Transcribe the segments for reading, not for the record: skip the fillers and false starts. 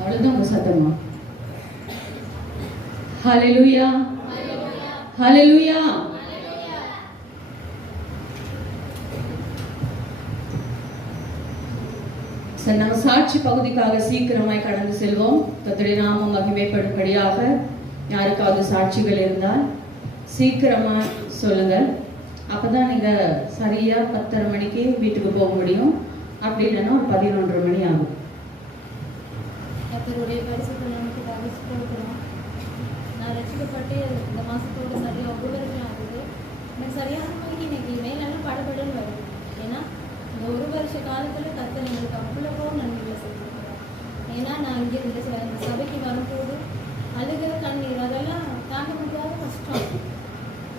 அவ்வளவுதான் உங்க சத்தமா? ஹல்லேலூயா, ஹல்லேலூயா. சரி, நம்ம சாட்சி பகுதிக்காக சீக்கிரமாய் கடந்து செல்வோம். கர்த்தருடைய நாமம் மகிமைப்படும்படியாக யாருக்காவது சாட்சிகள் இருந்தால் சீக்கிரமா சொல்லுங்க. அப்பதான் நீங்க சரியா 10:30 மணிக்கு வீட்டுக்கு போக முடியும். அப்படி இல்லைன்னா ஒரு 11:30 மணி ஆகும். கர்த்தருடைய பரிசுத்த நாமத்துக்காக ஸ்தோத்திரம். நான் ரட்சிக்கப்பட்டு இந்த மாசத்தோட சரியா 1 வருஷம் ஆகுது. எனக்கு சரியான நோய்க்கு இன்னைக்கு மேலெல்லாம் படபடன்னு வருது. ஏன்னா இந்த 1 வருஷ காலத்துல கர்த்தர் எங்களுக்கு அவ்வளவோ நன்மைகளை செஞ்சிருக்கிறார். ஏன்னா நான் இங்கே இந்த சபைக்கு வரும்போது அழுகிற கண்ணீர் அதெல்லாம் தாங்க முடியாத கஷ்டம்.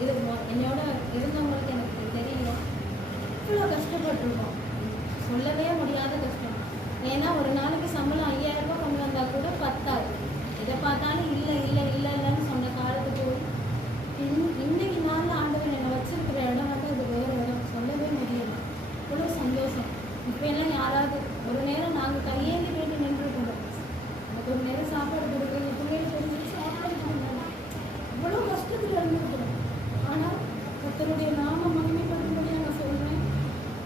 இது என்னோட இருந்தவங்களுக்கு எனக்கு தெரியும். இவ்வளோ கஷ்டப்பட்டுருக்கோம், சொல்லவே முடியாத கஷ்டம். ஏன்னா ஒரு நாளைக்கு சம்பளம் 5000 ரூபாய் கொண்டு வந்தால் கூட பத்தாது. எதை பார்த்தாலும் இல்லை இல்லை இல்லை இல்லைன்னு சொன்ன காலத்துக்கு போய் இன்னைக்கு நாளில் ஆண்டவர் என்னை வச்சிருக்கிற இடம் வந்து அது வேறு இடம், சொல்லவே முடியல. இவ்வளோ சந்தோஷம். இப்போ எல்லாம் யாராவது ஒரு நேரம் நாங்கள் கையேந்தி வேண்டி நின்றுருக்கோம். எனக்கு ஒரு நேரம் சாப்பாடு கொடுக்குறது பிள்ளைகள் தெரிஞ்சு சாப்பாடு கொடுக்கணும். இவ்வளோ கஷ்டத்தில் இருந்துருக்கிறோம். ஆனால் கர்த்தருடைய நாம மகிமைப்படும்படியாக நான் சொல்கிறேன்.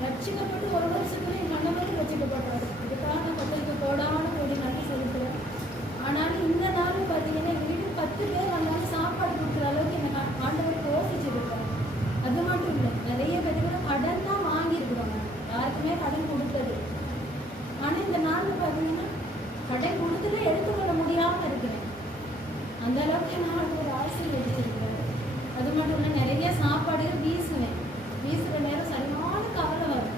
ரட்சிக்கப்பட்டு 1 வருஷத்துல என் கணவரும் ரட்சிக்கப்பட்டாரு. இதுக்காக நான் கர்த்தருக்கு கோடான கோடி நன்றி செலுத்துகிறேன். ஆனாலும் இந்த நாளும் பார்த்தீங்கன்னா வீடு 10 பேர் வந்தாலும் சாப்பாடு கொடுக்குற அளவுக்கு எனக்கு ஆண்டவருக்கு யோசிச்சுருக்காரு. அது மட்டும் இல்லை, நிறைய பேருக்கு கடன் தான் வாங்கியிருக்கிறோம். யாருக்குமே கடன் கொடுத்தது. ஆனால் இந்த நாளில் பார்த்தீங்கன்னா கடன் கொடுத்துல எடுத்துக்கொள்ள முடியாமல் இருக்கிறேன். அந்த அளவுக்கு நான் ஒரு ஆசீர்வதிச்சிருக்கிறேன். அது மட்டும் இல்லை, நிறைய சாப்பாடுகள் வீசுவேன். வீசுகிற நேரம் சரியான கவலை வரும்.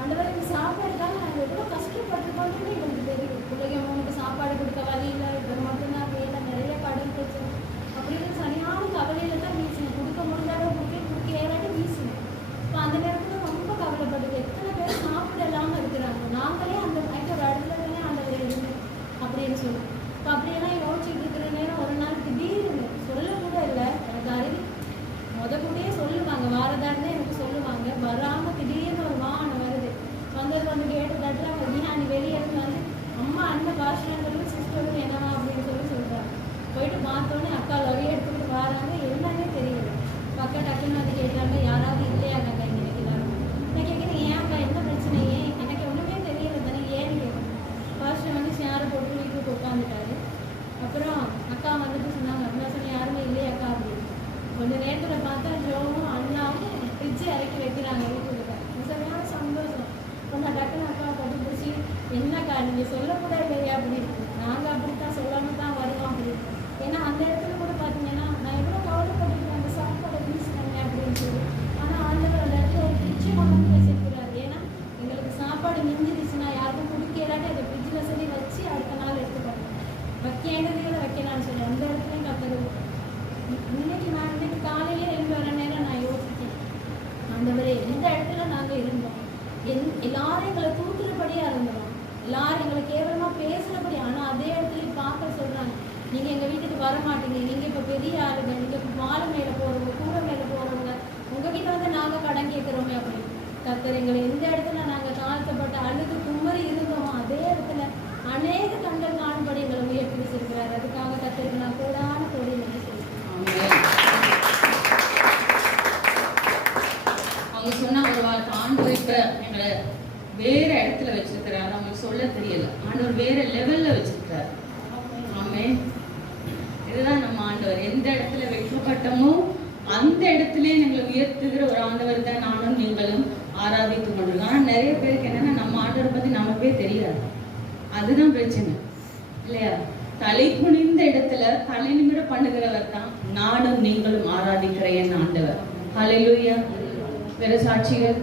ஆண்டவரே இந்த சாப்பாடுக்காக நான் எவ்வளோ கஷ்டப்பட்டுருக்கோன்னு எனக்கு தெரியும். பிள்ளைங்க அவங்களுக்கு சாப்பாடு கொடுக்க வழி இல்லை, இப்போ மட்டும்தான் வேலை, நிறைய கடன் பிரச்சனை அப்படின்னு சரியான கவலையில் தான் வீசுவேன். கொடுக்க முடியாத கொடுக்க ஏறாட்டி வீசுவேன். இப்போ அந்த நேரத்தில் ரொம்ப கவலைப்படுது. எத்தனை பேர் சாப்பிட இல்லாமல் இருக்கிறாங்க. நாங்களே அந்த ஒரு இடத்துல தானே ஆண்டவரே இருந்தோம் அப்படின்னு சொல்லி இப்போ அப்படியெல்லாம் யோசிச்சுட்டு இருக்கிற நேரம் ஒரு நாள் திடீர்னு சொல்ல கூட இல்லை, எனக்கு அறிவி கூடயே சொல்லுவாங்க, வாரதாருன்னு எனக்கு சொல்லுவாங்க. வராமல் திடீர்னு ஒரு வாகனம் வருது. வந்து கேட்டு தட்டுறாங்க, நீ வெளியே இருந்து வந்து அம்மா அண்ணன் பாஷங்கிறது சிஸ்டரும் என்னவா அப்படின்னு சொல்கிறாங்க. போயிட்டு பார்த்தோன்னே அக்கா லொரிய எடுத்துக்கிட்டு வராங்க. என்னன்னே தெரியல. பக்கா டக்குன்னு வந்து கேட்குறாங்க, யாராவது இல்லையாங்க இங்கே நினைக்கிறாங்க. நான் கேட்குறேன், ஏன் அக்கா என்ன பிரச்சனை, ஏன் எனக்கு ஒன்றுமே தெரியல தானே ஏன்னு கேட்குறேன். பாஷன் வந்து சேரை போட்டு வீட்டுக்கு உட்காந்துட்டாரு. அப்புறம் அக்கா வந்துட்டு சொன்னாங்க, அப்படின்னா சொன்ன யாருமே இல்லையா அக்கா அப்படின்னு. கொஞ்சம் நேரத்தில் பார்த்தா ஜோவும் அண்ணாவும் ஃப்ரிட்ஜு இறக்கி வைக்கிறாங்க வீட்டுக்கு. சரியான சந்தோஷம். கொஞ்சம் டக்குன்னு அக்காவை கட்டி பிடிச்சி, என்னக்கா நீங்கள் சொல்லக்கூட இல்லையா அப்படின்னு. நாங்கள் அப்படித்தான் சொல்லாமல் தான் வருவோம் அப்படின்னு. ஏன்னா அந்த இடத்துல கூட பார்த்தீங்கன்னா நான் எவ்வளோ கவலைப்பட்டுருக்கேன், அந்த சாப்பாடை வீசுனாங்க அப்படின்னு சொல்லி. ஆனால் ஆண்டவர் அந்த இடத்துல ஒரு ஃப்ரிட்ஜை கொண்டு வச்சிருக்கிறாரு. ஏன்னா எங்களுக்கு சாப்பாடு மிஞ்சிருச்சுன்னா யாருக்கும் குடிக்கலாட்டி அதை ஃப்ரிட்ஜில் சொல்லி வச்சு அடுத்த நாள் எடுத்துக்கணும். வைக்கிறதுல வைக்கலாம்னு சொல்லி அந்த இடத்துலையும் கற்றுக்கணும். இன்னைக்கு நான் இன்னைக்கு காலையிலே எழுந்து வர நேரம் நான் யோசித்தேன், ஆண்டவரே எந்த இடத்துல நாங்கள் இருந்தோம், எல்லாரும் எங்களை தூக்குறபடியாக இருந்தோம், எல்லாரும் எங்களை கேவலமாக பேசுகிறபடி. ஆனால் அதே இடத்துல பார்க்க சொல்கிறாங்க, நீங்கள் எங்கள் வீட்டுக்கு வர மாட்டீங்க, நீங்கள் இப்போ பெரிய ஆளுங்க, நீங்கள் இப்போ மாலை மேலே போகிறவங்க, கூரை மேலே போகிறவங்க, உங்ககிட்ட வந்து நாங்கள் கடன் கேட்குறோமே அப்படின்னு. கர்த்தர் எங்களை எந்த இடத்துல நாங்கள் தாழ்த்தப்பட்டு அழுது குமரி இருந்தோமோ அதே இடத்துல அநேக கண்கள் காணும்படி எங்களை உயர்த்தி வச்சிருக்கிறார். அதுக்காக கர்த்தருக்கு நான் கூடான கோடி நன்றி சொல்லுவேன். அவங்க சொன்ன ஒரு வார்த்தை, ஆண்டவர் இப்ப எங்களை வேற இடத்துல வச்சிருக்கிறாரு. அவங்களுக்கு சொல்ல தெரியல, ஆண்டவர் வேற லெவல்ல வச்சிருக்கிறார். ஆமே, இதுதான் நம்ம ஆண்டவர். எந்த இடத்துல வைக்கப்பட்டமோ அந்த இடத்துல எங்களை உயர்த்துகிற ஒரு ஆண்டவர் தான் நானும் நீங்களும் ஆராதித்து கொண்டிருக்கோம். ஆனால் நிறைய பேருக்கு என்னன்னா நம்ம ஆண்டவரை பத்தி நமக்கே தெரியாது. அதுதான் பிரச்சனை இல்லையா? தலை குனிந்த இடத்துல தலை நிமிர பண்ணுகிறவர் தான் நானும் நீங்களும் ஆராதிக்கிற என் ஆண்டவர். ஹல்லேலூயா. வேற சாட்சிகள்?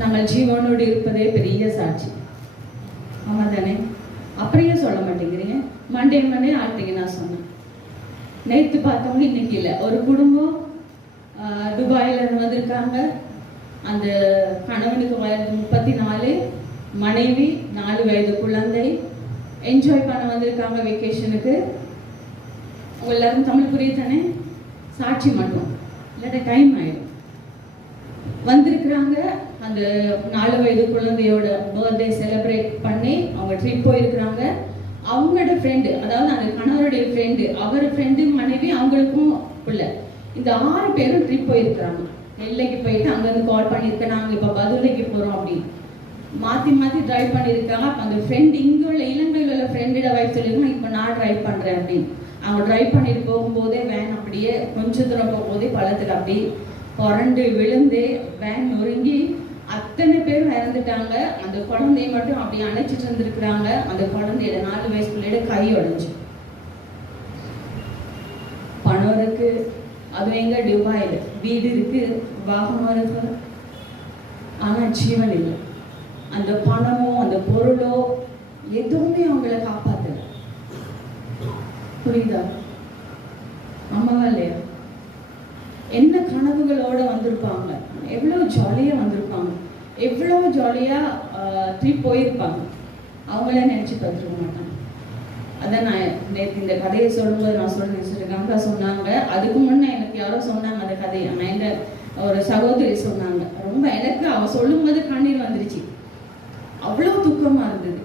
நாங்கள் ஜீவனோடு இருப்பதே பெரிய சாட்சி. ஆமா தானே? அப்படியே சொல்ல மாட்டேங்கிறீங்க. மண்டே ஆள்றீங்க. நான் சொன்னேன் நேற்று பார்த்தவங்க இன்னைக்கு இல்லை. ஒரு குடும்பம் துபாயில இருந்து வந்திருக்காங்க. அந்த கணவனுக்கு வயது 34, மனைவி 4 வயது குழந்தை. என்ஜாய் பண்ண வந்திருக்காங்க வெக்கேஷனுக்கு. அவங்க எல்லாரும் தமிழ் புரியுதானே? சாட்சி மட்டும் இல்லாட்ட டைம் ஆயிடும். வந்திருக்கிறாங்க. அந்த 4 வயது குழந்தையோட பர்த்டே செலிப்ரேட் பண்ணி அவங்க ட்ரிப் போயிருக்கிறாங்க. அவங்களோட ஃப்ரெண்டு, அதாவது அந்த கணவருடைய ஃப்ரெண்டு, அவர் ஃப்ரெண்டு மனைவி, அவங்களுக்கும் பிள்ளை, இந்த 6 பேரும் ட்ரிப் போயிருக்கிறாங்க. நெல்லைக்கு போயிட்டு அங்கேருந்து கால் பண்ணியிருக்கேன், நாங்கள் இப்போ பதுளைக்கு போகிறோம் அப்படின்னு மாற்றி மாற்றி ட்ரைவ் பண்ணியிருக்காங்க. அப்போ அந்த ஃப்ரெண்ட் இங்கே உள்ள இலங்கையில் உள்ள ஃப்ரெண்டோட வைஃப் சொல்லியிருக்காங்க, இப்போ நான் ட்ரைவ் பண்ணுறேன் அப்படின்னு. அவங்க ட்ரைவ் பண்ணிட்டு போகும்போதே வேன் அப்படியே கொஞ்சம் தூரம் போகும்போதே பள்ளத்தில் அப்படி புரண்டு விழுந்து வேன் நொறுங்கி அத்தனை பேரும் இறந்துட்டாங்க. அந்த குழந்தைய மட்டும் அப்படி அணைச்சிட்டு இருந்திருக்கிறாங்க. அந்த குழந்தையோட 4 வயசு பிள்ளையோட கை உடைஞ்சு. பணம் இருக்கு, அது எங்க துபாயில் வீடு இருக்கு, வாகனம் இருக்கு, ஆனா ஜீவன் இல்லை. அந்த பணமோ அந்த பொருளோ எதுவுமே அவங்கள காப்பாத்தல. புரியுதா? அம்மாவா இல்லையா? என்ன கனவுகளோட வந்திருப்பாங்க, எவ்வளவு ஜாலியா வந்திருப்பாங்க, எவ்வளவு ஜாலியா ட்ரிப் போயிருப்பாங்க. அவங்களே நினைச்சு பார்த்துருக்க மாட்டாங்க. அதான் நான் நேற்று இந்த கதையை சொல்லும்போது நான் சொல்லிருக்காங்க சொன்னாங்க. அதுக்கு முன்னே எனக்கு யாரோ சொன்னாங்க அந்த கதையை. நான் என்ன ஒரு சகோதரி சொன்னாங்க. ரொம்ப எனக்கு அவ சொல்லும்போது கண்ணீர் வந்துருச்சு. அவ்வளோ துக்கமா இருந்தது.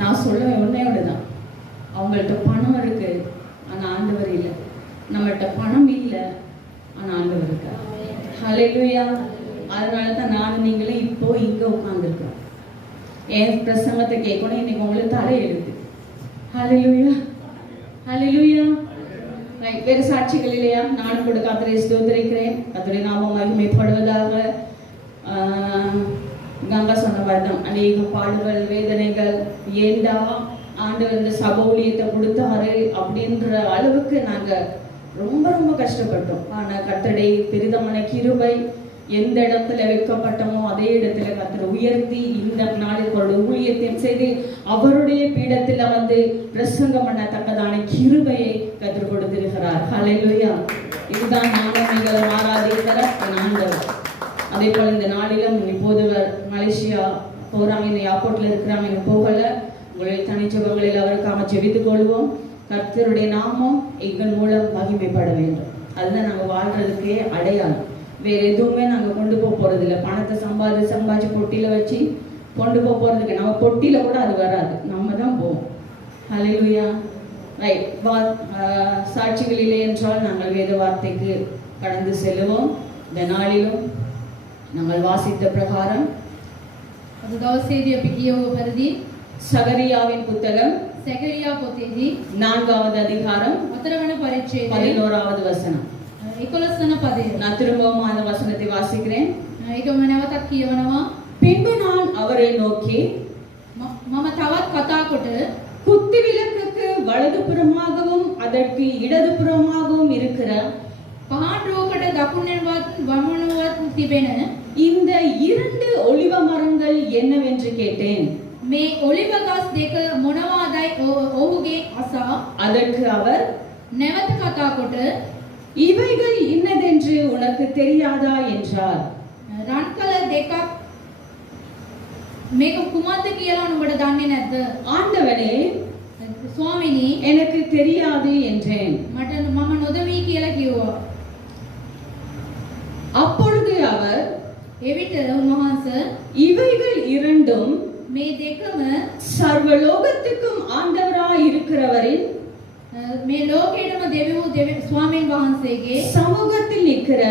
நான் சொல்லுவேன் உன்னையோட தான், அவங்கள்ட்ட பணம் இருக்கு ஆனா ஆண்டவர் இல்லை. நம்மள்ட்ட பணம் இல்லை ஆனா ஆண்டவர் இருக்கா. ஹல்லேலூயா. அதனால தான் நானும் நீங்களும் இப்போ இங்க உட்கார்ந்துருக்கோம். என் பிரசங்கத்தை கேட்கணும். இன்னைக்கு உங்களுக்கு தலையெழுத்து. ஹல்லேலூயா, ஹல்லேலூயா. வேறு சாட்சிகள் இல்லையா? நானும் கூட கர்த்தரை ஸ்தோத்திரிக்கிறேன். கர்த்தருடைய நாமம் மகிமைப்படுவதாக. கங்கா சொன்ன பார்த்தோம், அநேக பாடுகள் வேதனைகள், ஏண்டா ஆண்டவர் இந்த சபை ஊழியத்தை கொடுத்தாரு அப்படின்ற அளவுக்கு நாங்க ரொம்ப ரொம்ப கஷ்டப்பட்டோம். ஆனா கர்த்தருடைய பெரிதமான கிருபை, எந்த இடத்துல வைக்கப்பட்டமோ அதே இடத்துல கர்த்தர் உயர்த்தி இந்த நாளில் அவருடைய ஊழியத்தை செய்து அவருடைய பீடத்துல வந்து பிரசங்கம் பண்ணத்தக்கதான கிருபையை கர்த்தர் கொடுத்திருக்கிறார். ஹல்லேலூயா. இதுதான் நானும் நீங்கள் ஆராதிக்கிற ஆண்டவர். அதே போல இந்த நாளிலும் இப்போது மலேசியா போறாங்க, இந்த ஏர்போர்ட்ல இருக்கிறாங்க, இங்க போகல. உங்களுடைய தனிச்சபங்களில் அவருக்காக ஜெபித்துக் கொள்வோம். கர்த்தருடைய நாமம் எங்கள் மூலம் மகிமைப்பட வேண்டும். அதுதான் நாங்கள் வாழ்றதுக்கே அடையாளம். வேற எதுவுமே நாங்கள் கொண்டு போறது இல்லை. பணத்தை சம்பாதிச்சு பொட்டியில வச்சு கொண்டு போறதுக்கு நம்ம பொட்டியில கூட அது வராது, நம்ம தான் போவோம். ஹல்லேலூயா. ரைட். சாட்சிகள் இல்லை என்றால் நாங்கள் வேத வார்த்தைக்கு கடந்து செல்லுவோம். இந்த நாளிலும் நாங்கள் வாசித்த பிரகாரம் சகரியாவின் புத்தகம் සැකරියා පොතේදී 4வது அதிகாரம் 4 වන පරිච්ඡේදයේ 11வது வசனம். 11 වන පදය. நான் திரும்பவும் அந்த வசனத்தை வாசிக்கிறேன். ඒකම නැවතත් කියවනවා. பின்பு நான் அவரை நோக்கி, මම තවත් කතා කොට குத்து விளக்குக்கு வலதுபுறமாகவும் அதற்கு இடதுபுறமாகவும் இருக்கிற පහන් දකුණෙන්වත් වමනවත් තිබෙන இந்த 2 ஒலிவ மரங்கள் என்னவென்று கேட்டேன். මේ ඔලිව ගස් දෙක මොනවාදයි ඔහුගේ අසා. அதற்கு அவர், නැවත කතා කොට இவைகள் இன்னதென்று உனக்கு தெரியாதா என்றார். රන්කල දෙකක් මේක කුමක්ද කියලා නුඹට දන්නේ නැද්ද? ஆண்டவனே, ස්වාමිනී, எனக்கு தெரியாது என்றேன். මම නොදමි කියලා කිව්වා. அப்பொழுது அவர், එවිට උන්වහන්සේ இவைகள் இரண்டும் මේ දෙකම சர்வலோகத்துக்கும் ஆண்டவராய் இருக்கிறவரின் මේ ලෝකෙටම දෙවියෝ ස්වාමීන් වහන්සේගේ சமூகத்தில் நிற்கிற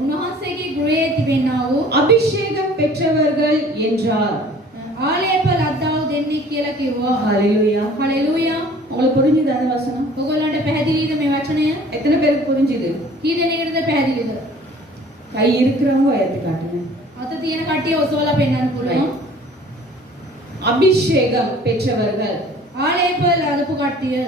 උන්වහන්සේගේ ගෘහයේ තිබෙනා වූ அபிஷேகம் பெற்றவர்கள் என்றார். ආලේප ලද්දාව දෙන්නේ කියලා කිව්වා. ஹல்லேலூயா, ஹல்லேலூயா. உங்களுக்கு புரிஞ்சுதா அந்த வசனம்? ඔයගොල්ලන්ට පැහැදිලිද මේ වචනය? எத்தனை பேருக்கு புரிஞ்சுது? කී දෙනෙකුටද පැහැදිලිද? கை இருக்கிறவங்க எடுத்து காட்டுங்க. අත තියෙන කට්ටිය ඔසවලා පෙන්නන්න පුළුවන්. அபிஷேகம் பெற்றவர்கள், ආලේප ලදපු කට්ටිය.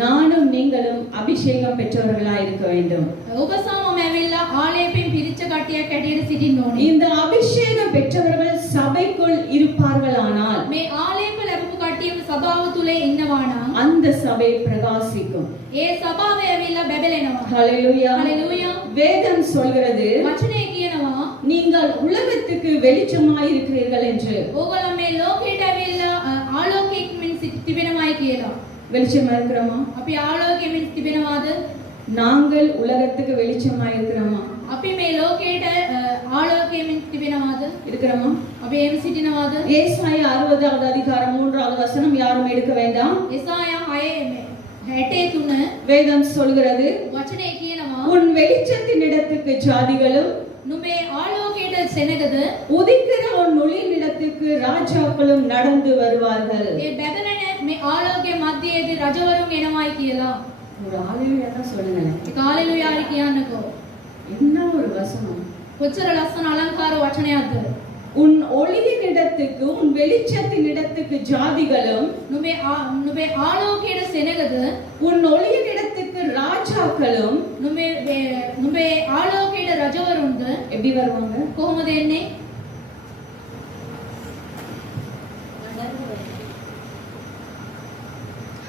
நானும் நீங்களும் அபிஷேகம் பெற்றவர்களாய் இருக்க வேண்டும். ඔබ සමම ඇවිල්ලා ආලේපෙන් පිරිච්ච කට්ටියක් ඇටියට සිටින්න ඕනේ. இந்த அபிஷேகம் பெற்றவர்கள் சபைக்குள் இருப்பார்களானால், මේ ආලේප ලැබපු කට්ටිය සභාව තුලේ ඉන්නවා නම් அந்த சபை பிரகாசிக்கும். ඒ සභාව ඇවිල්ලා බැබලෙනවා. ஹல்லேலூயா. ஹல்லேலூயா. வேதம் சொல்கிறது, වචනේ කියනවා நீங்கள் உலகத்துக்கு வெளிச்சமாய் இருக்கிறீர்கள் என்று. ඕගොල්ලෝ මේ ලෝකයට ඇවිල්ලා ආලෝකයෙන් තිබෙනවායි කියලා. வெளிச்சமா இருக்கிறோமா? අපි ආලෝකයෙන් තිබෙනවාද? நாங்கள் உலகத்துக்கு வெளிச்சமாய் இருக்கிறோமா? අපි මේ ලෝකයට ආලෝකයෙන් තිබෙනවාද? இருக்கிறோமா? අපි එහෙම සිටිනවාද? ஏசாயா 60வது அதிகாரம் 3வது வசனம் யாரும் எடுக்க வேண்டாம். එසායා 63 வேதம் சொல்கிறது, වචනේ කියනවා உன் வெளிச்சத்தின் இடத்துக்கு ஜாதிகளும் නුඹේ ආලෝකයට සෙනගද உதிக்கிற உன் ஒளியின் இடத்துக்கு ராஜாக்களும் நடந்து வருவார்கள். ඒ බැදරෙන මේ ආලෝකයේ මැදයේදී රජවරුන් එනවායි කියලා. ஒரு ஹalleluya தான் சொல்லுங்களேன். ඒක හalleluයායි කියන්නකෝ. என்ன ஒரு வசனம். කොච්චර ලස්සන අලංකාර වචනයක්ද? உன் ஒளியின் இடத்துக்கு உன் வெளிச்சத்தின் இடத்துக்கு ஜாதிகளும் නුඹේ ආලෝකයට සෙනගද உன் ஒளியின் இடத்துக்கு ராஜாக்களும் නුඹේ ආලෝකයට රජවරුන්ද எப்படி வருவாங்க? කොහොමද එන්නේ?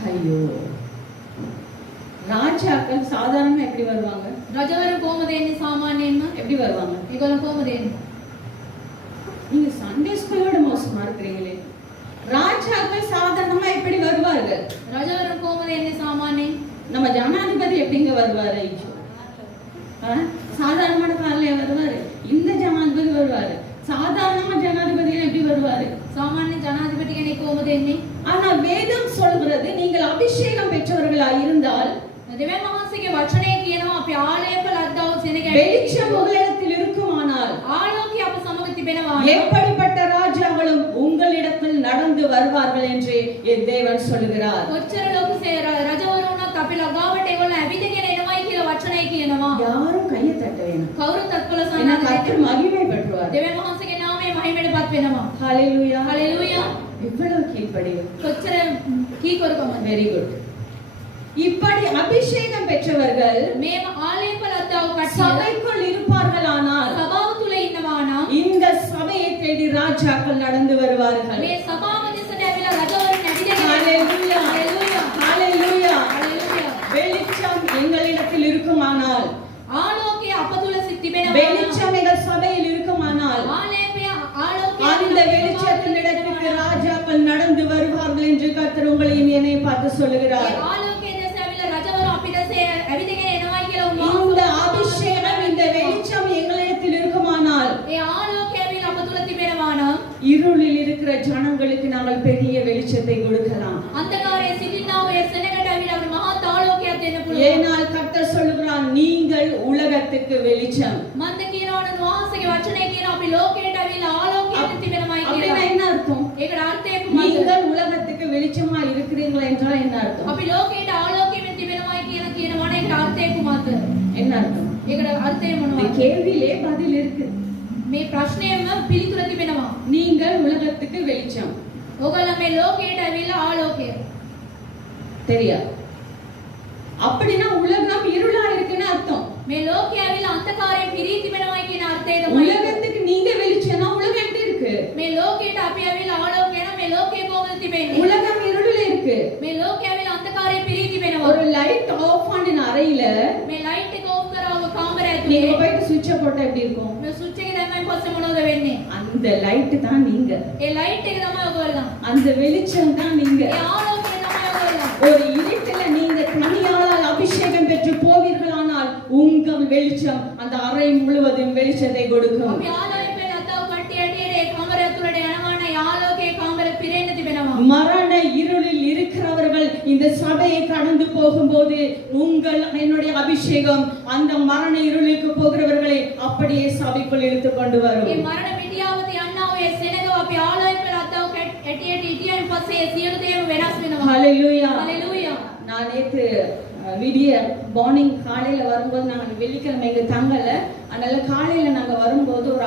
ஐயோ, ராஜாக்கள் சாதாரணமா எப்படி வருவாங்க? රජවරුන් කොහොමද එන්නේ සාමාන්‍යයෙන්ම? எப்படி வருவாங்க? ඒගොල්ලෝ කොහොමද එන්නේ? நீங்க சண்டே ஸ்கூலோட மோசமா இருக்கிறீங்களே. ராஜாக்கள் சாதாரணமா எப்படி வருவார்கள்? රජවරුන් කොහොමද එන්නේ සාමාන්‍යයෙන්? நம்ம ஜனாதிபதி எப்படிங்க வருவாரு? சாதாரணமான காலையில வருவாரு. இந்த ஜனாதிபதி வருவாரு. சாதாரணமா ஜனாதிபதி எப்படி வருவாரு? සාමාන්‍ය ජනාධිපති කෙනෙක් කොහොමද එන්නේ? ஆனா வேதம் சொல்கிறது, நீங்கள் அபிஷேகம் பெற்றவர்களாய் இருந்தால், දෙවියන් වහන්සේගේ වචනේ කියනවා අපි ආලෝක ලද්දාව සෙනග வெளிச்சம் உங்களிடத்தில் இருக்குமானால் ආලෝකය අප සමග තිබෙනවා. எப்படிப்பட்ட ராஜாக்களும் உங்களிடத்தில் நடந்து வருவார்கள் என்று என் தேவன் சொல்கிறார். කොච්චර ලොකු රජවරුන්වත් අපි ළඟාවට ඒගොල්ලෝ ඇවිදගෙන එනවයි කියලා වචනේ කියනවා. யாரும் கையை தட்ட வேணாம். කවුරුත් අත්කොල ஏன்னா සනාථ கர்த்தர் மகிமை பெற்றுவார். දෙවියන් වහන්සේගේ නාමයේ මහිමයටපත් වෙනවා. ஹalleluya. හalleluya. இவ்வளவு கீழ்ப்படிவு. කොච්චර කීකරුකමද? Very good. இப்படி அபிஷேகம் பெற்றவர்கள் මේම ආලේප ලද්දාව කට්ටිය சபைக்குள் இருப்பார்களானால், සභාව තුල ඉන්නවා නම් இந்த சபையை தேடி ராஜாக்கள் நடந்து வருவார்கள். මේ සභාව දෙසට ඇවිල්ලා රජවරුන් ඇවිදගෙන ஹalleluya. හalleluya. ஹalleluya. හalleluya. வெளிச்சம் எங்களிடத்தில் இருக்குமானால், ආලෝකය අප තුල තිබෙනවා. வெளிச்சம் எங்கள் சபையில் இருக்குமானால், ආලෝකය அந்த வெளிச்சத்தின் இடத்துக்கு ராஜாக்கள் நடந்து வருவார்கள் என்று கர்த்தர் உங்களையும் என்னை பார்த்து சொல்லுகிறார். ආලෝකයේ දැස ඇවිල්ලා රජවරු අපි දැසේ ඇවිදගෙන එනවයි කියලා இந்த උන්වහන්සේ அபிஷேகம், இந்த வெளிச்சம் எங்களிடத்தில் இருக்குமானால், ඒ ආලෝකය ඇවිල්ලා අප තුල තිබෙනවා නම් இருளில் இருக்கிற ஜனங்களுக்கு நாங்கள் பெரிய வெளிச்சத்தை கொடுக்கலாம். අන්ධකාරයේ සිටිනා වූ ඒ සෙනගට ඇවිල්ලා අපිට මහත් ආලෝකයක් දෙන්න පුළුවන්. ஏனால் கர்த்தர் சொல்லுகிறார், நீங்கள் உலகத்துக்கு வெளிச்சம். මන්ද කියනවනේ උන්වහන්සේගේ වචනේ කියනවා අපි ලෝකයට ඇවිල්ලා ආලෝකයෙන් තිබෙනවයි அப்படின்னா කියලා. என்ன அர்த்தம்? ඒකට අර්ථය කුමක්ද? நீங்கள் உலகத்துக்கு வெளிச்சமா இருக்கிறீங்களா என்றால் என்ன அர்த்தம்? අපි ලෝකයට ආලෝකයෙන් තිබෙනවයි කියලා කියනවනේ ඒකට අර්ථය කුමක්ද? என்ன அர்த்தம்? ඒකට අර්ථය இந்த මොනවද? கேள்வியிலே பதில் இருக்கு. මේ ප්‍රශ්නයෙම පිළිතුර තිබෙනවා. நீங்கள் உலகத்துக்கு வெளிச்சம். ඕගොල්ලෝ මේ ලෝකයට ඇවිල්ලා ආලෝකය. தெரியா? அப்படின்னா உலகம் இருளா இருக்குன்னு அர்த்தம். මේ ලෝකය ඇවිල්ලා අන්ධකාරයෙන් පිරී තිබෙනවයි කියන අර්ථය තමයි. உலகத்துக்கு நீங்க வெளிச்சம்னா உலகம் எப்படி இருக்கு? මේ ලෝකයට අපි ඇවිල්ලා ආලෝකය නම් මේ ලෝකය කොහොමද තිබෙන්නේ? உலகம் இருளில் இருக்கு. මේ ලෝකය ඇවිල්ලා අන්ධකාරයෙන් පිරී තිබෙනවා. ஒரு லைட் ஆஃப் பண்ணின அறையில මේ ලයිට් එක ඕෆ් කරාම කාමරය நீங்க ඇතුලේ போயிட்டு சுவிட்சை போட்டா எப்படி இருக்கும்? මේ ස්විච් එක දැම්මම පස්සේ මොනවද වෙන්නේ? அந்த லைட் தான் நீங்க. ඒ ලයිට් එක තමයි ඔයගොල්ලෝ. அந்த வெளிச்சம் தான் நீங்க. ඒ ආලෝකය තමයි ඔයගොල්ලෝ. ஒரு இருட்டில நீங்க தனியாளால் அபிஷேகம் பெற்று போவீர்களானால் உங்கள் வெளிச்சம் அந்த அறை முழுவதும் வெளிச்சத்தை கொடுக்கும். අපි ආලෝකයෙන් අතව කට්ටිය ඇටියේ ඒ කාමරය ඇතුළට යනවා නම් ඒ ආලෝකයේ කාමරය පිරෙන්න තිබෙනවා. மரண இருளில் இருக்கிறவர்கள் இந்த சபையை கடந்து போகும்போது உங்கள் என்னுடைய அபிஷேகம் அந்த மரண இருளுக்கு போகிறவர்களை அப்படியே சபைக்குள் இழுத்து கொண்டு வரும். මේ මරණ මිටියාවත යන්නා වූ ඒ සෙනගව අපි ආලෝකයෙන් අතව ඇටියට ඉතියන් පස්සේ ඒ සියලු දේම වෙනස් වෙනවා. ஹalleluya. හalleluya. நான் நேத்து விடிய மார்னிங் காலையில வரும்போது நாங்கள் வெள்ளிக்கிழமை எங்க தங்கல, அதனால காலையில நாங்க வரும்போது ஒரு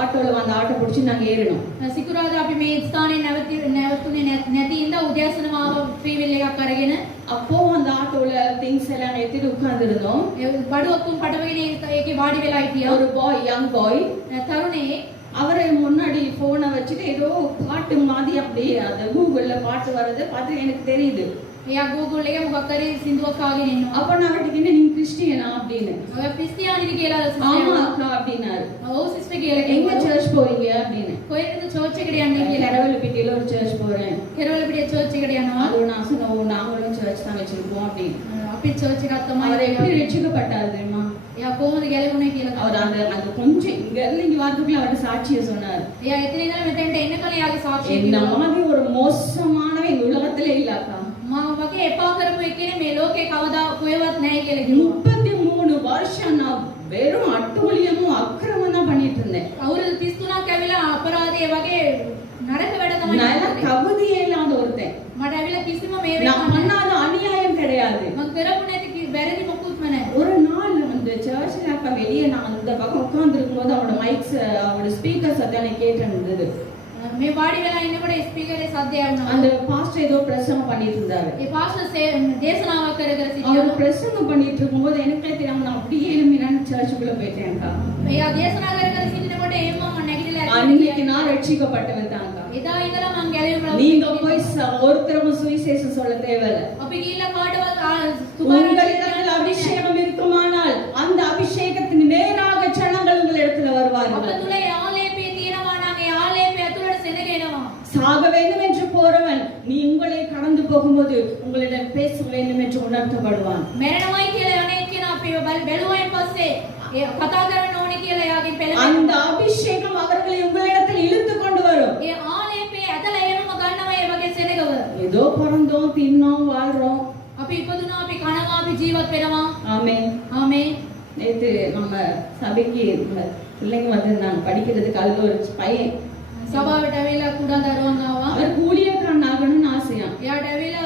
ஆட்டோல வந்து ஆட்டோ பிடிச்சி நாங்க ஏறினோம். සිකුරාදා අපි මේ ස්ථානයේ නැවතුනේ නැති ඉඳ උදෑසනම ආව ෆ්‍රීවිල් එකක් අරගෙන அப்போ அந்த ஆட்டோல திங்ஸ் எல்லாம் ஏத்திட்டு உட்கார்ந்து இருந்தோம். බඩු ඔක්කොම පටවගෙන ඒකේ වාඩි වෙලා හිටියා. ஒரு பாய், யங் பாய், තරුණේ அவரை முன்னாடி போனை வச்சுட்டு ஏதோ பாட்டு மாதிரி அப்படியே அந்த கூகுள்ல பாட்டு வர்றது பார்த்து எனக்கு தெரியுது. එයා Google එකේ මොකක් හරි සින්දුවක් ආගෙන ඉන්නවා. அப்ப நான் அவர்கிட்ட நீங்க கிறிஸ்டியனா அப்படின்னு. ඔය ක්‍රිස්තියානිද කියලා ஆமா සිස්ටර්. அக்கா அப்படினாரு. ඔව් සිස්ටර් කියලා எங்க කිව්වා. சர்ச் போறீங்க அப்படின்னு. කොහෙද චර්ච් එකට යන්නේ කියලා. கடவுள்பட்டியில ஒரு சர்ச் போறேன். කෙරවලපිටිය චර්ච් එකට යනවා. அது நான் சொன்னோம் நாங்களும் சர்ச் தான் வச்சிருக்கோம் அப்படின்னு. අපි චර්ච් එකක් තමයි. அவர் எப்படி ரட்சிக்கப்பட்டார் தெரியுமா? එයා කොහොමද ගැලවුනේ කියලා. அவர் அந்த கொஞ்சம் இங்க இருந்து இங்க வரதுக்குள்ள அவர்ட்ட சாட்சியை சொன்னார். එයා එතන ඉඳලා මෙතෙන්ට එන්නකල යාගේ සාක්ෂිය என்ன කිව්වා. மாதிரி ஒரு மோசமானவன் இந்த உலகத்திலே இல்லக்கா. මම වගේ එපා කරපු එකනේ මේ ලෝකේ කවදා කොහෙවත් නැහැ කියලා කිව්වා. 33 வருஷம் நான் வெறும் அட்டூழியமும் அக்கிரமம் தான் பண்ணிட்டு இருந்தேன். අවුරුදු 33ක් ඇවිල්ලා අපරාධය වගේ නරක වැඩ තමයි நான் කරේ. தகுதியே இல்லாத ஒருத்தன். මට ඇවිල්ලා කිසිම මේ நான் பண்ணாத அநியாயம் கிடையாது. මම කරපු නැති වැරදි මොකුත්ම නැහැ. ஒரு நாள் வந்து சர்ச்சில் அக்கா வெளியே நான் அந்த பக்கம் உட்கார்ந்துருக்கும் போது அவரோட மைக்ஸ் அவரோட ஸ்பீக்கர் சத்தம் கேட்டு இருந்தது. මේ වාඩි වෙලා ඉන්නකොට ස්පීකරේ සද්දය වුණා. அந்த பாஸ்டர் ஏதோ பிரசங்கம் பண்ணிட்டு இருந்தாரு. ඒ පාස්ටර් දේශනාවක් කර කර සිටියා. அவர் பிரசங்கம் பண்ணிட்டு இருக்கும்போது எனக்கே தெரியாம நான் அப்படியே எழும்பி நான் சர்ச்சுக்குள்ள போயிட்டேன் அக்கா. එයා දේශනා කර කර සිටිනකොට එහෙම මම නැගිටලා அன்னைக்கு நான் ரட்சிக்கப்பட்டவன் தான் அக்கா. එදා ඉඳලා මම ගැලවෙන්න நீங்க போய் ஒருத்தரும் சுவிசேஷம் சொல்ல தேவையில்லை. අපි ගිහිල්ලා කාටවත් உங்களிடத்தில் அபிஷேகம் இருக்குமானால் அந்த அபிஷேகத்தின் நேராக ஜனங்கள் உங்களிடத்துல අප வருவார்கள். තුල ආලේපය තියෙනවා නම් ඒ ආලේපය ඇතුළට සෙනගෙනවා. சாக வேண்டும் என்று போறவன் நீ உங்களை கடந்து போகும்போது உங்களிடம் பேச வேண்டும் என்று உணர்த்தப்படுவான். මැරෙනවයි කියලා අනේ කියන අපි බැලුවයින් පස්සේ ඒ කතා කරන්න ඕනේ කියලා එයාගෙන් පෙළෙනවා. அந்த அபிஷேகம் அவர்களை உங்களிடத்தில் இழுத்து கொண்டு வரும். ඒ ආලේපය ඇදලා එනම ගන්නවා ඒ වගේ සෙනගව. ஏதோ பிறந்தோம் தின்னோம் வாழ்றோம். අපි ඉපදුනා අපි කනවා අපි ජීවත් වෙනවා. ஆமென். ආමේன். நேத்து நம்ம சபைக்கு நம்ம பிள்ளைங்க வந்திருந்தாங்க படிக்கிறதுக்கு. அதுல ஒரு பையன் සභාවට ඇවිල්ලා කුඩා දරුවන් ආවා. அவர் ஊழியக்காரன் ஆகணும்னு ஆசையா. එයාට ඇවිල්ලා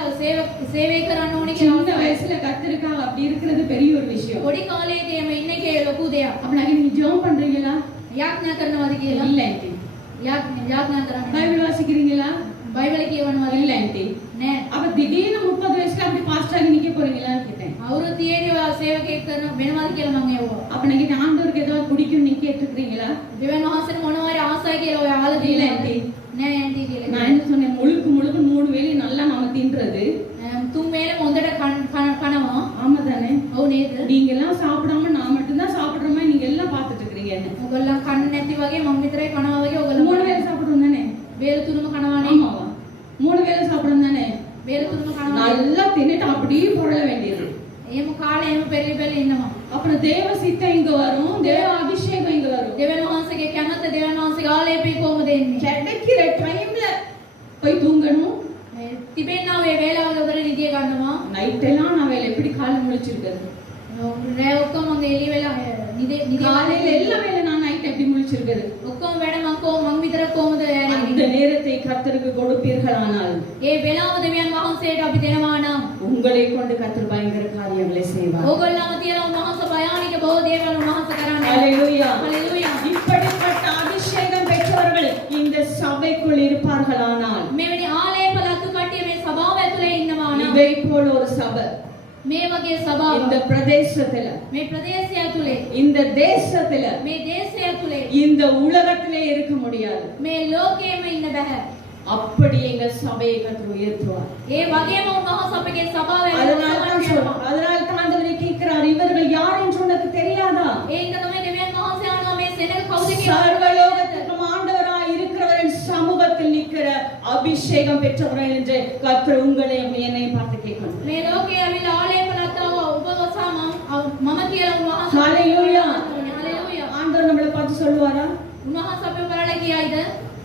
සේවය කරන්න ඕනේ சின்ன කියලා. வயசுல கத்திருக்காங்க அப்படி இருக்கிறது பெரிய ஒரு விஷயம். පොඩි කාලේදී එම ඉන්න එකේ ලොකු දෙයක්. அப்ப நீங்க ஜெபம் பண்றீங்களா? යාඥා කරනවාද කියලා? இல்ல ஆண்டி. යාඥා කරන්නේ. பைபிள் வாசிக்கிறீங்களா? බයිබල කියවනවාද? இல்ல ஆண்டி. නෑ. அப்ப திடீர்னு 30 வயசுல அப்படி பாஸ்டராக நிக்க போறீங்களான்னு கேட்டேன். අවුරුදු 30 ඔයා සේවකයෙක් කරන වෙනවාද කියලා මම ඇහුවා. அப்ப நீங்க ஆண்டவருக்கு ஏதாவது பிடிக்கும் நீங்க கேட்டுக்கிறீங்களா? දෙවියන් වහන්සේට මොනවාරි ආසයි කියලා ඔයා අහලා இல்ல තියෙනවද? ஆண்டி. නෑ ඇන්ටි කියලා. நான் என்ன சொன்னேன், முழுக்க முழுக்க 3 வேளை நல்லா நாம தின்றது. තුන් වේලම හොඳට කනවා. ஆமா தானே? ඔව් නේද? நீங்க எல்லாம் சாப்பிடாம நான் மட்டும் தான் சாப்பிடுற மாதிரி நீங்க எல்லாம் பார்த்துட்டு இருக்கீங்க என்ன? ඔයගොල්ලන් කන්නේ නැති වගේ මම විතරයි කනවා වගේ ඔයගොල්ලෝ 3 வேளை சாப்பிடுறோம் தானே? වේල තුනම කනවානේ. ஆமாவா? 3 வேளை சாப்பிடுறோம் தானே? වේල තුනම කනවා. நல்லா தின்னுட்டு அப்படியே புரள வேண்டியது. එහෙම කාලේ එහෙම පෙරලි පෙරලි ඉන්නවා. அப்புறம் தேவ சித்தம் இங்க வரும், தேவ அபிஷேகம் இங்க வரும். දෙවියන් වහන්සේගේ කැමැත්ත දෙවියන් වහන්සේගේ ආලේපය කොහොමද එන්නේ? கிடைக்கிற டைம்ல போய் தூங்கணும். තිබෙන්නා වේ වේලාවල උදේ නිදිය ගන්නවා. நைட் எல்லாம் நான் வேலை எப்படி காலை முழிச்சிருக்கிறது. රෑ ඔක්කොම මම එළි වෙලා නිදි காலையில எல்லா வேலை நான் நைட் எப்படி முழிச்சிருக்கிறது. ඔක්කොම වැඩ මම විතර කොහොමද அந்த ඇරෙන්නේ? நேரத்தை கர்த்தருக்கு கொடுப்பீர்களானால் ඒ වේලාව දෙවියන් වහන්සේට අපි දෙනවා නම් உங்களை கொண்டு கர்த்தர் பயங்கர காரியங்களை செய்வார். ඕගොල්ලන්ම තියලා උන්වහන්සේ භයානික බොහෝ දේවල් උන්වහන්සේ කරන්නේ. ஹalleluya. හalleluya. இப்படிப்பட்ட அபிஷேகம் பெற்றவர்கள் இந்த சபைக்குள் இருப்பார்களானால் මෙවැනි ආලේප ලතු කට්ටිය මේ සභාව ඇතුලේ ඉන්නවා නම් இதை போல ஒரு சபை මේ වගේ සභාවක් இந்த பிரதேசத்துல මේ ප්‍රදේශය ඇතුලේ இந்த தேசத்துல මේ දේශය ඇතුලේ இந்த உலகத்திலே இருக்க முடியாது. මේ ලෝකයේම ඉන්න බෑ. அப்படி எங்க சபையை கர்த்தர் உயர்த்துவார். ඒ වගේම උන්වහන්සේ අපගේ සභාව அதனால தான் ஆண்டவரே கேட்கிறார், இவர்கள் யார் என்று உனக்கு தெரியாதா? ඒ ඉන්න තමයි දෙවියන් වහන්සේ ආනවා මේ සෙනග කවුද කියලා. சர்வலோகத்துக்கும் ஆண்டவராய் இருக்கிறவரின் சமூகத்தில் நிற்கிற அபிஷேகம் பெற்றவர்கள் என்று கர்த்தர் உங்களை என்னை பார்த்து கேட்கணும். මේ ලෝකයේ ඇවිල්ලා ආලේප ලතාව උපවසා මම කියලා උන්වහන්සේ. ஹalleluya. හalleluya. ஆண்டவர் நம்மளை பார்த்து சொல்லுவாரா, උන්වහන්සේ අපේ බලලා කියයිද?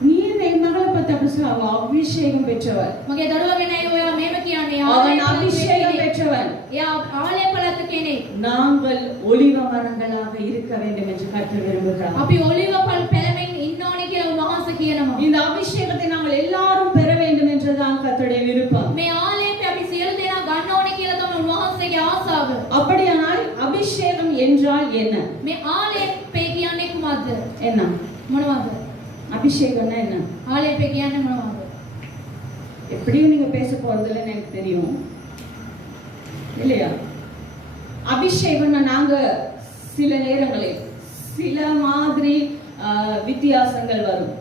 நீ என் மகளை பார்த்து அப்படி சொல்லுவா, அபிஷேகம் பெற்றவர். මගේ දරුවා ගැනයි ඔයා මේව කියන්නේ. அவன் அபிஷேகம் பெற்றவன். එයා ආලේප ලත කෙනෙක්. நாங்கள் ஒலிவ மரங்களாக இருக்க வேண்டும் என்று கர்த்தர் விரும்புகிறார். අපි ඔලිව පල් පෙළමින් ඉන්න ඕනේ කියලා උන්වහන්සේ කියනවා. இந்த அபிஷேகத்தை நாங்கள் எல்லாரும் பெற வேண்டும் என்றுதான் கர்த்தருடைய விருப்பம். මේ ආලේපය අපි සියලු දෙනා ගන්න ඕනේ කියලා තමයි උන්වහන්සේගේ ආසාව. அப்படியானால் அபிஷேகம் என்றால் என்ன? මේ ආලේපය කියන්නේ කුමක්ද? என்ன මොනවද? அபிஷேகம்னா என்ன? ආලේපය කියන්නේ මොනවද? எப்படியும் நீங்க பேச போறதுல எனக்கு தெரியும் இல்லையா? அபிஷேகம்னா நாங்க சில நேரங்களில் சில மாதிரி வித்தியாசங்கள் வரும்.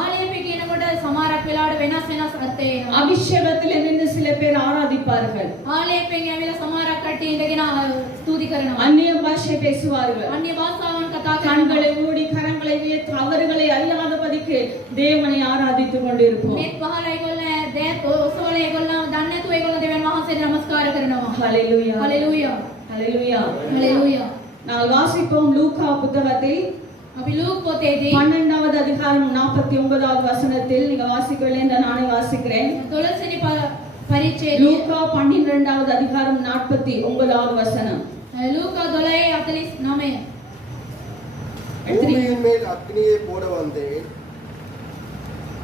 ආලේපය කියනකොට සමහරක් වෙලාවට වෙනස් අර්ථය එනවා. அபிஷேகத்தில் இருந்து சில பேர் ஆராதிப்பார்கள். ආලේපයෙන් ඇවිල්ලා සමහරක් කට්ටිය ඉඳගෙන ස්තුති කරනවා. அந்நிய பாஷை பேசுவார்கள். අන්‍ය භාෂාවන් කතා කරනවා. கண்களை மூடி கரங்களை உயர்த்தி அவர்களை அறியாதபடிக்கு தேவனை ஆராதித்துக் கொண்டிருப்போம். මේත් පහල ඒගොල්ලෝ දැත් ඔසවල ඒගොල්ලෝ දන්නේ නැතුව ඒගොල්ලෝ දෙවියන් වහන්සේට නමස්කාර කරනවා. ஹalleluya. හalleluya. ஹalleluya. හalleluya. நாங்கள் வாசிப்போம் லூக்கா புத்தகத்தில் අපි ලූක් පොතේදී 12வது அதிகாரம் 49வது வசனத்தில் நீங்க வாசிக்கவில்லை என்று நானே வாசிக்கிறேன். 12 වෙනි පරිච්ඡේදය லூக்கா 12வது அதிகாரம் 49வது வசனம். ලූකා 12:49 பூமியின் மேல் அக்னியை போட வந்தேன்,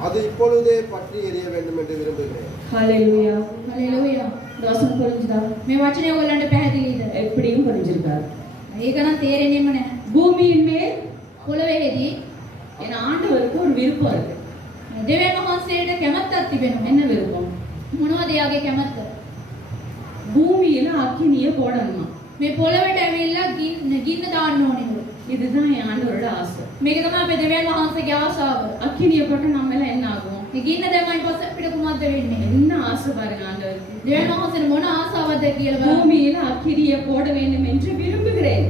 அது இப்பொழுதே பற்றி எரிய வேண்டும் என்று விரும்புகிறேன். ஹalleluya. හලෙලූයා. வசனம் புரிஞ்சுதா? මේ වචනේ ඔයගලන්ට පැහැදිලිද? எப்படியும் புரிஞ்சிருக்காரு. ඒක නම් තේරෙන්නේම නැහැ. பூமியின் மேல் පොළොවේදී என் ஆண்டவருக்கு ஒரு விருப்பம் இருக்கு. දෙවියන් වහන්සේට කැමැත්තක් තිබෙනවා. என்ன விருப்பம்? මොනවද යාගේ කැමැත්ත? பூமியில அக்கினியை போடணுமா? මේ පොළොවට ඇවිල්ලා ගින්න දාන්න ඕනේ. இதுதான் என் ஆண்டவரோட ஆசை. මේක තමයි අපේ දෙවියන් වහන්සේගේ ආශාව. அக்கினியை போட்டு நம்ம எல்லாம் என்ன ஆகும்? මේ ගින්න දැම්මයින් පස්සේ අපිට කුමක්ද වෙන්නේ? என்ன ஆசை பாருங்க ஆண்டவருக்கு. දෙවියන් වහන්සේට මොන ආශාවක්ද කියලා බලන්න. பூமியில அக்கினியை போட வேண்டும் என்று விரும்புகிறேன்.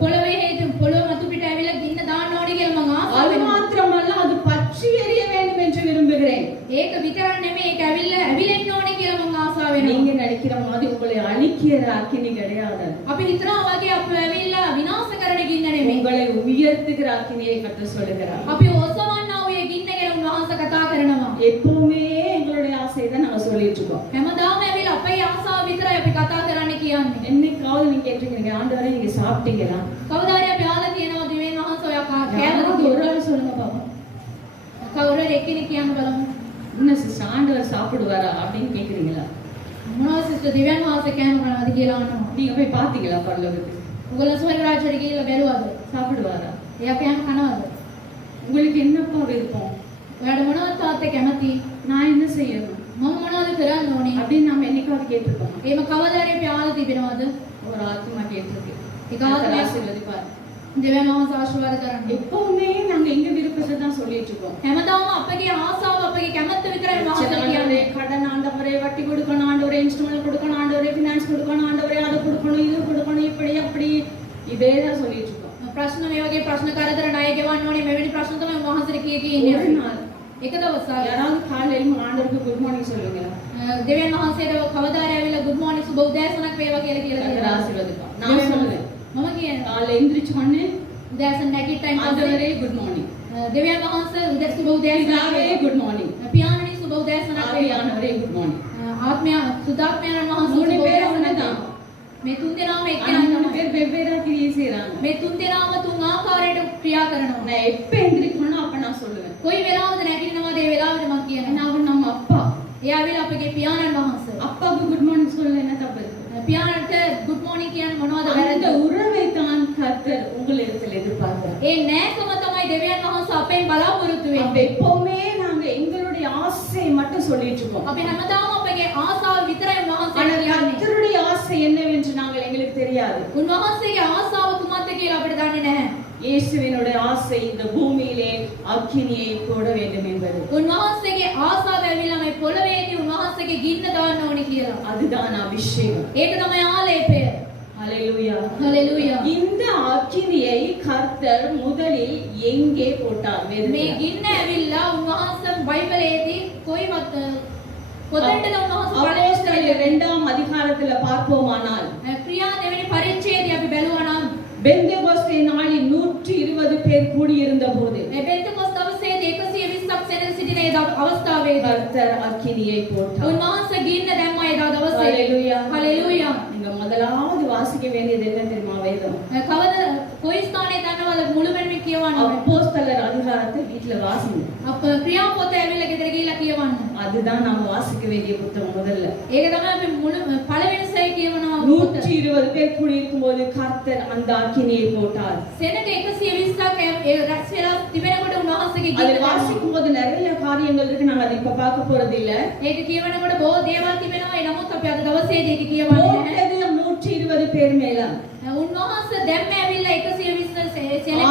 පොළොවේ හේතු පොළොව මතු පිට ඇවිල්ලා ගින්න දාන්න ඕනේ කියලා මම ආශා அது වෙනවා. மாத்திரமல்ல அது பற்றி எரிய வேண்டும் என்று விரும்புகிறேன். ඒක විතරක් නෙමෙයි ඒක ඇවිල්ලා ඇවිලෙන්න ඕනේ කියලා මම ආශා වෙනවා. நீங்க நினைக்கிற மாதிரி உங்களை அழிக்கிற அக்கினி கிடையாது. අපි හිතනවා වගේ අපි ඇවිල්ලා විනාශ කරන ගින්න නෙමෙයි. உங்களை உயர்த்துகிற அக்கினியை கர்த்தர் சொல்லுகிறார். අපි ඔසවන්නා වූ ගින්න ගැන උන්වහන්සේ කතා කරනවා. எப்பவுமே எங்களுடைய ஆசையை தான் நாங்க சொல்லிட்டு இருக்கோம். හැමදාම ඇවිල්ලා අපේ ආශාව විතරයි අපි කතා කරන්න කියන්නේ. என்னைக்காவது நீங்க கேட்டிருக்கீங்க ஆண்டவரே நீங்க சாப்பிட்டீங்களா? කවදාද අපි අහලා තියෙනවා දෙවියන් වහන්සේ ඔයා කෑමද யாராவது ஒரு කියලා? ஆள் சொல்லுங்க பாப்போம். කවුරු හරි එක්කෙනෙක් කියන්න බලමු. என்ன சிஸ்டர் ஆண்டவர் சாப்பிடுவாரா அப்படின்னு கேக்குறீங்களா? මොනවද සිස්ටර් දෙවියන් වහන්සේ කෑම කනවාද කියලා අහනවා. நீங்க போய் பாத்தீங்களா பரலோகத்துக்கு? ඔයගොල්ලෝ ස්වර්ග රාජ්‍යයට ගිහිල්ලා බැලුවද? சாப்பிடுவாரா? එයා කෑම කනවාද? உங்களுக்கு என்னப்பா விருப்பம்? ඔයාට මොනවද තාත්තේ කැමති? நான் என்ன செய்யணும் මම මොනවද කරන්න ඕනේ? அப்படின்னு நம்ம என்னைக்காவது கேட்டிருக்கோம். එහෙම කවදාද අපි අහලා තිබෙනවද? ஒரு ஆத்மா கேட்டிருக்கு. ඒක ආත්මය ஆசீர்வதிப்பார். දෙවියන් වහන්සේ ආශිර්වාද කරන්න. எப்பவுமே நாங்க எங்க விருப்பத்தை தான் சொல்லிட்டு இருக்கோம். හැමදාම අපගේ ආසාව අපගේ කැමැත්ත විතරයි මහන්සිය ஆண்டவரே, කියන්නේ. கடன் ஆண்டவரே, வட்டி கொடுக்கணும் ஆண்டவரே, இன்ஸ்ட்ருமெண்ட் கொடுக்கணும் ஆண்டவரே, ஃபினான்ஸ் கொடுக்கணும் ஆண்டவரே, அது கொடுக்கணும் இது கொடுக்கணும் இப்படி அப்படி இதே தான் சொல்லிட்டு இருக்கோம். ප්‍රශ්න මේ වගේ ප්‍රශ්න කරදර ණය ගෙවන්න ඕනේ මෙවැනි ප්‍රශ්න තමයි මහන්සියට කිය ஒரு ඉන්නේ. நாள் එක දවසක් யாராவது காலையில ஆண்டவருக்கு குட் மார்னிங் சொல்லுங்களா? දෙවියන් වහන්සේට කවදාද ඇවිල්ලා good morning සුබ උදෑසනක් වේවා කියලා කියලා கர்த்தர் දෙනවා. ஆசீர்வதிப்பார். நான் சொல்லுவேன். මම කියන්නේ காலைல எந்திரிச்ச உடனே උදෑසන නැගිටින්න පස්සේ ஆண்டவரே குட் மார்னிங். දෙවියන් වහන්සේ සුබ උදෑසනක් பிதாவே குட் மார்னிங். පියාණනි සුබ උදෑසනක් වේවා. ஆவியானவரே குட் மார்னிங். ආත්මය සුදාත්මයන් වහන්සේ மூணு සුබ பேரும் උදෑසනක් ஒண்ணுதான். මේ තුන් දෙනාම ஆனா එක්කෙනා மூணு තමයි. பேர் வெவ்வேறா கிரியை செய்றாங்க. මේ තුන් දෙනාම තුන් ආකාරයට ක්‍රියා කරනවා. நான் எப்ப எந்திரிக்கணும் அப்ப நான் சொல்லுவேன். කොයි වෙලාවද නැගිටිනවද ඒ වෙලාවට මම කියනවා. ஏன்னா அவர் நம்ம அப்பா. එයා ඇවිල්ලා අපගේ පියාණන් වහන්සේ. அப்பாவுக்கு குட் மார்னிங் சொல்ல என்ன தப்பு இருக்கு? පියාණන්ට good morning කියන්නේ මොනවද அந்த වැරද්ද? உறவை தான் கர்த்தர் உங்களிடத்தில் எதிர்பார்க்கிறார். ඒ නෑකම තමයි දෙවියන් වහන්සේ අපෙන් බලාපොරොත්තු அப்ப වෙන්නේ. எப்பவுமே நாங்க எங்களுடைய ஆசையை மட்டும் சொல்லிட்டு இருக்கோம். අපි හැමදාම අපගේ ආසාව විතරයි ஆனா වහන්සේට කියන්නේ. கர்த்தருடைய ஆசை என்னவென்று நாங்கள் எங்களுக்கு தெரியாது. උන්වහන්සේගේ ආසාව කුමක්ද කියලා අපිට දන්නේ නැහැ. இயேசுவினுடைய ஆசை இந்த பூமியிலே அக்கினியை போட வேண்டும் என்பது. උන්වහන්සේගේ ආසාව ඇවිල්ලා මේ පොළවේදී උන්වහන්සේගේ ගින්න දාන්න ඕනි කියලා. அதுதான் அபிஷேகம். ඒක තමයි ආලේපය. ஹalleluya. හලෙලූයා. இந்த அக்கினியை கர்த்தர் முதலில் எங்கே போட்டார்? මේ வேதத்தில். ගින්න ඇවිල්ලා උන්වහන්සේ බයිබලයේදී කොයි කොතෙන්ද උන්වහන්සේ அப்போஸ்தலர் 2ஆம் அதிகாரத்துல பார்ப்போமானால் ක්‍රියා දෙවෙනි පරිච්ඡේදය අපි බැලුවා නම් பெந்தெகோஸ்தே நாளில் 120 பேர் கூடியிருந்த போது මේ පෙන්තකොස්ත දවසේදී 120ක් සෙනඟ සිටින ඒ අවස්ථාවේදී கர்த்தர் அக்கினியை போட்டார். උන්වහන්සේ ගින්න දැම්මා ඒ දවසේ. ஹalleluya. හලෙලූයා. நீங்க முதலாவது வாசிக்க வேண்டியது என்ன தெரியுமா? வேதம். කවද කොයි ස්ථානයේ දන්නවද මුළුමනින්ම කියවන්න ඕනේ. அப்போஸ்தலர் அதிகாரத்தை வீட்ல வாசிங்க. අප ක්‍රියා පොත ඇවිල්ලා ගෙදර ගිහිල්ලා කියවන්න. அதுதான் நாம வாசிக்க வேண்டிய புத்தகம் முதல்ல. ඒක තමයි අපි මුළු පළවෙනි සැරේ කියවනවා. 120 பேர் கூடியிருக்கும் போது கர்த்தர் அந்த அக்கினியை போட்டார். සෙනඟ 120ක් ඒ රැස් වෙලා තිබෙනකොට උන්වහන්සේගේ அதை ගින්න வாசிக்கும் போது நிறைய காரியங்கள் இருக்கு. நாங்க அதை இப்ப பார்க்க போறது இல்ல. ඒක කියවනකොට බොහෝ දේවල් තිබෙනවා. ඒ නමුත් අපි අද දවසේදී ඒක කියවන්නේ නැහැ. போட்டது 120 பேர் மேல. උන්වහන්සේ දැම්ම ඇවිල්ලා 120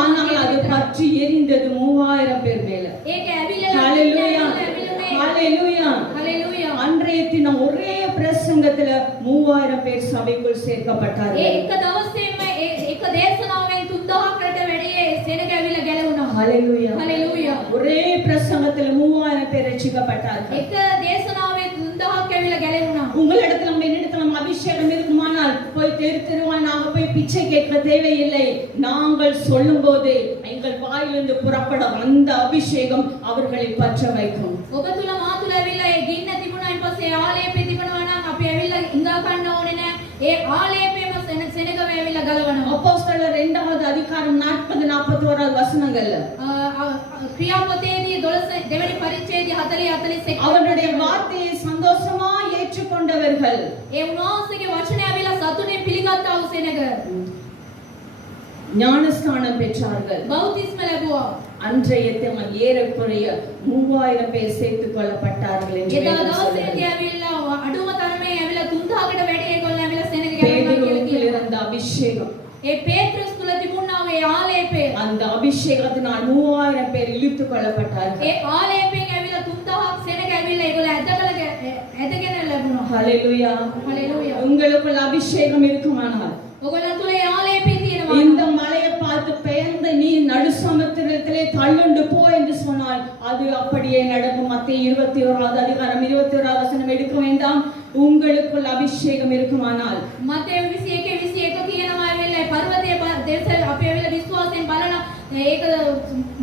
ஆனால் அது සෙනඟ பற்றி எரிந்தது 3000 பேர் மேல. ඒක ඇවිල්ලා ஹalleluya. ඇවිල්ලා ஹalleluya. හලෙලූයා. அன்றைய தினம் ஒரே பிரசங்கத்துல 3000 பேர் சபைக்குள் ඒ சேர்க்கப்பட்டார்கள். එක දවසේම ඒ එක දේශනාවෙන් 3000කට වැඩි සෙනඟ ඇවිල්ලා ගැලවුණා. ஹalleluya. හලෙලූයා. ஒரே பிரசங்கத்துல 3000 பேர் ரட்சிக்கப்பட்டார்கள். එක දේශනාවෙන් 3000ක් ඇවිල්ලා ගැලවුණා. உங்களிடத்துல நம்ம என்னிடத்துல நம்ம அபிஷேகம் இருக்குமானால் போய் திருவானாக போய் பிச்சை கேட்க தேவையில்லை. நாங்கள் சொல்லும் போதே எங்கள் வாயிலிருந்து புறப்படும் அந்த அபிஷேகம் அவர்களை பற்ற வைக்கும். ඔබ තුල මා තුල ඇවිල්ලා ඒ ගින්න තිබුණායින් පස්සේ ආලේපේ තිබුණා නම් අපි ඇවිල්ලා ඉඳා ගන්න ඕනේ නැහැ. ඒ ආලේපේම සෙනගම ඇවිල්ලා ගලවනවා. அப்போஸ்தலர் 2வது அதிகாரம் 40 41 வசனங்கள்ல ක්‍රියාපොතේදී 12 දෙවැනි පරිච්ඡේදය 40 41 அவருடைய வார்த்தையை சந்தோஷமா ஏற்றுக்கொண்டவர்கள் ඒ උන්වහන්සේගේ වචනය ඇවිල්ලා සතුටින් පිළිගත්තා වූ සෙනග ஞானஸ்நானம் பெற்றார்கள். බෞතිස්ම ලැබුවා. அன்றைய தினம் ஏறக்குறைய 3000 பேர் சேர்த்துக் கொள்ளப்பட்டார்கள் என்று එදා வேதம் දවසේදී சொல்கிறது. ඇවිල්ලා අඩුම තරමේ ඇවිල්ලා 3000කට වැඩි ඒගොල්ලෝ ඇවිල්ලා සෙනග ගැලවෙනවා කියලා பேதுருவில் කියනවා. இருந்த அபிஷேகம், ඒ පේත්‍රස් තුල තිබුණා මේ ආලේපය. அந்த அபிஷேகத்தினால் 3000 பேர் இழுத்துக் கொள்ளப்பட்டார்கள். ඒ ආලේපයෙන් ඇවිල්ලා 3000ක් සෙනග ඇවිල්ලා ඒගොල්ලෝ ඇදගෙන ලැබුණා. ஹalleluya. ஹalleluya. உங்களுக்குள்ள அபிஷேகம் இருக்குமானால் ඔයගොල්ලන් තුල ඒ ආලේපය තියෙනවා. இந்த மலையை பார்த்து பெயர்ந்து நீ நடுசமுத்திரத்திலே தள்ளுண்டு போ என்று சொன்னால் அது அப்படியே நடக்கும். மத்தேயு 21வது அதிகாரம் 21வது வசனம் எடுக்க வேண்டாம். உங்களுக்குள் அபிஷேகம் இருக்குமானால் මතේ 21 කියනවා ඇවිල්ලා පර්වතයේ දේශ අපි ඇවිල්ලා විශ්වාසයෙන් බලලා ඒක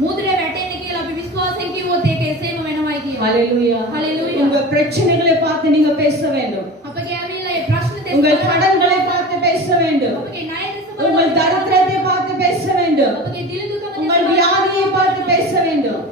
මූදරේ වැටෙන්නේ කියලා අපි විශ්වාසයෙන් කිව්වොත් ඒක එසේම වෙනවයි කියනවා. ஹalleluya. ஹalleluya. உங்க பிரச்சனைகளை பார்த்து நீங்க பேச வேண்டும். අපගේ ඇවිල්ලා ඒ ප්‍රශ්න දෙස உங்கள் கடன்களை பார்த்து பேச வேண்டும். අපගේ ණය දෙස உங்கள் தரித்திரத்தை பார்த்து பேச வேண்டும். අපගේ දිලිදුකම உங்கள் வியாதியை பார்த்து பேச வேண்டும்.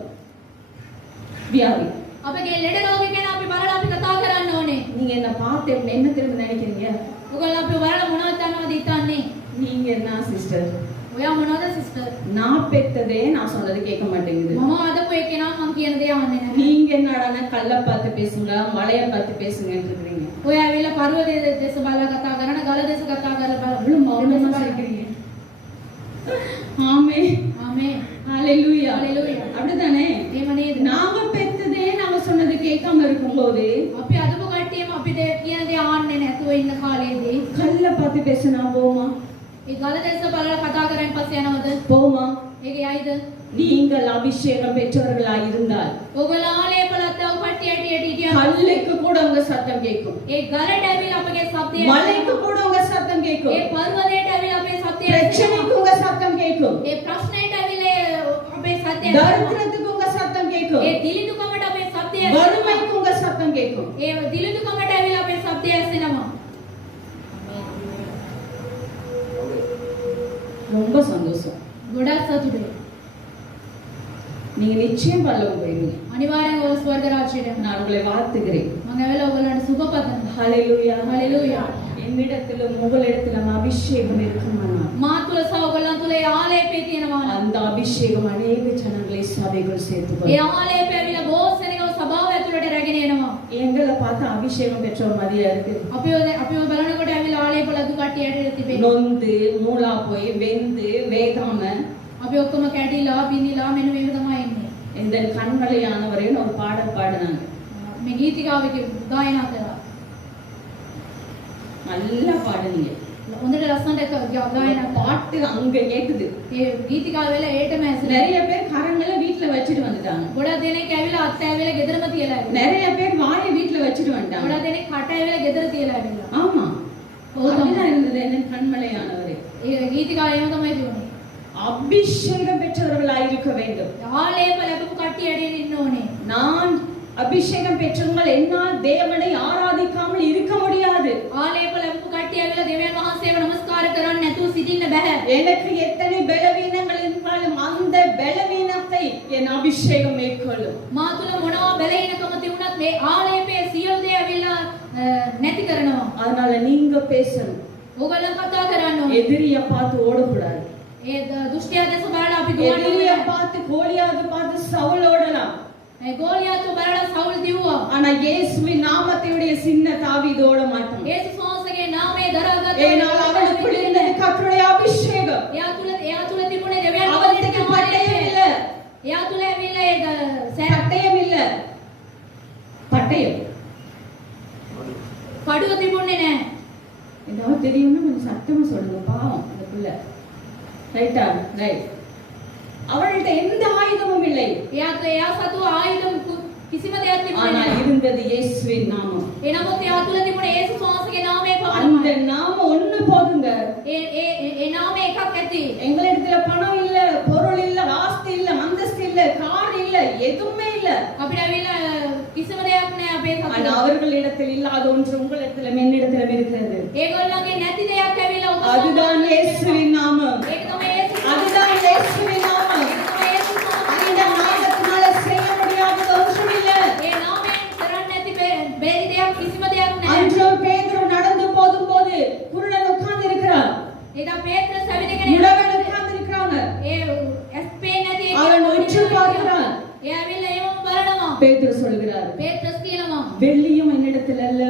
வியாதி, අපගේ ලෙඩ රෝග ගැන අපි බලලා අපි කතා කරන්න ඕනේ. நீங்க என்ன பார்த்து என்ன திரும்ப நினைக்கிறீங்க? ඔයගොල්ලෝ අපි බලලා මොනවද දන්නවද හිතන්නේ? நீங்க என்ன சிஸ்டர்? ඔයා මොනවද සිස්ටර්? நான் பெத்ததே நான் சொன்னது கேட்க மாட்டேங்குது. මම අදපු එකේ නම් මම කියන දේ අහන්නේ නැහැ. நீங்க என்னடானா கல்லை பார்த்து பேசுங்க, மலையை பார்த்து பேசுங்கன்னு இருக்கிறீங்க. ඔයා ඇවිල්ලා පර්වතයේ දෙස බලලා කතා කරන ගල දෙස කතා කරලා அவ்வளவு மௌனமா இருக்கிறீங்க. ஆமே, ආමේන්. ஹalleluya. ஹalleluya. அப்படிதானே? එහෙම නේද? நாங்க பெத்ததே நாங்க சொன்னது கேட்காம இருக்கும்போது අපි අදපු කට්ටියම අපිට කියන දේ ආන්නේ නැතුව ඉන්න කාලේදී கல்லை பார்த்து பேசினா போமா? ඒ ගල දෙස බලලා කතා කරන් පස්සේ යනවද? போமா? ඒකේ ආයිද? நீங்கள் அபிஷேகம் பெற்றவர்களாய் இருந்தால் ඔයගොල්ලෝ ආලේපලත්තව කට්ටිය ඇටියට හිටියා. கல்லுக்கு கூட உங்க சத்தம் கேட்கும். ඒ ගලට ඇවිල්ලා අපගේ ශබ්දය மலைக்கு கூட உங்க சத்தம் கேட்கும். ඒ පර්වතයට ඇවිල්ලා අපේ ශබ්දය பிரச்சனைக்கு உங்க சத்தம் கேட்கும். ඒ ප්‍රශ්නයට ඇවිල්ලා අපේ ශබ්දය தரித்திரத்துக்கு உங்க சத்தம் கேட்கும். ඒ දිලිදුකමට අපේ ශබ්දය வறுமைக்கு உங்க சத்தம் கேட்கும். ඒ දිලිදුකමට ඇවිල්ලා අපේ ශබ්දය ඇසෙනවා. ரொம்ப சந்தோஷம். ගොඩක් සතුටුයි. நீங்க நிச்சயம் பரலோகம் போயிருவீங்க. අනිවාර්යෙන් ඔය ස්වර්ග රාජ්‍යයට යනවා. நான் உங்களை வாழ்த்துகிறேன். මම ඇවිල්ලා ඔයගොල්ලන්ට සුබ පතනවා. ஹalleluya. ஹalleluya. என்னிடத்திலும் உங்களிடத்திலும் அபிஷேகம் இருக்குமானால் මා තුල සහ ඔයගොල්ලන් තුල ඒ ආලේපය තියෙනවා නම් அந்த அபிஷேகம் அநேக ஜனங்களை சபைகள் சேர்த்து ඒ ආලේපය ඇවිල්ලා බොහෝසෙනෙක්ව සභාව ඇතුළට රැගෙන එනවා. எங்களை பார்த்து அபிஷேகம் பெற்றவர் மாதிரியா இருக்கு. අපි බලනකොට ඇවිල්ලා ආලේප ලදු කට්ටියට තිබේ. நொந்து மூளா போய் வெந்து வேகாம අපි ඔක්කොම කැඩිලා බිනිලා මෙන්න මේක තමයි ඉන්නේ. இந்த கண்மலையானவரே ஒரு பாடல் பாடினாங்க. මේ ගීතිකාවේ ගායනා කරා. நல்லா பாடுனீங்க. හොඳට ලස්සනට ගායනා කරා. பாட்டு அங்க கேக்குது. ඒ ගීතිකාව වෙල ඒටම ඇසෙනවා. நிறைய பேர் கரங்களை வீட்டுல வச்சிட்டு வந்துட்டாங்க. ගොඩක් දෙනෙක් ඇවිල්ලා අත් ඇවිල්ලා ගෙදරම තියලා ඇවිල්ලා. நிறைய பேர் வாயை வீட்டுல வச்சிட்டு வந்துட்டாங்க. ගොඩක් දෙනෙක් කට ඇවිල්ලා ගෙදර තියලා ඇවිල්ලා. ஆமா, ඔව් அப்படிதான் இருந்தது. என்ன கண்மலையானவரே, ඒ ගීතිකාව එහෙම තමයි තිබුණේ. அபிஷேகம் பெற்றவர்களாய் இருக்க வேண்டும். ආලේප ලැබපු කට්ටියට ඉන්න ඕනේ. நான் அபிஷேகம் பெற்றவங்கள் என்னால் தேவனை ஆராதிக்காமல் இருக்க முடியாது. ආලේප ලැබපු කට්ටිය ඇවිල්ලා දෙවියන් වහන්සේව නමස්කාර කරන්නේ නැතුව සිටින්න බෑ. எனக்கு எத்தனை பலவீனங்கள் இருந்தாலும் அந்த பலவீனத்தை என் அபிஷேகம் மேற்கொள்ளும். මා තුල මොනවා බැලීනකම තිබුණත් මේ ආලේපයේ සියලු දේ ඇවිල්ලා නැති කරනවා. அதனால நீங்க பேசணும். ඕගොල්ලෝ කතා කරන්න ඕනේ. எதிரிய பார்த்து ஓடக்கூடாது. ඒ දුෂ්ටයා දැස බලලා අපි දුවන්න எதிரிய ඕනේ. பார்த்து கோலியாவது பார்த்து சவுல் ஓடலாம். ඒ ගෝලියාතු බලලා සවුල් දිව්වා. ஆனா இயேசுவின் நாமத்தையுடைய சின்ன தாவீது ஓட மாட்டான். යේසුස් වහන්සේගේ නාමය දරාගත්ත ஏனால் அவனுக்குள் இருந்தது கர்த்தருடைய அபிஷேகம். එයා තුල තිබුණේ දෙවියන් அவனுக்கு பட்டயம் இல்ல. එයා තුල ඇවිල්ලා ඒ பட்டயம் இல்ல. பட்டயம் පඩුව තිබුණේ නැහැ. ஏதாவது தெரியும்னா கொஞ்சம் சத்தமா சொல்லுங்க. பாவம் அந்த பிள்ளை. ரைட்டா? ரைட். அவள்கிட்ட எந்த ஆயுதமும் இல்லை. එයා සතු ආයුධ කිසිම දෙයක් තිබුණේ ஆனால் නැහැ. இருந்தது இயேசுவின் நாமம். එනමුත් එයා තුල තිබුණේ යේසුස් වහන්සේගේ නාමය அந்த පමණයි. நாமம் ஒண்ணு போதுங்க. இல்ல. අපිට ඇවිල්ලා කිසිම දෙයක් නෑ අපේ ஆனா සතුට. அவர்களிடத்தில் இல்லாத ஒன்று உங்களிடத்திலும் என்னிடத்திலும் இருக்கிறது. ඒගොල්ලන්ගේ නැති දෙයක් ඇවිල්ලා ඔබ அதுதான் இயேசுவின் நாமம். ඒක තමයි යේසුස් அதுதான் இயேசுவின் நாமம். அந்த நாமத்தினால செய்ய முடியாதது ஒன்றும் இல்ல. ඒ නාමයෙන් කරන්න නැති බැරි දෙයක් කිසිම දෙයක් නෑ. அன்று பேதுரு நடந்து போகும்போது குருடன் உட்கார்ந்து இருக்கிறான். ඒදා පේත්‍රස් ඇවිදගෙන முடவன் உட்கார்ந்து இருக்கிறாங்க. ඒ ඇස් පේන්නේ නැති அவன் உற்று பார்க்கிறான். ඒ ඇවිල්ලා ඒවම බලනවා. பேதுரு சொல்கிறார், පේත්‍රස් කියනවා வெள்ளியும் என்னிடத்தில் அல்ல,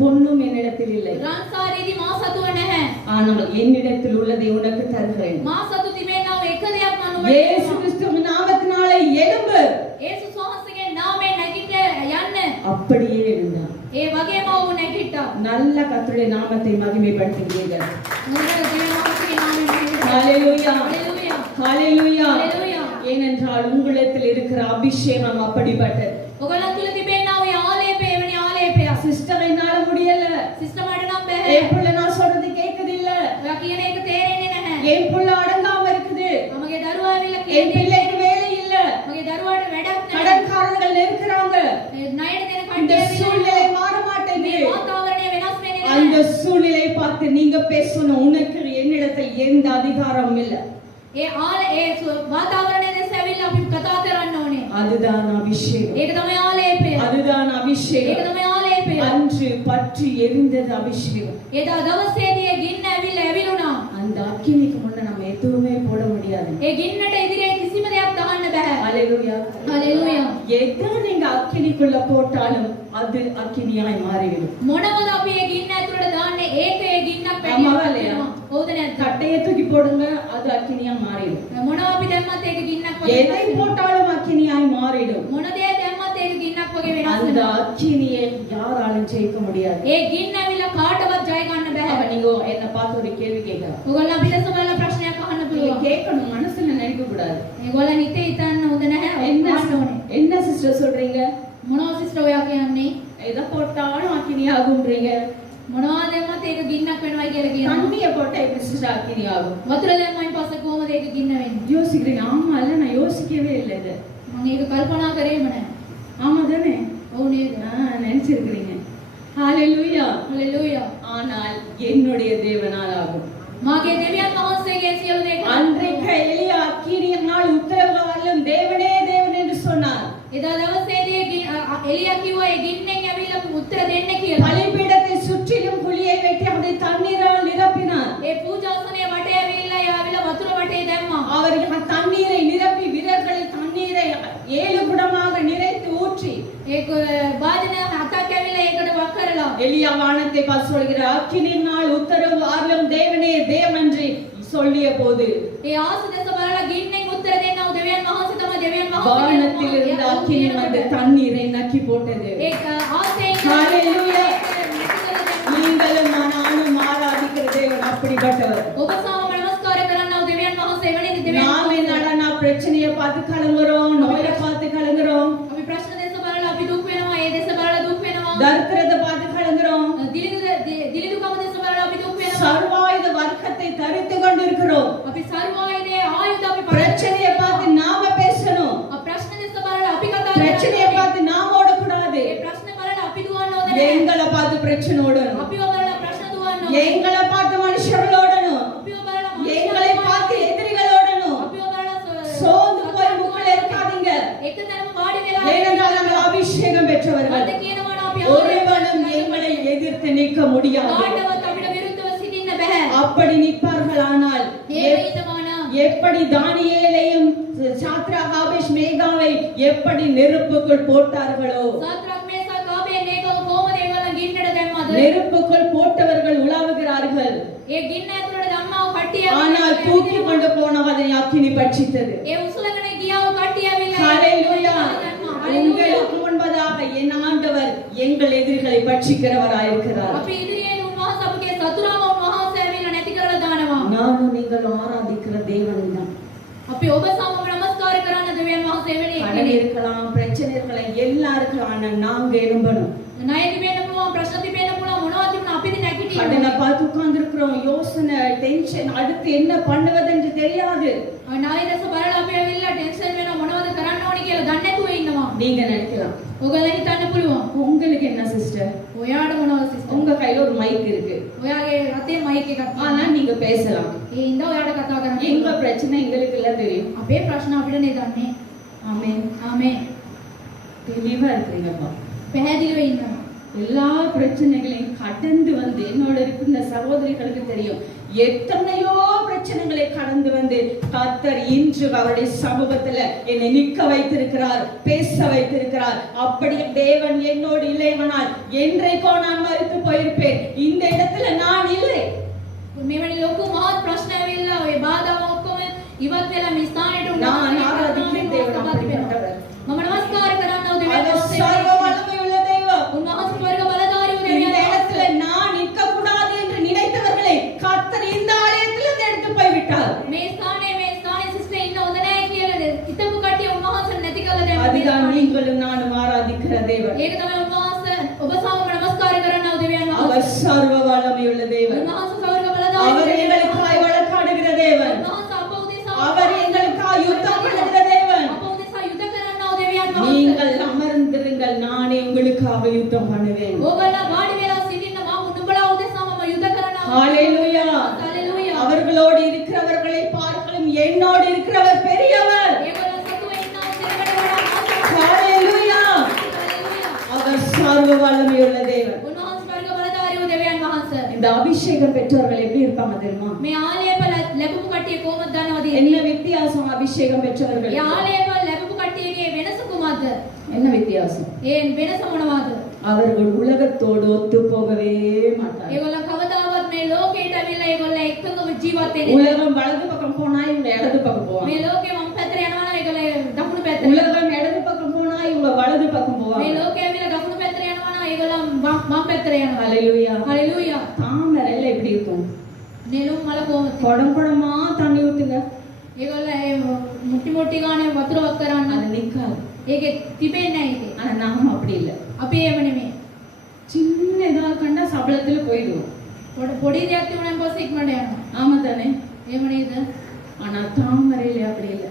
பொன்னும் என்னிடத்தில் இல்லை. රන්සාරීදී මා සතුව නැහැ. ஆனால் என்னிடத்தில் உள்ளதை உனக்கு தருகிறேன். මා සතු තිබෙනව එක දෙයක් මම இயேசு கிறிஸ்துவின் நாமத்தினால எழும்பு. යේසුස් වහන්සේගේ නාමයෙන් නැගිට යන්න. அப்படியே எழுந்தான். ඒ වගේම ඔහු නැගිට්ටා. நல்ல கர்த்தருடைய நாமத்தை மகிமைப்படுத்துகிறீர்கள். මොකද දෙවියන් වහන්සේගේ නාමයෙන් නැගිට්ටා. ஹalleluya, හalleluya. ஹalleluya. ஹalleluya. ஏனென்றால் உங்களிடத்தில் இருக்கிற அபிஷேகம் அப்படிப்பட்டது. ඔයගොල්ලන් තුල තිබෙනව ඒ ආලේපය එවැනි ආලේපයක්. சிஸ்டர் என்னால முடியல, සිස්ටමට නම් බෑ. என் புள்ள நான் சொல்றது கேக்குது இல்ல, ඔයා කියන එක තේරෙන්නේ නැහැ. என் புள்ள அடங்காம இருக்குது, මගේ දරුවා ඇවිල්ලා என் කියන්නේ பிள்ளைக்கு வேலை இல்ல, මගේ දරුවාට වැඩක් නැහැ. கடன்காரர்கள் இருக்கிறாங்க, ණයට දෙන இந்த කට්ටිය சூழ்நிலை ඇවිල්ලා மாற மாட்டேங்குது. මේ වාතාවරණය වෙනස් වෙන්නේ அந்த නැහැ. சூழ்நிலை பார்த்து நீங்க பேசணும், உனக்கு என்னிடத்தில் எந்த அதிகாரமும் இல்ல. ඒ වාතාවරණය දැස ඇවිල්ලා අපි කතා කරන්න ඕනේ. அதுதான் அபிஷேகம், ඒක තමයි ආලේපය. அதுதான் ඒක அபிஷேகம். තමයි ආලේපය. அன்று பற்றி எரிந்தது அபிஷேகம். එදා දවසේදී ඒ ගින්න ඇවිල්ලා ඇවිලුණා. அந்த அக்கினிக்கு முன்ன நம்ம எதுவுமே போட முடியாது. ඒ ගින්නට ඉදිරියේ කිසිම දෙයක් දාන්න බෑ. ஹalleluya, හalleluya. எதை நீங்க அக்கினிக்குள்ள போட்டாலும் அது அக்கினியாய் மாறிவிடும். මොනවද අපි ඒ ගින්න ඇතුළට දාන්නේ? ඒක ඒ ගින්නක් ஆமாவா පැටියක් இல்லையா? වෙනවා. හවුද නැද්ද? கட்டையை தூக்கி போடுங்க, அது அக்கினியா மாறிடும். මොනවා අපි දැම්මත් ඒක ගින්නක් වගේ எதை වෙනස් වෙනවා. போட்டாலும் அக்கினியாய் மாறிடும். මොන දේ දැම්මත් ඒක ගින්නක් වගේ වෙනස් அந்த වෙනවා. அக்கினியை யாராலும் ஜெயிக்க முடியாது. ඒ ගින්න ඇවිල්ලා කාටවත් ජය ගන්න அப்ப බෑ. நீங்க என்ன பார்த்து ஒரு கேள்வி கேட்கலாம். ඔයගොල්ලෝ අපි දැස බලලා ප්‍රශ්නයක් අහන්න நீங்க පුළුවන්. கேட்கணும், மனசுல நினைக்க கூடாது. ඒගොල්ලන් හිතේ හිතන්න හොඳ නැහැ. என்ன ඔන්න ඕනේ. என்ன சிஸ்டர் சொல்றீங்க? මොනවා සිස්ටර් ඔයා කියන්නේ? எதை போட்டாலும் அக்கினி ஆகும்ன்றீங்க. මොනවා දැම්මත් ඒක ගින්නක් වෙනවයි කියලා කියනවා. தண்ணியை போட்டா எப்படி சிஸ்டர் அக்கினி ஆகும்? වතුර දැම්මයින් පස්සේ කොහොමද ඒක ගින්න වෙන්නේ? யோசிக்கிறீங்க. ஆமா இல்ல, நான் யோசிக்கவே இல்லை இது. මම ඒක කල්පනා කරේම නැහැ. ஆமா தானே? ඔව් නේද? நினைச்சிருக்கிறீங்க. ஹalleluya. හalleluya. ஆனால் என்னுடைய தேவனால் ஆகும். මාගේ දෙවියන් වහන්සේගේ සියලු දේ அன்றைக்கு எலியா அக்கினியினால் உத்தரவு வரலும் தேவனே தேவன் என்று சொன்னார். එදා දවසේදී එලියා කිව්වා ඒ ගින්නෙන් ඇවිල්ලා උත්තර දෙන්න කියලා. பலிபீடத்தை சுற்றிலும் குழியை வெட்டி அதை தண்ணீரால் நிரப்பினார். ඒ පූජාසනයේ වටේ ඇවිල්ලා යාවිලා වතුර වටේ දැම්මා. அவர் தண்ணீரை நிரப்பி வீரர்களை தண்ணீரை 7 குடமாக நிறைத்து ஊற்றி ඒක වාදන හතක් ඇවිල්ලා ඒකට වක් කරලා எலியா வானத்தை பார்த்து சொல்கிறார், அக்கினியினால் உத்தரவு அருளும் தேவனே தேவனென்று சொல்லிய போது ඒ ආස දැස බලලා ගින්නෙන් උත්තර දෙන්නව දෙවියන් වහන්සේ තමයි දෙවියන් வானத்தில் இருந்த அக்கினி வந்து தண்ணீரை நக்கி போட்டது. ඒක ආසයෙන් ஹalleluya. நீங்களும் நானும் ஆராதிக்கிற தேவன் அப்படிப்பட்டவர். ඔබ සාම නමස්කාර කරන්නව දෙවියන් වහන්සේ වෙන්නේ දෙවියන් நாம் என்னடா பிரச்சனையை பார்த்து கலங்குறோம், நோயை பார்த்து கலங்குறோம், අපි ප්‍රශ්න දැස බලලා අපි දුක් වෙනවා. ඒ දැස බලලා දුක් වෙනවා. தரித்திரத்தை பார்த்து கலங்குறோம், දිලිදුකම දැස බලලා අපි දුක් වෙනවා. சர்வாயுத வர்க்கத்தை தரித்து கொண்டிருக்கிறோம். අපි සර්වායනේ ආයුධ අපි பிரச்சனையை பார்த்து நாம பேசணும், ප්‍රශ්න දැස බලලා අපි කතා பிரச்சனையை பார்த்து நாம ஓடக்கூடாது. ඒ ප්‍රශ්න බලලා අපි දුවන්න ඕනේ නැහැ. எங்களை பார்த்து பிரச்சனை ஓடணும், අපිව බලලා ප්‍රශ්න දුවන්න ඕනේ. எங்களை பார்த்து மனுஷர்கள் ஓடணும், අපිව බලලා எங்களை பார்த்து எதிரிகள் ஓடணும். අපිව බලලා சோர்ந்து போய் முக்கில் இருக்காதீங்க. එක තැනම වාඩි වෙලා ஏனென்றால் நாங்கள் அபிஷேகம் பெற்றவர்கள். අද කියනවා අපි ஒருவனும் எங்களை எதிர்த்து நிற்க முடியாது. කාටවත් අපිට විරුද්ධව සිටින්න බෑ. அப்படி நிற்பார்களானால் ඒ වේදමාන எப்படி தானியேலையும் சாத்ராக் ஆபேஷ் மேகாவை எப்படி நெருப்புக்குள் போட்டார்களோ, සාත්‍රාක් මේසා කාබේ මේකව කොහොමද ඒගොල්ලන් ගින්නට දැම්මද? நெருப்புக்குள் போட்டவர்கள் உலாவுகிறார்கள். ඒ ගින්න ඇතුළට දැම්මව කට්ටිය ஆனால் தூக்கி கொண்டு போனவனை அக்கினி பட்சித்தது. ඒ උසලගෙන ගියව කට්ටිය ඇවිල්ලා ஹalleluya. හalleluya. உங்களுக்கு முன்பதாக என் ஆண்டவர் எங்கள் எதிரிகளை பட்சிக்கிறவராயிருக்கிறார். අපි ඉදිරියේ උන්වහන්සේ අපගේ සතුරාම උන්වහන්සේ ඇවිල්ලා නැති කරලා දානවා. நானும் நீங்கள் ஆராதிக்கிற தேவன் தான். අපි ඔබ සමග නමස්කාර කරන්න දෙවියන් වහන්සේ වෙන්නේ கடன் இருக்கலாம், பிரச்சனை இருக்கலாம், எல்லாருக்கும் ஆனா நாங்க எழும்பணும். ණය තිබෙන්න පුළුවන්, ප්‍රශ්න තිබෙන්න පුළුවන්, මොනවද තිබුණා අපිට නැගිටින්න. கடனை பார்த்து உட்கார்ந்திருக்கிறோம், யோசனை, டென்ஷன், அடுத்து என்ன பண்ணுவதென்று தெரியாது. ණය දැස බලලා අපි ඇවිල්ලා ටෙන්ෂන් වෙනවා, මොනවද කරන්න ඕනි කියලා දන්නේ නැතුව ඉන්නවා. நீங்க நினைக்கலாம் ඔයාලා හිතන්න පුළුවන්. உங்களுக்கு என்ன சிஸ்டர், ඔයාට මොනවද සිස්ටර්? உங்க கையில ஒரு மைக் இருக்கு, ඔයාගේ රටේ මයික් එකක් ஆனா තියෙනවා. நீங்க பேசலாம். ඒ හින්දා ඔයාට කතා කරන්න எங்க පුළුවන්. பிரச்சனை எங்களுக்கு எல்லாம் தெரியும். අපේ ප්‍රශ්න අපිට නේ දන්නේ. ஆமென். ආමේන්. தெளிவா இருக்கிறீங்கப்பா. පැහැදිලිව ඉන්නවා. எல்லா பிரச்சனைகளையும் கடந்து வந்து என்னோட இருக்கின்ற சகோதரிகளுக்கு தெரியும், எத்தனையோ பிரச்சனைகளை கடந்து வந்து கர்த்தர் இன்று அவருடைய சமூகத்துல என்னை நிற்க வைத்திருக்கிறார், பேச வைத்திருக்கிறார். அப்படியே தேவன் என்னோடு இல்லைவனால் என்றைக்கோ நான் மரித்து போயிருப்பேன். இந்த இடத்துல நான் இல்லை. මෙවැනි ලොකු මහත් ප්‍රශ්න ඇවිල්ලා ඔය බාධා ඔක්කොම ඉවත් වෙලා මේ ස්ථානෙට நான் ஆராதிக்கும் தேவன் அப்படிப்பட்டவர். මම නමස්කාර කරන්නව அவர் දෙවියන් சர்வ வல்லமையுள்ள தெய்வம். උන්වහන්සේ ස්වර්ග බලධාරී වූ இந்த දෙවියන් இடத்துல நான் நிற்க கூடாது என்று நினைத்தவர்களை கர்த்தர் இந்த ஆலயத்திலிருந்து எடுத்து போய்விட்டார். මේ ස්ථානයේ සිස්ටර් ඉන්න හොඳ නැහැ කියලා හිතපු කට්ටිය උන්වහන්සේ නැති කළා දැන් அதுதான் நீங்களும் நானும் ஆராதிக்கிற தேவன். ඒක තමයි උන්වහන්සේ ඔබ සමග නමස්කාර කරන්නව දෙවියන් அவர் වහන්සේ சர்வ வல்லமையுள்ள தேவன். උන්වහන්සේ ස්වර්ග බලධාරී அவர் எங்களுக்காய் வழக்காடுகிற தேவன். උන්වහන්සේ අප උදෙසා அவர் எங்களுக்காய் யுத்தம் பண்ணுகிற தேவன். අප උදෙසා යුද කරන්නව දෙවියන් වහන්සේ நீங்கள் அமர்ந்திருங்கள், நானே உங்களுக்காக யுத்தம் பண்ணுவேன். ඕගොල්ලෝ වාඩි වෙලා සිටින්න මම නුඹලා උදෙසා මම යුද කරනවා. ஹalleluya. හalleluya. அவர்களோடு இருக்கிறவர்களை பார்க்கலும் என்னோடு இருக்கிறவர் பெரியவர். ඒගොල්ලෝ සතුව ඉන්නවා සිරකට වඩා මහත්. ஹalleluya. හalleluya. அவர் சர்வ வல்லமையுள்ள தேவன். උන්වහන්සේ ස්වර්ග බලධාරී වූ දෙවියන් වහන්සේ. இந்த அபிஷேகம் பெற்றவர்கள் எப்படி இருப்பாங்க தெரியுமா? මේ ආලයප ලැබපු කට්ටිය කොහොමද දන්නවද? என்ன வித்தியாசம் அபிஷேகம் பெற்றவர்கள்? මේ ආලයප ලැබපු කට්ටියගේ වෙනස කුමක්ද? என்ன வித்தியாசம்? ඒ වෙනස මොනවාද? அவர்கள் உலகத்தோடு ஒத்து போகவே மாட்டார்கள். ඒගොල්ලෝ කවදාවත් මේ ලෝකයට ඇවිල්ලා ඒගොල්ලෝ එක්කම ජීවත් වෙන්නේ නැහැ. உலகம் வலது பக்கம் போனா இவங்க இடது பக்கம் போவாங்க. මේ ලෝකේ වම් පැත්තට යනවා නම් ඒගොල්ලෝ දකුණු පැත්තට. உலகம் இடது பக்கம் போனா இவங்க வலது பக்கம் මේ போவாங்க. ලෝකේ ඇවිල්ලා දකුණු පැත්තට යනවා නම් ඒගොල්ලෝ වම් පැත්තට යනවා. ஹalleluya. හalleluya. தாமரையில எப்படி இருக்கும்? නෙළුම් මල කොහොමද? குடம் குடமா தண்ணி ஊத்துங்க, ඒගොල්ලෝ ඒ මුට්ටි මුට්ටි ගානේ වතුර වක් කරන්න. அது நிக்காது. ඒකේ තිබෙන්නේ නැහැ ඒකේ. ஆனா நாம அப்படி இல்ல. අපි ඒව නෙමෙයි. சின்ன ஏதாவது கண்டா சபலத்துல போயிடுவோம். පොඩි දෙයක් තිබුණාන් පස්සේ ඉක්මනට යනවා. ஆமா தானே? එහෙම නේද? ஆனா தாமரையில அப்படி இல்ல.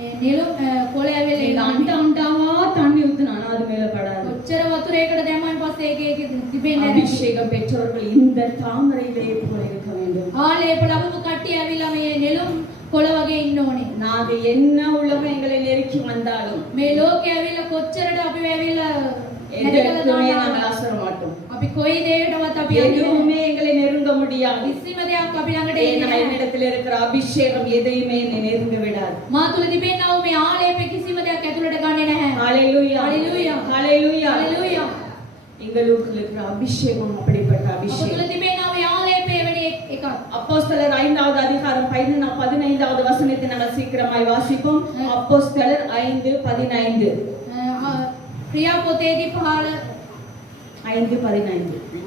ඒ නෙළුම් කොළ ඇවිල්ලා நீங்க அண்டா அண்டாவா தண்ணி ஊத்துனானா அது மேல படாது. කොච්චර වතුර ඒකට දැම්මන් පස්සේ ඒකේ තිබෙන්නේ නැහැ. அபிஷேகம் பெற்றவர்கள் இந்த தாமரையிலே போல இருக்க வேண்டும். ආලේප ලැබපු කට්ටිය ඇවිල්ලා මේ නෙළුම් කොළ වගේ ඉන්න ඕනේ. நாங்க என்ன உலகம் எங்களை நெருக்கி வந்தாலும் මේ ලෝකේ ඇවිල්ලා කොච්චරට අපි ඇවිල්ලා எதுவுமே நாங்கள் ஆசர மாட்டோம். අපි කොයි දෙයකටවත් අපි යන්නේ எதுவுமே எங்களை நெருங்க முடியாது. කිසිම දෙයක් අපි ළඟට ஏன்னா එන්නේ නැහැ. என்னிடத்தில் இருக்கிற அபிஷேகம் எதையுமே என்னை நெருங்க விடாது. මා තුල තිබෙනා වූ මේ ආලේපේ කිසිම දෙයක් ඇතුළට ගන්නේ නැහැ. ஹalleluya. ஹalleluya. ஹalleluya. හalleluya. எங்களுக்கு இருக்கிற அபிஷேகம் அப்படிப்பட்ட අප அபிஷேகம். තුල තිබෙනා වූ ආලේපේ වෙන එකක්. அப்போஸ்தலர் 5வது அதிகாரம் 15வது வசனத்தை நாங்கள் சீக்கிரமாய் வாசிப்போம். அப்போஸ்தலர் 5:15. ක්‍රියා පොතේදී 5:15.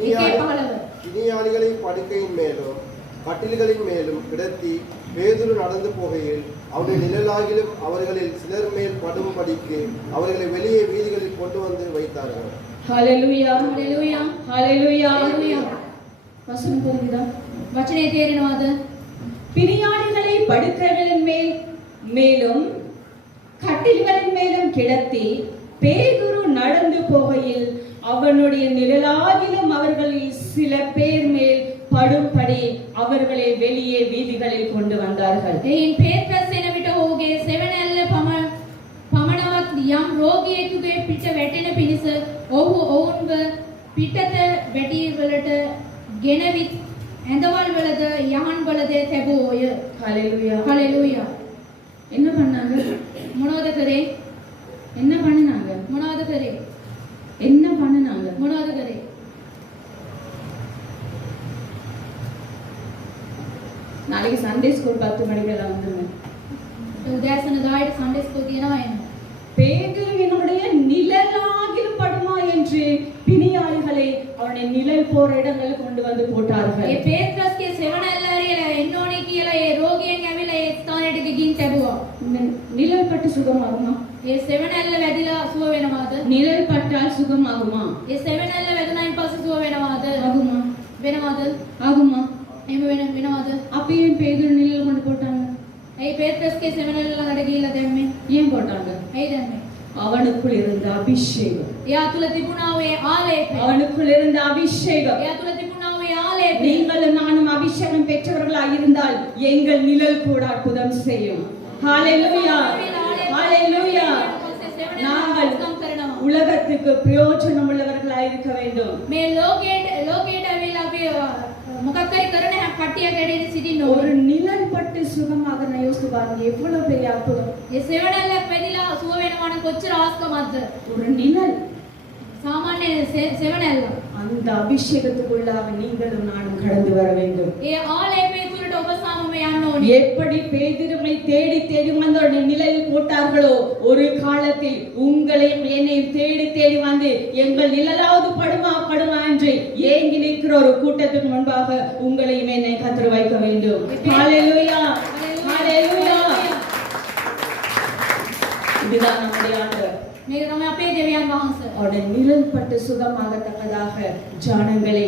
එකේ 15. பிணியாளிகளை படுக்கையின் மேலும் கட்டில்களின் மேலும் கிடத்தி பேதுரு நடந்து போகையில் அவருடைய நிழலாகிலும் அவர்களில் சிலர் மேல் படும்படிக்கு அவர்களை வெளியே வீதிகளில் கொண்டு வந்து வைத்தார்கள். ஹalleluya. හalleluya. ஹalleluya. හalleluya. வசனம் புரியுதா? වචනේ තේරෙනවද? பிணியாளிகளை படுக்கைகளின் மேலும் கட்டில்களின் மேலும் கிடத்தி பேதுரு நடந்து போகையில் அவனுடைய நிழலாகிலும் அவர்களில் சில பேர் மேல் படும்படி அவர்களை வெளியே வீதிகளில் கொண்டு வந்தார்கள். එයින් පේත්‍රස් එන විට ඔහුගේ සෙවණැල්ල පමණවත් යම් රෝගියෙකුගේ පිට වැටෙන පිණිස ඔහු ඔවුන්ව පිටත වැටි වලට ගෙනවිත් ඇඳවල් වලද යහන් වලද තැබුවෝය. ஹalleluya. හalleluya. என்ன பண்ணாங்க? මොනවද කරේ? என்ன பண்ணுனாங்க? මොනවද කරේ? என்ன பண்ணுனாங்க? මොනවද කරේ? நாளைக்கு சண்டே ஸ்கூல் 10 மணிக்கெல்லாம் வந்துருங்க. උදෑසන 10ට සන්ඩේ ස්කූල් තියෙනවා එන්න. பேதுருவினுடைய நிழலாகிலும் படுமா என்று பிணியாளிகளை அவனுடைய நிழல் போற இடங்களுக்கு கொண்டு வந்து போட்டார்கள். ඒ පේත්‍රස්ගේ සෙවණැල්ල ඇරියලා එන්න ඕනේ කියලා ඒ රෝගියෙන් ඇවිල්ලා ඒ ස්ථානෙට ගිහින් තැබුවා. நிழல் பட்டு சுகமாகுமா? ඒ සෙවණැල්ල වැදිලා සුව වෙනවද? நிழல் பட்டால் சுகமாகுமா? ඒ සෙවණැල්ල වැදුනායින් පස්සේ සුව වෙනවද? ஆகுமா? වෙනවද? ஆகுமா? එහෙම වෙනවද? அப்பயும் பேதுரு நிழல் கொண்டு போட்டாங்க. ඇයි පේත්‍රස්ගේ සෙවණැල්ල ළඟට ගිහිල්ලා දැම්මේ? ஏன் போட்டாங்க? ඇයි දැම්මේ? அவனுக்குள் இருந்த அபிஷேகம், එයා තුල තිබුණා ඔය ආලේපය. அவனுக்குள் இருந்த அபிஷேகம். එයා තුල තිබුණා ඔය ආලේපය. நீங்களும் நானும் அபிஷேகம் பெற்றவர்களாய் இருந்தால் எங்கள் நிழல் கூட அற்புதம் செய்யும். ஹalleluya, ஹalleluya. நாங்கள் உலகத்துக்கு பிரயோஜனம் உள்ளவர்களாய் இருக்க வேண்டும். මේ ලෝකයට ඇවිල්ලා අපි මොකක් හරි කරන කට්ටියක් ඇඩේ සිටින්න ஒரு ඕනේ. நிழல் பட்டு சுகமாக நான் யோசித்து பாருங்க, எவ்வளவு பெரிய அற்புதம். ඒ සෙවණැල්ලක් වැදිලා සුව වෙනවා නම් කොච්චර ආස්කමක්ද. ஒரு நிழல், සාමාන්‍ය සෙවණැල්ල. அந்த அபிஷேகத்துக்குள்ளாக நீங்களும் நானும் கடந்து வர வேண்டும். ඒ ආලේපය තුලට ඔබ සමම යන්න ඕනේ. எப்படி பேதுருவை தேடி தேடி வந்து அவருடைய நிழலில் போட்டார்களோ, ஒரு காலத்தில் உங்களையும் என்னையும் தேடி தேடி வந்து எங்கள் நிழலாவது படுமா படுமா என்று ஏங்கி நிற்கிற ஒரு கூட்டத்துக்கு முன்பாக உங்களையும் என்னை கத்தர் வைக்க வேண்டும். ஹalleluya, ஹalleluya. இதுதான் நம்முடைய ஆண்டவர். මේක තමයි අපේ දෙවියන් වහන්සේ. அவருடைய நிழல் பட்டு சுகமாகத்தக்கதாக ஜனங்களை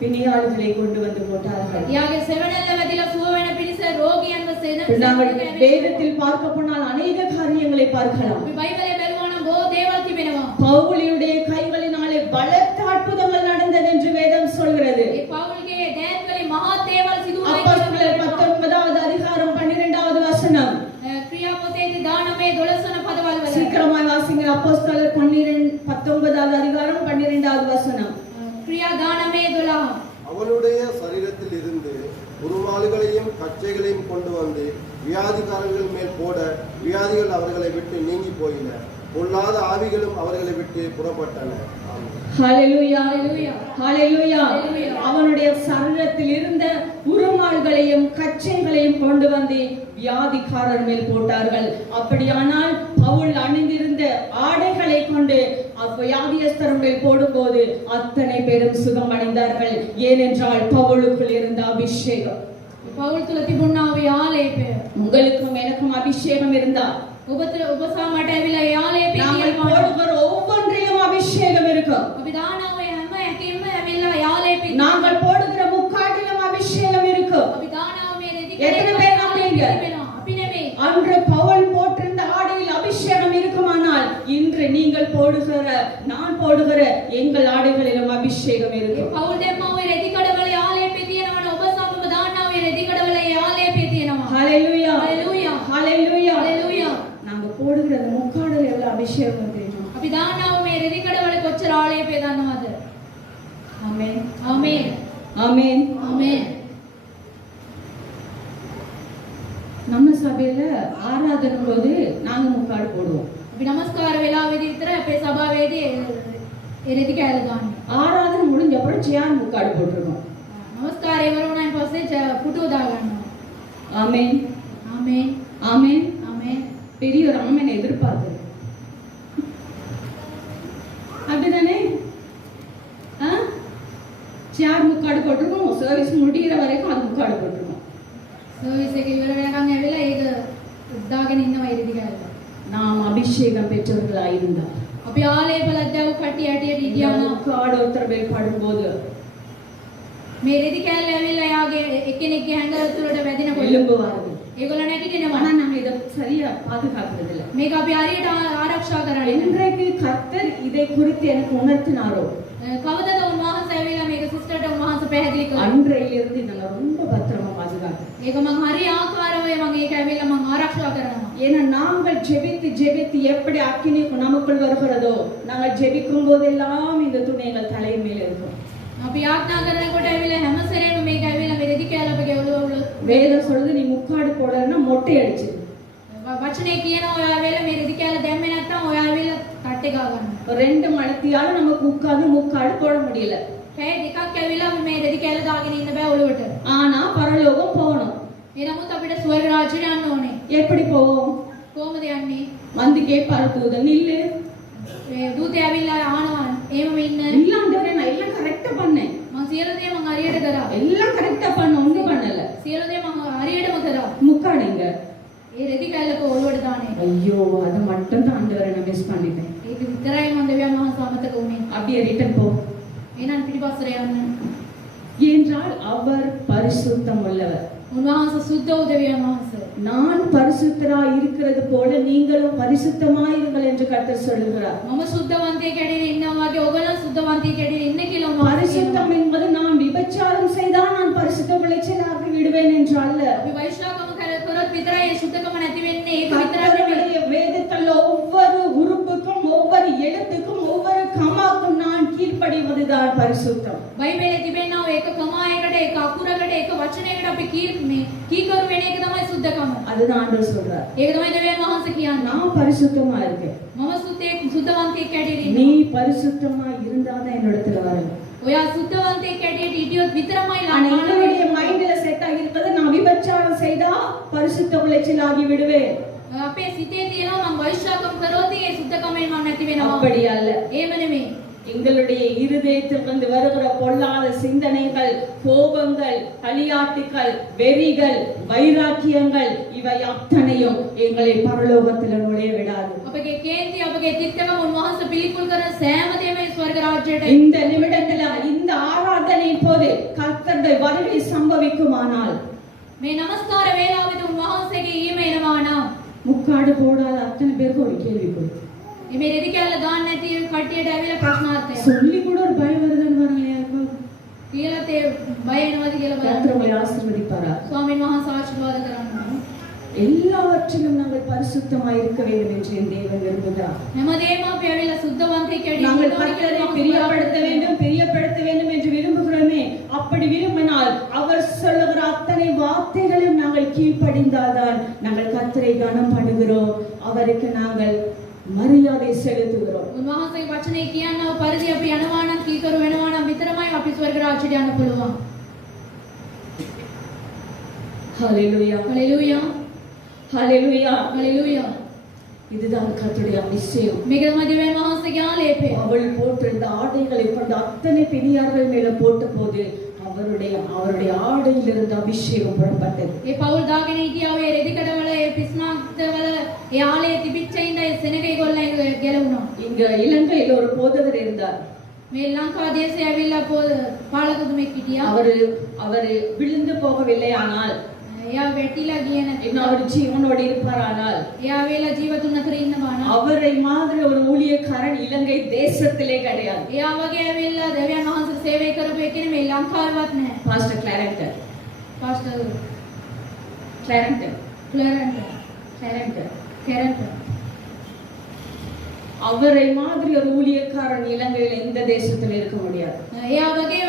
பிணியாளர்களை கொண்டு வந்து போட்டார்கள். යාගේ සෙවණැල්ල වැදිලා සුව වෙන පිණිස රෝගියන්ව நாங்கள் வேதத்தில் பார்க்க போனால் அநேக காரியங்களை பார்க்கலாம். අපි බයිබලයේ බැලුවා නම් බොහෝ දේවල් තිබෙනවා. பவுலினுடைய கைகளினாலே பலத்த அற்புதங்கள் நடந்தது என்று வேதம் சொல்கிறது. ඒ පවුල්ගේ දෑත් වලින් මහත් දේවල් සිදු වුණා. அப்போஸ்தலர் 19வது அதிகாரம் 12வது வசனம். ක්‍රියා පොතේදී 19 12 වන පදවල වල. சீக்கிரமாய் வாசிங்க. அப்போஸ்தலர் 19வது அதிகாரம் 12வது வசனம். ක්‍රියා 19 12. அவனுடைய சரீரத்தில் இருந்து உருமால்களையும் கச்சைகளையும் கொண்டு வந்து வியாதிக்காரர்கள் மேல் போட வியாதிகள் அவர்களை விட்டு நீங்கி போயின, பொல்லாத ஆவிகளும் அவர்களை விட்டு புறப்பட்டன. ஹalleluya, ஹalleluya. அவனுடைய சரீரத்தில் இருந்த உருமால்களையும் கச்சைகளையும் கொண்டு வந்து வியாதிக்காரர் மேல் போட்டார்கள். அப்படியானால் பவுல் அணிந்திருந்த ஆடைகளை கொண்டு வியாதியஸ்தர் மேல் போடும்போது அத்தனை பேரும் சுகம் அடைந்தார்கள். ஏனென்றால் பவுலுக்குள் இருந்த அபிஷேகம். පවුල් තුල තිබුණා ඔය ආලේපය. உங்களுக்கும் எனக்கும் அபிஷேகம் இருந்தா ඔබ සාමට ඇවිල්ලා ඒ ආලේපය நாங்கள் போடுகிற ஒவ்வொன்றிலும் அபிஷேகம் இருக்கும். අපි දානවා ඔය හැම එකකින්ම ඇවිල්ලා ඒ ආලේපය. நாங்கள் போடுகிற முக்காட்டிலும் அபிஷேகம் இருக்கும். අපි දානවා මේ රෙදි எத்தனை பேர் நம்புறீங்க? අපි නෙමෙයි. அன்று பவுல் போட்டிருந்த ஆடையில் அபிஷேகம் இருக்குமானால் இன்று நீங்கள் போடுகிற நான் போடுகிற எங்கள் ஆடைகளிலும் அபிஷேகம் இருக்கும். පවුල් දෙම්ම ඔය රෙදි කඩවල ආලේපය තියෙනවා නේ. ඔබ සමම දානවා ඔය රෙදි කඩවල ඒ ආලේපය තියෙනවා. ஹalleluya, ஹalleluya, ஹalleluya, ஹalleluya. நாங்க போடுகிற அந்த முக்காடில் எவ்வளவு அபிஷேகம் தெரியுமா? අපි දානවා මේ රෙදි කඩවල කොච්චර ආලේපය දන්නවද? ஆமென், ආමේන්, ஆமென், ආමේන්. நம்ம சபையில ஆராதனை போது நாங்க முக்காடு போடுவோம். අපි නමස්කාර වෙලාවෙදී විතර අපේ සභාවේදී ඒ රෙදි කෑල්ල දාන්නේ. ஆராதனை முடிஞ்ச அப்புறம் ஜியான் முக்காடு போட்டுருவோம். නමස්කාරය ඉවර වුණාන් පස්සේ පුටුව දා ගන්නවා. ஆமென், ආමේන්, ஆமென். ආමේன். பெரிய ஒரு ஆமென் எதிர்பார்த்தது அப்படிதானே? ஜியான் முக்காடு போட்டுருவோம். சர்வீஸ் முடிகிற வரைக்கும் அது முக்காடு போட்டுருவோம். සර්විස් එක ඉවර වෙනකන් ඇවිල්ලා ඒක දාගෙන ඉන්නවා ඒ රෙදි කෑල්ල. நாம் அபிஷேகம் பெற்றவர்களாய் இருந்தால் අපි ආලේපලක් දාපු කට්ටිය ඇටියට හිටියා නම් முக்காடு ஒருத்தர் மேல் படும்போது මේ රෙදි කෑල්ල ඇවිල්ලා යාගේ එක්කෙනෙක්ගේ හැඟවල තුලට වැදිනකොට எழும்புவார்கள். ඒගොල්ලෝ නැගිටිනවා. ஆனா நாங்க இதை சரியா பாதுகாக்கிறது இல்லை. මේක අපි හරියට ආරක්ෂා කරන්නේ. இன்றைக்கு கர்த்தர் இதை குறித்து எனக்கு உணர்த்தினாரோ, කවදද උන්වහන්සේ ඇවිල්ලා මේක සිස්ටර්ට උන්වහන්සේ පැහැදිලි කළා. அன்றையிலிருந்து நாங்க ரொம்ப பத்திரமா பாதுகாக்கிறோம். ඒක මම හරි ආකාරව මම ඒක ඇවිල්ලා මම ආරක්ෂා කරනවා. ஏன்னா நாங்கள் ஜெபித்து ஜெபித்து எப்படி அக்கினி நமக்குள் வருகிறதோ, நாங்கள் ஜெபிக்கும் போதெல்லாம் இந்த துணைகள் தலை மேல இருக்கும். අපි යාඥා කරනකොට ඇවිල්ලා හැම සැරේම මේක ඇවිල්ලා මේ රෙදි කෑල්ල අපගේ ඔළුව வேதம் சொல்றது நீ முக்காடு போடலன்னா மொட்டை அடிச்சிரு. වචනේ කියනවා ඔයා ඇවිල්ලා මේ රෙදි කෑල්ල දැම්මේ නැත්නම් ඔයා ඇවිල්ලා කට්ටේ ගා ගන්න. 2 மணித்தியால நமக்கு உட்கார்ந்து முக்காடு போட முடியல. පැය දෙකක් ඇවිල්ලා මේ රෙදි කෑල්ල දාගෙන ඉන්න බෑ ඔළුවට. ஆனா பரலோகம் போகணும். එනමුත් අපිට ස්වර්ග රාජ්‍යයට යන්න ඕනේ. எப்படி போவோம்? කොහොමද යන්නේ? வந்து கேட்பாரு தூதன், நில்லு. මේ දූතය ඇවිල්ලා ආනවා එහෙම ඉන්න. இல்ல ஆண்டவரே, நான் எல்லாம் கரெக்டா பண்ணேன். මම සියලු දේ මම හරියට කරා. எல்லாம் கரெக்டா பண்ண, ஒண்ணும் பண்ணல. සියලු දේ මම හරියටම කරා. முக்காடுங்க. ඒ රෙදි කෑල්ලක ඔළුවට දාන්නේ. ஐயோ, அது மட்டும் தான் ஆண்டவரை நான் மிஸ் பண்ணிட்டேன். ඒක විතරයි මම දෙවියන් වහන්සේ අමතක වුණේ. அப்படியே ரிட்டர்ன் போ. එහෙනම් පිටිපස්සට යන්න. என்றால் அவர் பரிசுத்தம் உள்ளவர். උන්වහන්සේ සුද්ධ වූ දෙවියන් වහන්සේ. நான் பரிசுத்தராய் இருக்கிறது போல நீங்களும் பரிசுத்தமாயிருங்கள் என்று கர்த்தர் சொல்லுகிறார். මම සුද්ධවන්තයෙක් හැටියට ඉන්නවා වගේ ඔයගොල්ලෝ සුද්ධවන්තයෙක් හැටියට ඉන්න කියලා උන්වහන්සේ பரிசுத்தம் කියනවා. என்பது நான் விபச்சாரம் செய்தால் நான் பரிசுத்த விளைச்சலாகி விடுவேன் என்று அல்ல. අපි වෛශ්‍යාකම කරොත් විතරයි සුද්ධකම නැති වෙන්නේ. ඒක විතරක් නෙමෙයි. கர்த்தருடைய வேதத்தில் ஒவ்வொரு உறுப்புக்கும் ஒவ்வொரு எழுத்துக்கும் ஒவ்வொரு கமாக்கும் நான் கீழ்ப்படிவதுதான் பரிசுத்தம். බයිබලයේ තිබෙනා එක කමායකට එක අකුරකට එක වචනයකට අපි කීකරු වෙන එක තමයි සුද්ධකම. அதுதான் ஆண்டவர் சொல்றார். ඒක තමයි දෙවියන් වහන්සේ කියන්නේ. நான் பரிசுத்தமா இருக்கேன். මම සුද්ධවන්තයෙක් හැටියට நீ ඉන්නවා. பரிசுத்தமா இருந்தாதான் என்னிடத்துல வரணும். ඔයා සුද්ධවන්තයෙක් හැටියට හිටියොත් විතරමයි ஆனா என்னுடைய மைண்ட்ல செட் ஆகி இருக்கிறது நான் விபச்சாரம் செய்தா பரிசுத்த விளைச்சலாகி விடுவேன். අපේ සිතේ තියෙනවා මම වෛශ්‍යාකම් කරොත් ඒ සුද්ධකමෙන් මම නැති වෙනවා. அப்படி அல்ல. එහෙම නෙමෙයි. எங்களுடைய இருதயத்திலிருந்து வருகிற பொல்லாத சிந்தனைகள், கோபங்கள், களியாட்டுகள், வெறிகள், வைராக்கியங்கள் இவை அத்தனையும் எங்களை பரலோகத்தில் நுழைய விடாது. අපගේ කේන්ති අපගේ තිත්තකම උන්වහන්සේ පිළිකුල් කරන සෑම දෙයක්ම ස්වර්ග ராஜ்‍යයට இந்த நிமிடத்துல இந்த ஆராதனை போது கர்த்தருடைய வருகை சம்பவிக்குமானால் මේ නමස්කාර වේලාවෙදී උන්වහන්සේගේ ඊම එනවා නම් முக்காடு போடாத அத்தனை பேருக்கு ஒரு கேள்வி கொடுத்து මේ රෙදි කැල්ල දාන්න නැති කට්ටියට ඇවිල්ලා ප්‍රශ්නාර්ථය சொல்லி கூட ஒரு பயம் வருதுன்னு பாருங்களேன் யாருக்கும். කියලා තේ බය එනවද කියලා கர்த்தர் බලන්න. உங்களை ஆசீர்வதிப்பாரா. ස්වාමීන් වහන්සේ ආශිර්වාද කරනවා. எல்லாவற்றிலும் நாங்கள் பரிசுத்தமாய் இருக்க வேண்டும் என்று என் தேவன் விரும்புகிறார். හැමදේම අපි ඇවිල්ලා සුද්ධවන්තයෙක් හැටියට நாங்கள் ඉන්නවා கர்த்தரை කියලා பிரியப்படுத்த வேண்டும் பிரியப்படுத்த வேண்டும் என்று விரும்புகிறோமே. அப்படி விரும்பினால் அவர் சொல்லுகிற அத்தனை வார்த்தைகளையும் நாங்கள் கீழ்ப்படிந்தால்தான் நாங்கள் கர்த்தரை கனம் பண்ணுகிறோம், அவருக்கு நாங்கள் மரியாதை செலுத்துகிறோம். උන්වහන්සේගේ වචනේ කියනවා පරිදි අපි යනවා නම් කීකරු වෙනවා නම් විතරමයි අපි ස්වර්ග රාජ්‍යයට යන්න පුළුවන්. ஹalleluya හලෙලූයා ஹalleluya. හලෙලූයා. இதுதான் கர்த்தருடைய அபிஷேகம். මේක තමයි දෙවියන් වහන්සේගේ ආලේපය. அவள் போட்டிருந்த ஆடைகளை கொண்டு அத்தனை பெரியார்கள் மேல போட்ட போது அவருடைய ஆடையில் இருந்த அபிஷேகம் புறப்பட்டது. ඒ පවුල් දාගෙන හිටියා ඔය රෙදි කඩවල ඒ පිස්නාක්තවල ඒ ආලයේ තිබිච්ච ඉඳ ඒ සෙනග ඒගොල්ලන් ගැලුණා. இங்க இலங்கையில் ஒரு போதகர் இருந்தார். මේ ලංකා දේශයේ ඇවිල්ලා පාලකතුමෙක් හිටියා. அவர் விழுந்து போகவில்லை, ஆனால் එයා වැටිලා ගියේ නැති. இன்னும் அவர் ஜீவனோடு இருப்பாரானால் එයා වෙලා ජීවතුන් අතර ඉන්නවා නම් அவரை மாதிரி ஒரு ஊழியக்காரன் இலங்கை தேசத்திலே கிடையாது. එයා වගේ ඇවිල්ලා දෙවියන් වහන්සේ සේවය කරපු එකනේ මේ ලංකාවේවත් නැහැ. பாஸ்டர் கிளாரன்டன் පාස්ටර් கிளாரன்டன் කැරන්ට් அவரை மாதிரி ஒரு ஊழியக்காரன் இலங்கையில எந்த தேசத்துல இருக்க முடியாது. එයා වගේ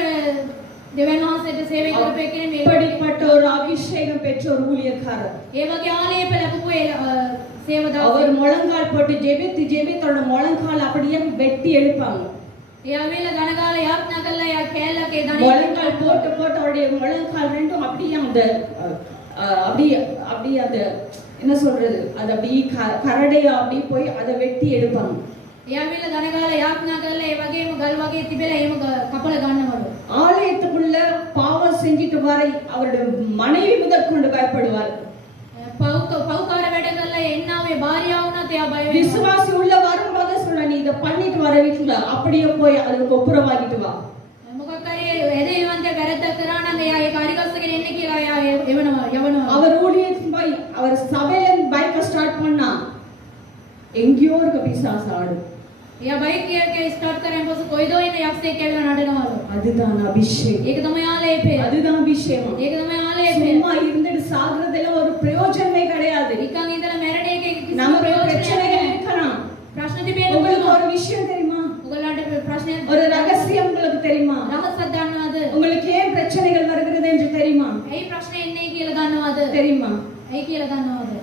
දෙවියන් වහන්සේට සේවය කරපු එකනේ මේ இப்படிப்பட்ட ஒரு அபிஷேகம் பெற்ற ஒரு ஊழியக்காரர். ඒ වගේ ආලේප ලැබපු සේවදාව அவர் முழங்கால் போட்டு ஜெபித்து ஜெபித்தோட முழங்கால் அப்படியே வெட்டி எடுப்பாங்க. එයා වෙලා ධනගාල යාඥා කළා එයා කෑල්ලකේ ධනෙ முழங்கால் போட்டு போட்டு அவருடைய முழங்கால் ரெண்டும் அப்படியே அந்த அப்படியே அந்த என்ன சொல்றது, அது அப்படியே கரடையா அப்படியே போய் அதை வெட்டி எடுப்பாங்க. එයා වෙලා ධනගාල යාඥා කළා ඒ වගේම ගල් වගේ තිබෙලා එහෙම කපල ගන්නවලු. ஆலயத்துக்குள்ள பாவம் செஞ்சிட்டு வர அவருடைய மனைவி முதற்கொண்டு பயப்படுவார். පව්කාර වැඩ කළා එන්නාවේ භාර්යාව වුණත් එයා බය වෙනවා. விசுவாசி உள்ள வரும்போது சொல்ல, நீ இதை பண்ணிட்டு வர வீட்டுல அப்படியே போய் அதுக்கு ஒப்புரவாகிட்டு வா. මොකක් හරි එදෙවිවන්ත වැරද්දක් කරා නම් එයා ඒක හරිගස්සගෙන එන්න කියලා එයා යවනවා. அவர் ஊழியத்துக்கு போய் அவர் சபையில பைக்க ஸ்டார்ட் பண்ணா எங்கேயோ இருக்க பிசாசு ஆடும். එයා බයික් එකේ ස්ටාර්ට් කරන් පස්සේ කොයිදෝ ඉන්න යක්ෂයෙක් කියලා නඩනවලු. அதுதான் அபிஷேகம். ඒක තමයි ආලේපය. அதுதான் அபிஷேகம். ඒක තමයි ආලේපය. சும்மா இருந்துட்டு சாகுறதுல ஒரு பிரயோஜனமே கிடையாது. නිකන් ඉඳලා මැරෙන එකේ කිසි நமக்கு ප්‍රයෝජනයක් பிரச்சனைகள் නැහැ. இருக்கலாம். ප්‍රශ්න තිබෙන්න உங்களுக்கு පුළුවන්. ஒரு விஷயம் தெரியுமா? ඔයගලන්ට ප්‍රශ්නයක් ஒரு ரகசியம் உங்களுக்கு தெரியுமா? රහසක් දන්නවද? உங்களுக்கு ஏன் பிரச்சனைகள் வருகிறது என்று தெரியுமா? ඇයි ප්‍රශ්න එන්නේ කියලා දන්නවද? தெரியுமா? ඇයි කියලා දන්නවද?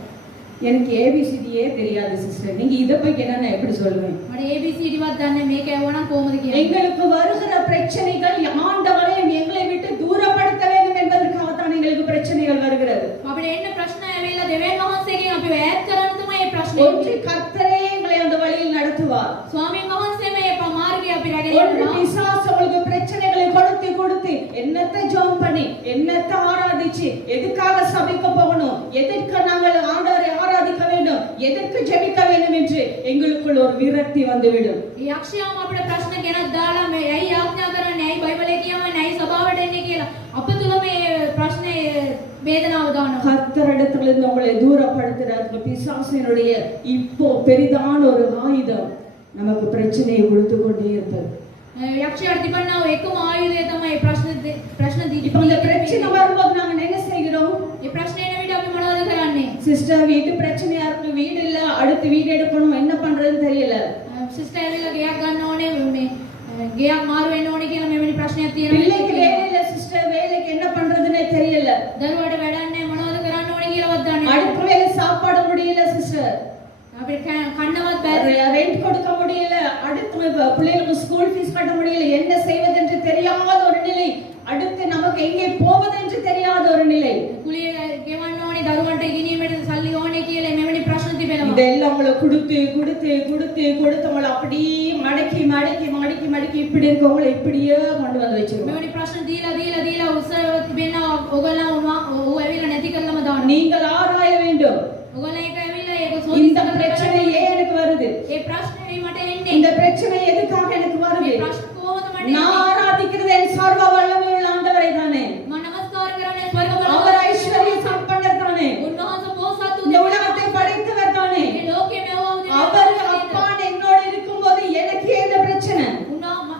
எனக்கு ஏபிசிடியே தெரியாது சிஸ்டர். நீங்க இத போய் கேட்டா நான் எப்படி சொல்லுவேன்? මට ABCD වත් දන්නේ මේක ඇහුවනම් කොහොමද කියන්නේ? எங்களுக்கு வருகிற பிரச்சனைகள் ஆண்டவரை எங்களை விட்டு தூரப்படுத்த வேண்டும் என்பதற்காக தான் எங்களுக்கு பிரச்சனைகள் வருகிறது. අපිට එන්න ප්‍රශ්න ඇවිල්ලා දෙවියන් වහන්සේගෙන් අපි ඈත් කරන්න තමයි මේ ප්‍රශ්නේ. ஒன்று கர்த்தரே எங்களை அந்த வழியில் நடத்துவார். ස්වාමීන් වහන්සේ මේ මාර්ගය අපි රැගෙන ஒன்று යනවා. பிசாசு உங்களுக்கு பிரச்சனைகளை கொடுத்து என்னத்தை ஜெபம் பண்ணி என்னத்தை ஆராதிச்சு எதுக்காக சபைக்கு போகணும், எதற்கு நாங்கள் ஆண்டவரை ஆராதிக்க வேண்டும், எதற்கு ஜெபிக்க வேண்டும் என்று எங்களுக்குள் ஒரு விரக்தி வந்துவிடும். මේ යක්ෂයාම අපිට ප්‍රශ්න ගෙනත් දාලා මේ ඇයි ආඥා කරන්නේ, ඇයි බයිබලයේ කියවන්නේ, ඇයි සභාවට එන්නේ කියලා අප තුල මේ ප්‍රශ්නේ වේදනාව දානවා. கர்த்தரிடத்திலிருந்து உங்களை தூரப்படுத்துறாரு. பிசாசினுடைய இப்போ பெரிதான ஒரு ஆயுதம் நமக்கு பிரச்சனையை கொடுத்து கொண்டே இருப்பது. යක්ෂයාට තිබන්නා වූ එකම ආයුධය තමයි ප්‍රශ්න இப்போ இந்த பிரச்சனை வரும்போது நாங்க என்ன செய்கிறோம்? මේ ප්‍රශ්නේ එන විට අපි මොනවද කරන්නේ? சிஸ்டர் வீட்டு பிரச்சனையா இருக்கு, வீடு இல்ல, அடுத்து வீடு எடுக்கணும், என்ன பண்றதுன்னு தெரியல. සිස්ටර් ඇවිල්ලා ගෙයක් ගන්න ඕනේ මේ ගෙයක් මාරු වෙන්න ඕනේ කියලා මෙවැනි ප්‍රශ්නයක් තියෙනවා. பிள்ளைக்கு வேலை இல்ல சிஸ்டர், வேலைக்கு என்ன பண்றதுன்னே தெரியல. දරුවාට වැඩක් නැහැ මොනවද කරන්න ඕනේ කියලාවත් දන්නේ නැහැ. அடுத்த வேலை சாப்பாடு முடியல சிஸ்டர், අපිට කන්නවත් බැහැ. ரெண்ட் கொடுக்க முடியல, அடுத்து பிள்ளைகளுக்கு ஸ்கூல் ஃபீஸ் கட்ட முடியல, என்ன செய்வது என்று தெரியாத ஒரு நிலை, அடுத்து நமக்கு எங்கே போவது என்று தெரியாத ஒரு நிலை. කුලිය ගෙවන්න ඕනේ දරුවන්ට ඉගෙනීමට සල්ලි ඕනේ කියලා මෙවැනි ප්‍රශ්න තිබෙනවා. இதெல்லாம் உங்களை கொடுத்து கொடுத்து கொடுத்து கொடுத்து உங்களை அப்படியே மடக்கி மடக்கி மடக்கி மடக்கி இப்படி இருக்கவங்களை இப்படியே கொண்டு வந்து வச்சிருக்கோம். මෙවැනි ප්‍රශ්න දීලා උත්සාහ තිබෙනවා. ඔයගොල්ලෝ ඌ ඇවිල්ලා නැති කරලම දානවා. நீங்கள் ஆராய வேண்டும். ඔයගොල්ලෝ ඒක ඇවිල්ලා ඒක இந்த සෝදිස්ස பிரச்சனை ஏன் எனக்கு வருது? ඒ ප්‍රශ්නේ මට එන්නේ. இந்த பிரச்சனை எதுக்காக எனக்கு வருது? මේ ප්‍රශ්න කොහොමද මට நான் එන්නේ? ஆராதிக்கிறது என் சர்வ வல்லமையுள்ள ஆண்டவரை தானே. මම නමස්කාර කරන්නේ ස්වර්ග அவர் බලවත්. ஐஸ்வர்ய சம்பன்னர் தானே. උන්වහන්සේ පොහොසත් இந்த වූ உலகத்தை படைத்தவர் தானே. මේ ලෝකයේ මෙවුවා அவர் அப்பான் என்னோட இருக்கும்போது எனக்கு ஏன் பிரச்சனை?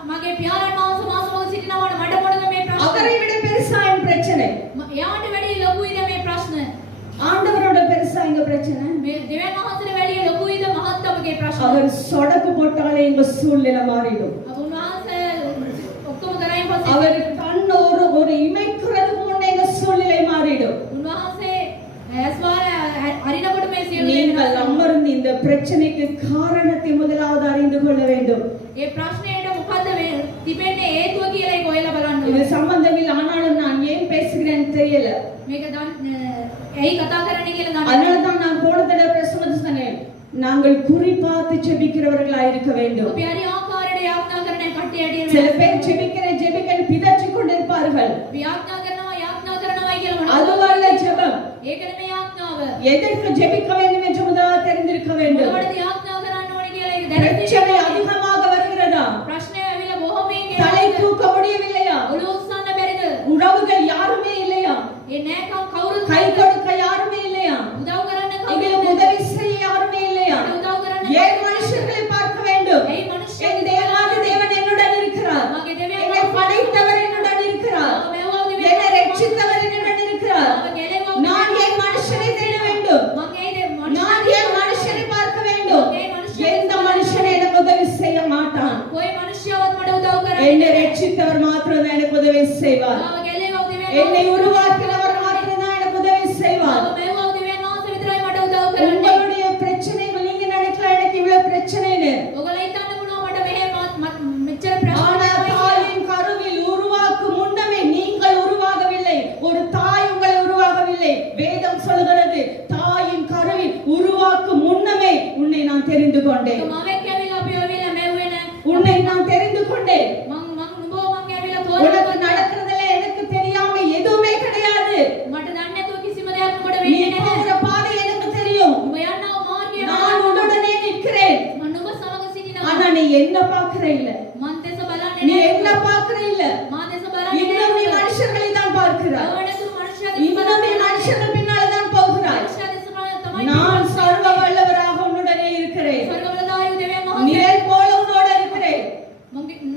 මගේ පියාණන් වහන්සේ මාසවල සිටිනවට මට මොනද මේ ප්‍රශ්න? அவரை விட பெருசா என் பிரச்சனை. එයාට වැඩි ලොකුයිද මේ ප්‍රශ්න? ஆண்டவரோட பெருசா எங்க பிரச்சனை? මේ දෙවියන් වහන්සේට වැඩි ලොකුයිද මහත්කමගේ ප්‍රශ්න? அவர் சொடக்கு போட்டாலே எங்க சூழ்நிலை மாறிடும். උන්වහන්සේ ඔක්කොම කරයින් පස්සේ அவர் கண் ஒரு இமைக்கிறதுக்கு முன்னே எங்க சூழ்நிலை மாறிடும். උන්වහන්සේ ඇස්වාර අරිනකොට මේ සියලු நீங்கள் දේවල් அமர்ந்து இந்த பிரச்சனைக்கு காரணத்தை முதலாவது அறிந்து கொள்ள வேண்டும். ඒ ප්‍රශ්නයට මොකද්ද මේ තිබෙන්නේ හේතුව කියලා ඒක ඔයලා බලන්න இது ඕනේ. சம்பந்தமில்லை, ஆனாலும் நான் ஏன் பேசுகிறேன்னு தெரியல. මේක ඇයි කතා කරන්නේ කියලා දන්නේ அதனால தான் நான் போன தடவை பேசுனது சொன்னேன், நாங்கள் குறிப்பாத்து ஜெபிக்கிறவர்களா இருக்க வேண்டும். අපි හරි ආකාරයට යාඥා කරන කට්ටියට சில பேர் ஜெபிக்கிறேன் பிதற்றி கொண்டிருப்பார்கள். යාඥා කරනවා කියලා அதுவல்ல ஜெபம். ඒක නෙමෙයි යාඥාව. எதற்கு ஜெபிக்க வேண்டும் என்று முதலாவது தெரிந்திருக்க வேண்டும். මොකටද යාඥා කරන්න ඕනේ කියලා ඒක பிரச்சனை දැනගන්න. அதிகமாக வருகிறதா? ප්‍රශ්නය ඇවිල්ලා බොහොමයෙන් தலை එනවා. தூக்க முடியவில்லையா? ඔළුව උස්සන්න බැරිද? உறவுகள் யாருமே இல்லையா? ඒ නෑකම් කවුරුත් கை கொடுக்க யாருமே இல்லையா? උදව් කරන්න எங்களுக்கு කවුරුත් உதவி செய்ய யாருமே இல்லையா? උදව් කරන්න ஏன் மனுஷர்களை பார்க்க வேண்டும்? ඇයි මනුෂ්‍ය என் தேவாதி தேவன் என்னுடன் இருக்கிறார். මගේ දෙවියන් என்னை படைத்தவர் என்னுடன் இருக்கிறார். මෙවුවා என்னை ரட்சித்தவர் என்னுடன் இருக்கிறார். நான் என் மனுஷனை தேட வேண்டும். நான் என் மனுஷனை பார்க்க வேண்டும். எந்த மனுஷனை எனக்கு உதவி செய்ய மாட்டான். કોઈ මනුෂ්‍යවත් මට උදව් කරන්නේ என்னை ரட்சித்தவர் மாத்திரம் தான் எனக்கு உதவி செய்வார். මාව ගැලේවා දෙවියන් என்னை உருவாக்கினவர் மாத்திரம் தான் எனக்கு உதவி செய்வார். මාව මෙවුවා දෙවියන් වහන්සේ විතරයි මට උදව් කරන්නේ. உங்களுடைய பிரச்சனைகள் நீங்க நினைக்கலாம் எனக்கு இவ்வளவு பிரச்சனைன்னு. ඔයගොල්ලෝ හිතන්න පුළුවන් මට මෙච්චර ஆனா ප්‍රශ්න தாயின் கருவில் உருவாக்கும் முன்னமே நீங்கள் உருவாகவில்லை. ஒரு தாய் உங்களை உருவாகவில்லை. வேதம் சொல்கிறது தாயின் கருவில் உருவாக்கும் முன்னமே உன்னை நான் தெரிந்து கொண்டேன். මමෙක් ඇවිල්ලා අපි ඔයවිලා මෙව්වේ නෑ. உன்னை நான் தெரிந்து கொண்டேன். මං නුඹව මං ඇවිල්ලා உனக்கு තෝරගත්තා. நடக்கிறதுல எனக்கு தெரியாம எதுவுமே கிடையாது. මට දන්නේ නැතුව කිසිම දෙයක් නුඹට நீ වෙන්නේ නැහැ. போகிற பாதை எனக்கு தெரியும். නුඹ යන්නව මාර්ගය நான் உன்னுடனே நிற்கிறேன். මම නුඹ සමග සිටිනවා. ஆனா நீ என்ன பார்க்கிற இல்ல. මන් දෙස බලන්නේ நீ නැහැ. என்ன பார்க்கிற இல்ல. මා දෙස බලන්නේ இன்னும் நீ නැහැ. மனுஷர்களை தான் பார்க்கிறாய். අවනතු මනුෂ්‍ය දෙස இன்னும் நீ බලන්නේ නැහැ. மனுஷர்கள் பின்னால தான் போகிறாய். මනුෂ්‍ය දෙස බලන්නේ තමයි. நான் சர்வ வல்லவராக உன்னுடனே இருக்கிறேன். ස්වර්ගවලදායු දෙවියන් වහන්සේ நிழல் போல உன்னோட இருக்கிறேன்.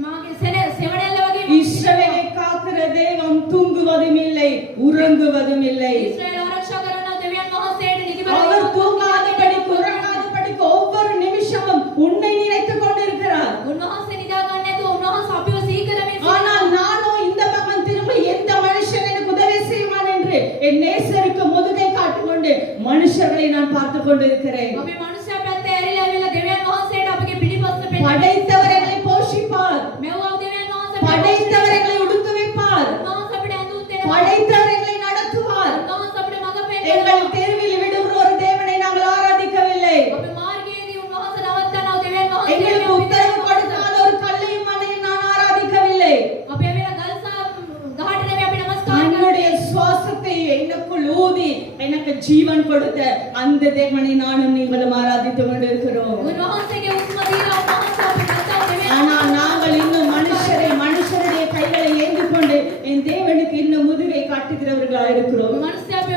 මාගේ සෙවණැල්ල වගේ இஸ்ரவேலை காக்கிற தேவன் தூங்குவதும் இல்லை, உறங்குவதும் இல்லை. ඊශ්‍රායල ආරක්ෂා කරන දෙවියන් වහන්සේට නිදිමත அவர் தூங்காதபடிக்கு உறங்காதபடிக்கு ஒவ்வொரு நிமிஷமும் உன்னை நினைத்துக் கொண்டிருக்கிறார். උන්වහන්සේ නිදා ගන්න නැතුව උන්වහන්සේ අපිව සිහි කරමින් ஆனால் நானோ இந்த பக்கம் திரும்ப எந்த மனுஷன் எனக்கு உதவி செய்வான் என்று என் நேசருக்கு முதுகை காட்டிக்கொண்டு மனுஷர்களை நான் பார்த்து கொண்டிருக்கிறேன். අපි මනුෂ්‍ය පැත්තේ ඇරිලා ඇවිල්ලා දෙවියන් වහන්සේට අපගේ පිටිපස්ස පෙන්නන படைத்தவர்களை போஷிப்பார். මෙවුවා දෙවියන් වහන්සේ படைத்தவர்களை உடுத்துவிப்பார். උන්වහන්සේ අපිට ඇඳුම් දෙනවා. படைத்தவர்களை நடத்துவார். උන්වහන්සේ අපිට මඟ පෙන්නනවා. எங்கள் தெருவில் விடுகிற ஒரு தேவனை நாங்கள் ஆராதிக்கவில்லை. අපි මාර්ගයේදී උන්වහන්සේ නවත්තනවා දෙවියන් වහන්සේ. எங்களுக்கு உத்தரவு கொடுக்காத ஒரு கல்லையும் மண்ணையும் நான் ஆராதிக்கவில்லை. අපි ඇවිල්ලා ගල්සා ගහට නෙමෙයි අපි නමස්කාර தன்னுடைய சுவாசத்தை எனக்குள் ஊதி எனக்கு ஜீவன் கொடுத்த அந்த தேவனை நானும் நீங்களும் ஆராதித்துக் கொண்டிருக்கிறோம். උන්වහන්සේගේ උස්ම දීලා උන්වහන්සේ අපි ගත්තා දෙවියන් ஆனால் நாங்கள் இன்னும் மனுஷருடைய கைகளை ஏந்தி கொண்டு என் தேவனுக்கு இன்னும் முதுகை காட்டுகிறவர்களா இருக்கிறோம். මනුෂ්‍යයා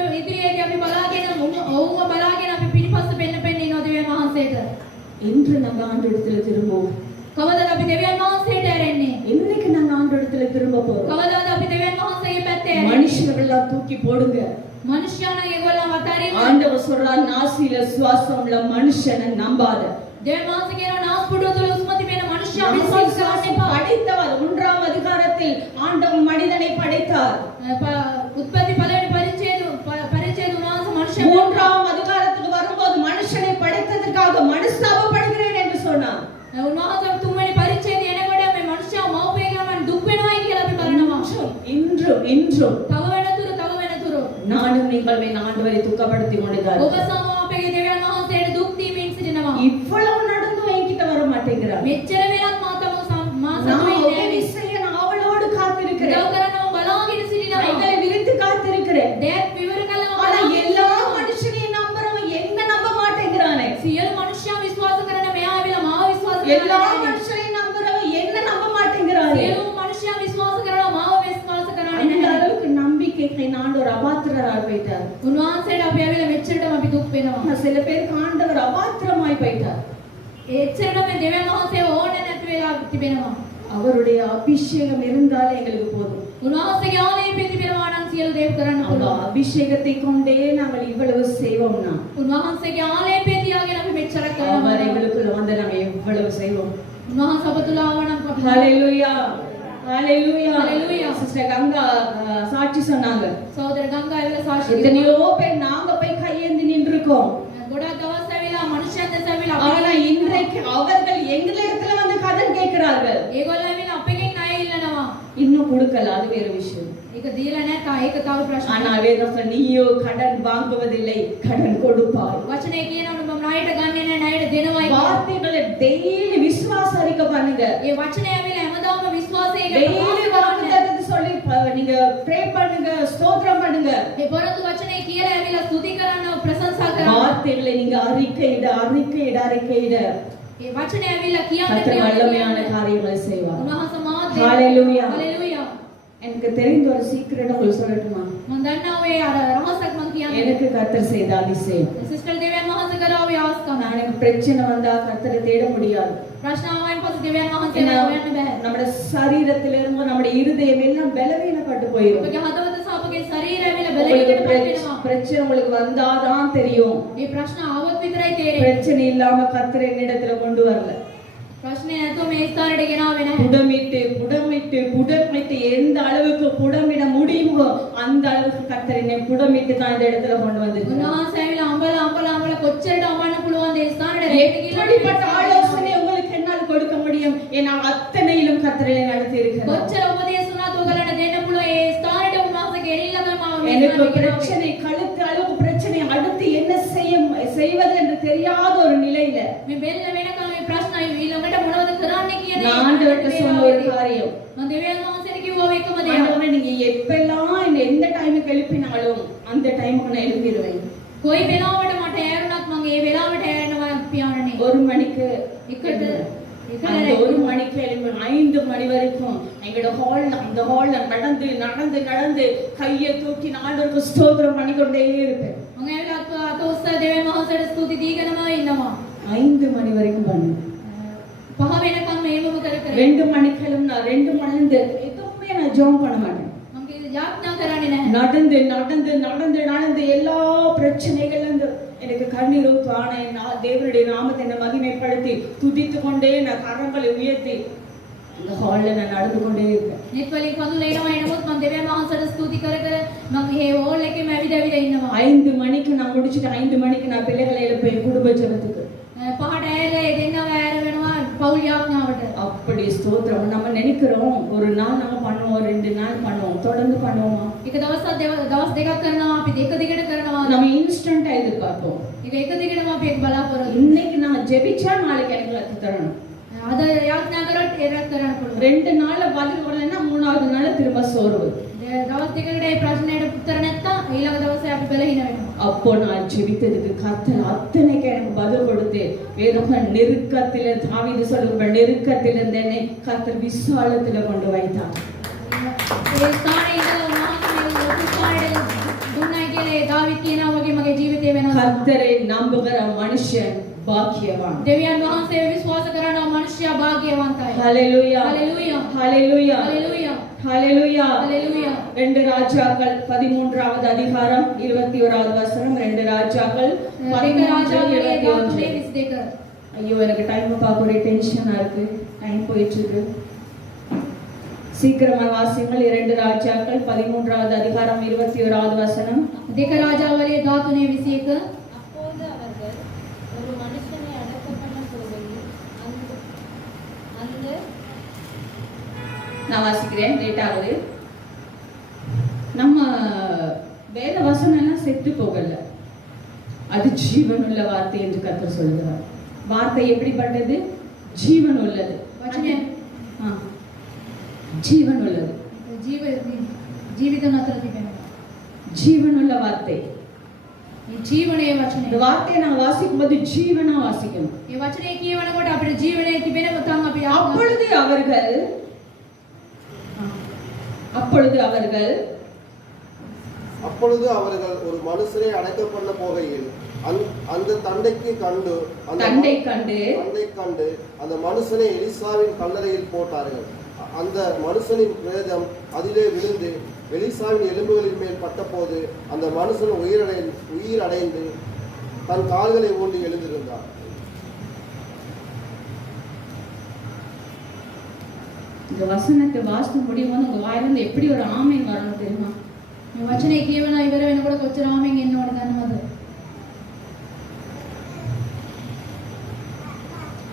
ஆண்டவரிடத்துல திரும்புவோம்? කවදාද අපි දෙවියන් වහන්සේට ඇරෙන්නේ? என்னைக்கு நாங்க ஆண்டவரிடத்துல திரும்ப போறோம்? කවදාද අපි දෙවියන් වහන්සේගේ පැත්තේ ඇරෙන්නේ? மனுஷர்களெல்லாம் தூக்கி போடுங்க. මනුෂ්‍යයන් ඒගොල්ලන් අතරින් ஆண்டவர் சொல்றார், நாசியில சுவாசம் உள்ள மனுஷனை நம்பாத. දෙවියන් වහන්සේ කියන නාස්පුඩුව තුළ උස්ම තිබෙන මනුෂ්‍යයා විශ්වාස කරන්න එපා. படைத்தவர் 1ஆம் அதிகாரத்தில் ஆண்டவர் மனிதனை படைத்தார். උත්පත්ති පළවෙනි පරිච්ඡේද උන්වහන්සේ මනුෂ්‍ය 3ஆம் அதிகாரத்துக்கு வரும்போது மனுஷனை படைத்ததற்காக மனுஸ்தாபப்படுகிறேன் என்று சொன்னார். උන්වහන්සේ තුන්වෙනි පරිච්ඡේදය එනකොට මේ මනුෂ්‍යයා මව්පිය ගමන් දුක් වෙනවායි කියලා අපි කරනවා. இன்றும் තව වෙනතුරු நானும் நீங்களுமே ஆண்டவரை துக்கப்படுத்தி கொண்டுதான். ඔබ සම අපේ දෙවියන් වහන්සේට දුක් දීමින් සිටිනවා. இவ்வளவு நடந்தும் என்கிட்ட வர மாட்டேங்கிறார். මෙච්චර වෙලක් මා நான் සතුයි உதவி செய்ய நான் அவளோடு காத்திருக்கிறேன். උදව් කරනව බලාගෙන සිටිනවා. கைகளை விரித்து காத்திருக்கிறேன். දැත් විවර කළා. ஆனா எல்லா மனுஷனையும் நம்புறவன் என்ன நம்ப மாட்டேங்கிறானே. සියලු මනුෂ්‍යයා විශ්වාස කරන මෙයා ඇවිල්ලා මාව විශ්වාස எல்லா කරනවා. மனுஷனையும் நம்புறவன் என்ன நம்ப மாட்டேங்கிறானே. සියලු මනුෂ්‍යයා විශ්වාස කරනවා මාව විශ්වාස කරන්නේ அந்த නැහැ. அளவுக்கு நம்பிக்கைக்கு ஆண்டவர் அபாத்திரராய் போயிட்டார். උන්වහන්සේට අපි ඇවිල්ලා මෙච්චරටම අපි දුක් වෙනවා. சில பேருக்கு ஆண்டவர் அபாத்திரமாய் போயிட்டார். එච්චරටම දෙවියන් වහන්සේ ඕනේ නැති වෙලා තිබෙනවා. அவருடைய அபிஷேகம் இருந்தாலே எங்களுக்கு போதும். උන්වහන්සේගේ ආලේපය තිබෙනවා නම් සියලු දේව කරන්න அந்த පුළුවන්. அபிஷேகத்தை கொண்டே நாங்கள் இவ்வளவு செய்வோம்னா උන්වහන්සේගේ ආලේපය තියාගෙන අපි මෙච්චර அவர் කරනවා. எங்களுக்குள்ள வந்து நாங்க எவ்வளவு செய்வோம். උන්වහන්සේ අප තුල ආවනම් අපි ஹalleluya ஹalleluya ஹalleluya. சிஸ்டர் கங்கா சாட்சி சொன்னாங்க. සහෝදර ගංගා ඇවිල්ලා සාක්ෂි எத்தனையோ பேர் நாங்க போய் கையேந்தி நின்றுக்கோம். ගොඩක් දවස් ඇවිල්ලා මනුෂ්‍යයන් දැස ඇවිල්ලා ஆனா இன்றைக்கு அவர்கள் எங்களிடத்துல வந்து கடன் கேட்கிறார்கள். ඒගොල්ලෝ ඇවිල්ලා අපගෙන් ණය ඉල්ලනවා. இன்னும் கொடுக்கல, அது வேற விஷயம். ඒක දීලා නැත්නම් ඒක තව ප්‍රශ්නයක්. ஆனா வேதம் நீயோ கடன் வாங்குவதில்லை, கடன் கொடுப்பாய். වචනේ කියනවා නුඹ ණයට ගන්නේ නැහැ ණයට දෙනවයි. வார்த்தைகளை டெய்லி விசுவாச அறிக்கை பண்ணுங்க. ඒ වචනේ ඇවිල්ලා හැමදාම විශ්වාසයෙන් டெய்லி வாக்குத்தத்தத்தை சொல்லி நீங்க ப்ரே பண்ணுங்க, ஸ்தோத்திரம் பண்ணுங்க. ඒ පොරොන්දු වචනේ කියලා ඇවිල්ලා ස්තුති කරන්න ප්‍රශංසා කරන්න. வார்த்தைகளை நீங்க அறிக்கையிட. ඒ වචනේ ඇවිල්ලා කියන්න கர்த்தர் வல்லமையான காரியங்களை செய்வார். උන්වහන්සේ මාත් ஹalleluya. හalleluya. எனக்கு தெரிந்த ஒரு சீக்ரெட் உங்களுக்கு சொல்லட்டுமா? මම දන්නවා ඔය අර රහසක් මම කියන්නේ. எனக்கு கர்த்தர் செய்த அதிசயம். සිස්ටර් දෙවියන් වහන්සේ කරා ඔය ආස්කම. எனக்கு பிரச்சனை வந்தா கர்த்தரை தேட முடியாது. ප්‍රශ්න ආවයින් පස්සේ දෙවියන් වහන්සේ ஏன்னா, හොයන්න බෑ. நம்முடைய சரீரத்திலிருந்து நம்முடைய இருதயம் எல்லாம் பலவீனப்பட்டு போயிடும். ඔබගේ හදවත සහ ඔබගේ ශරීරය ඇවිල්ලා உங்களுக்கு බැලීමකට වෙනවා. பிரச்சனை உங்களுக்கு வந்தாதான் தெரியும். මේ ප්‍රශ්න ආවොත් විතරයි තේරෙන්නේ. பிரச்சனை இல்லாம கர்த்தர் என்னிடத்துல கொண்டு வரல. ප්‍රශ්නේ නැතුව මේ ස්ථානට ගෙනාවේ නැහැ. புடமிட்டு எந்த அளவுக்கு புடமிட முடியுமோ அந்த அளவுக்கு கர்த்தர் என்னை புடமிட்டு தான் இந்த இடத்துல கொண்டு வந்திருக்கிறார். උන්වහන්සේ ඇවිල්ලා අඹලා කොච්චරට අඹන්න පුළුවන්ද ඒ ස්ථානට எப்படிப்பட்ட ஆலோசனை உங்களுக்கு என்னால் கொடுக்க முடியும்? ஏன்னா அத்தனையிலும் கர்த்தரை நடத்தி இருக்கிறார். කොච්චර උපදේශ උනත් ඔයගලන්ට දෙන්න පුළුවන් ඒ ස්ථානට උන්වහන්සේ ගෙරිල්ලා තමයි எனக்கு பிரச்சனை, கழுத்து அளவுக்கு பிரச்சனை, அடுத்து என்ன செய்வது என்று தெரியாத ஒரு நிலையில මේ බෙල්ල වෙනකම් මේ ප්‍රශ්න ඊළඟට මොනවද කරන්න කියන நான் ஆண்டவர்கிட்ட சொன்ன ஒரு காரியம், මම දෙවියන් වහන්සේට කිව්වා එකම දෙයක්. ஆண்டவரே நீங்க எப்பெல்லாம் என்ன எந்த டைமுக்கு எழுப்பினாலும் அந்த டைமுக்கு நான் எழுப்பிடுவேன். කොයි වෙලාවට මට ඇරුණත් මම ඒ වෙලාවට ඇරෙනවා පියාණනේ. 1 மணிக்கு එකට அந்த 1 மணிக்கு எழுப்பி 5 மணி வரைக்கும் எங்களோட அந்த ஹால்ல நடந்து கையை தூக்கி ஆண்டவருக்கு ஸ்தோத்திரம் பண்ணிக்கொண்டே இருப்பேன். මම ඇවිල්ලා අත උස්සා දෙවියන් වහන්සේට ස්තුති දීගෙනම ඉන්නවා. 5 மணி வரைக்கும் பண்ணுவேன். 5 වෙනකම් මේවම කර 2 மணிக்கு எழும்பினா 2 மணிந்து எதுவுமே நான் ஜெபம் பண்ண மாட்டேன். මම කිය යාඥා කරන්නේ නැහැ. நடந்து எல்லா பிரச்சனைகள் வந்து எனக்கு கண்ணீர் ஊற்றான தேவனுடைய நாமத்தை என்ன மகிமைப்படுத்தி துதித்து கொண்டே நான் கரங்களை உயர்த்தி அந்த ஹால்ல நான் நடந்து கொண்டே இருப்பேன். නෙත් වලින් පඳුල එනවා එනමුත් මම දෙවියන් වහන්සේට ස්තුති කර මම මේ හෝල් එකේම ඇවිද ඉන්නවා. 5 மணிக்கு நான் முடிச்சிட்டு 5 மணிக்கு நான் பிள்ளைகளை எழுப்பேன் குடும்ப ஜெபத்துக்கு. 5ට ඇයලා ඒ දෙන්නව ඇර වෙනවා පෞල් යාඥාවට. அப்படி ஸ்தோத்திரம். நம்ம நினைக்கிறோம் ஒரு நாள் நம்ம பண்ணுவோம், 2 நாள் பண்ணுவோம், தொடர்ந்து பண்ணுவோமா? එක දවසක් දවස් දෙකක් කරනවා අපි දෙක දිගට කරනවා. நம்ம இன்ஸ்டன்ட்டா எதிர்பார்ப்போம். ඒක එක දිගටම අපි ඒක බලාපොරොත්තු. இன்னைக்கு நான் ஜெபிச்சா நாளைக்கு எனக்கு கத்து தரணும். අද යාඥා කරොත් ඒක කරන්න පුළුවන්. 2 நாள்ல பதில் வரலைன்னா 3வது நாள் திரும்ப சோர்வு. දවස් දෙකකට ඒ ප්‍රශ්නෙට උත්තර නැත්තම් ඊළඟ දවසේ අපි බැලහින වෙනවා. அப்போ நான் ஜெபித்ததுக்கு கர்த்தர் அத்தனைக்கு எனக்கு பதில் கொடுத்து வேதம் நெருக்கத்திலே தாவீது சொல்லுகிற நெருக்கத்திலிருந்து என்னை கர்த்தர் விசாலத்திலே கொண்டு வைத்தார். ඒ ස්ථානයේ ඉඳලා උන්වහන්සේ ලොකු ස්ථානයට දුන්නයි කියලා ඒ දාවිත් කියනවා වගේ මගේ ජීවිතේ වෙනවා. கர்த்தரை நம்புகிற மனுஷன் භාග්‍යවාන්. දෙවියන් වහන්සේ විශ්වාස කරන මනුෂ්‍යයා භාග්‍යවන්තයි. ஹalleluya. ஹalleluya. ஹalleluya. ஹalleluya. ஹalleluya. ஹalleluya. 2 ராஜாக்கள் 13வது அதிகாரம் 21வது வசனம். 2 ராஜாக்கள் 13:21. 22. ஐயோ எனக்கு டைம் பார்க்க ஒரே டென்ஷனா இருக்கு. டைம் போயிட்டு இருக்கு. சீக்கிரமா வாசியுங்கள். 2 ராஜாக்கள் 13வது அதிகாரம் 21வது வசனம். දෙක රාජාවලිය 13:21. அப்போது அவர்கள் ஒரு மனுஷனை அடக்கம் பண்ண போகையில் அந்த நான் வாசிக்கிறேன். லேட் ஆகுது. நம்ம வேத வசனம் எல்லாம் செத்து போகல. அது ஜீவனுள்ள வார்த்தை என்று கர்த்தர் சொல்கிறார். வார்த்தை எப்படிப்பட்டது? ஜீவன் உள்ளது. වචනය ஜீவன் உள்ளது. ජීවිත නතර තිබෙනවා. ஜீவனுள்ள வார்த்தை. මේ ජීවනයේ වචනය. இந்த வார்த்தையை நான் வாசிக்கும் போது ஜீவனா வாசிக்கணும். මේ වචනේ කියවනකොට අපිට ජීවනයේ තිබෙන තම අපි அப்பொழுது அவர்கள் அப்பொழுது அவர்கள் ஒரு மனுஷரை அடக்கம் பண்ண போகையில் அந்த தண்டை கண்டு அந்த மனுஷனை எலிசாவின் கல்லறையில் போட்டார்கள். அந்த மனுஷனின் பிரேதம் அதிலே விழுந்து எலிசாவின் எலும்புகளின் மேல் பட்டபோது அந்த மனுஷன் உயிரடைந்து தன் கால்களை ஊன்றி எழுந்திருந்தார். இந்த வசனத்தை வாசித்து முடியும் போது உங்க வாயிலிருந்து எப்படி ஒரு ஆமேன் வரணும் தெரியுமா? මේ වචනේ කියවන ඉවර වෙනකොට කොච්චර ආමෙන් එන්න ඕනද දන්නවද?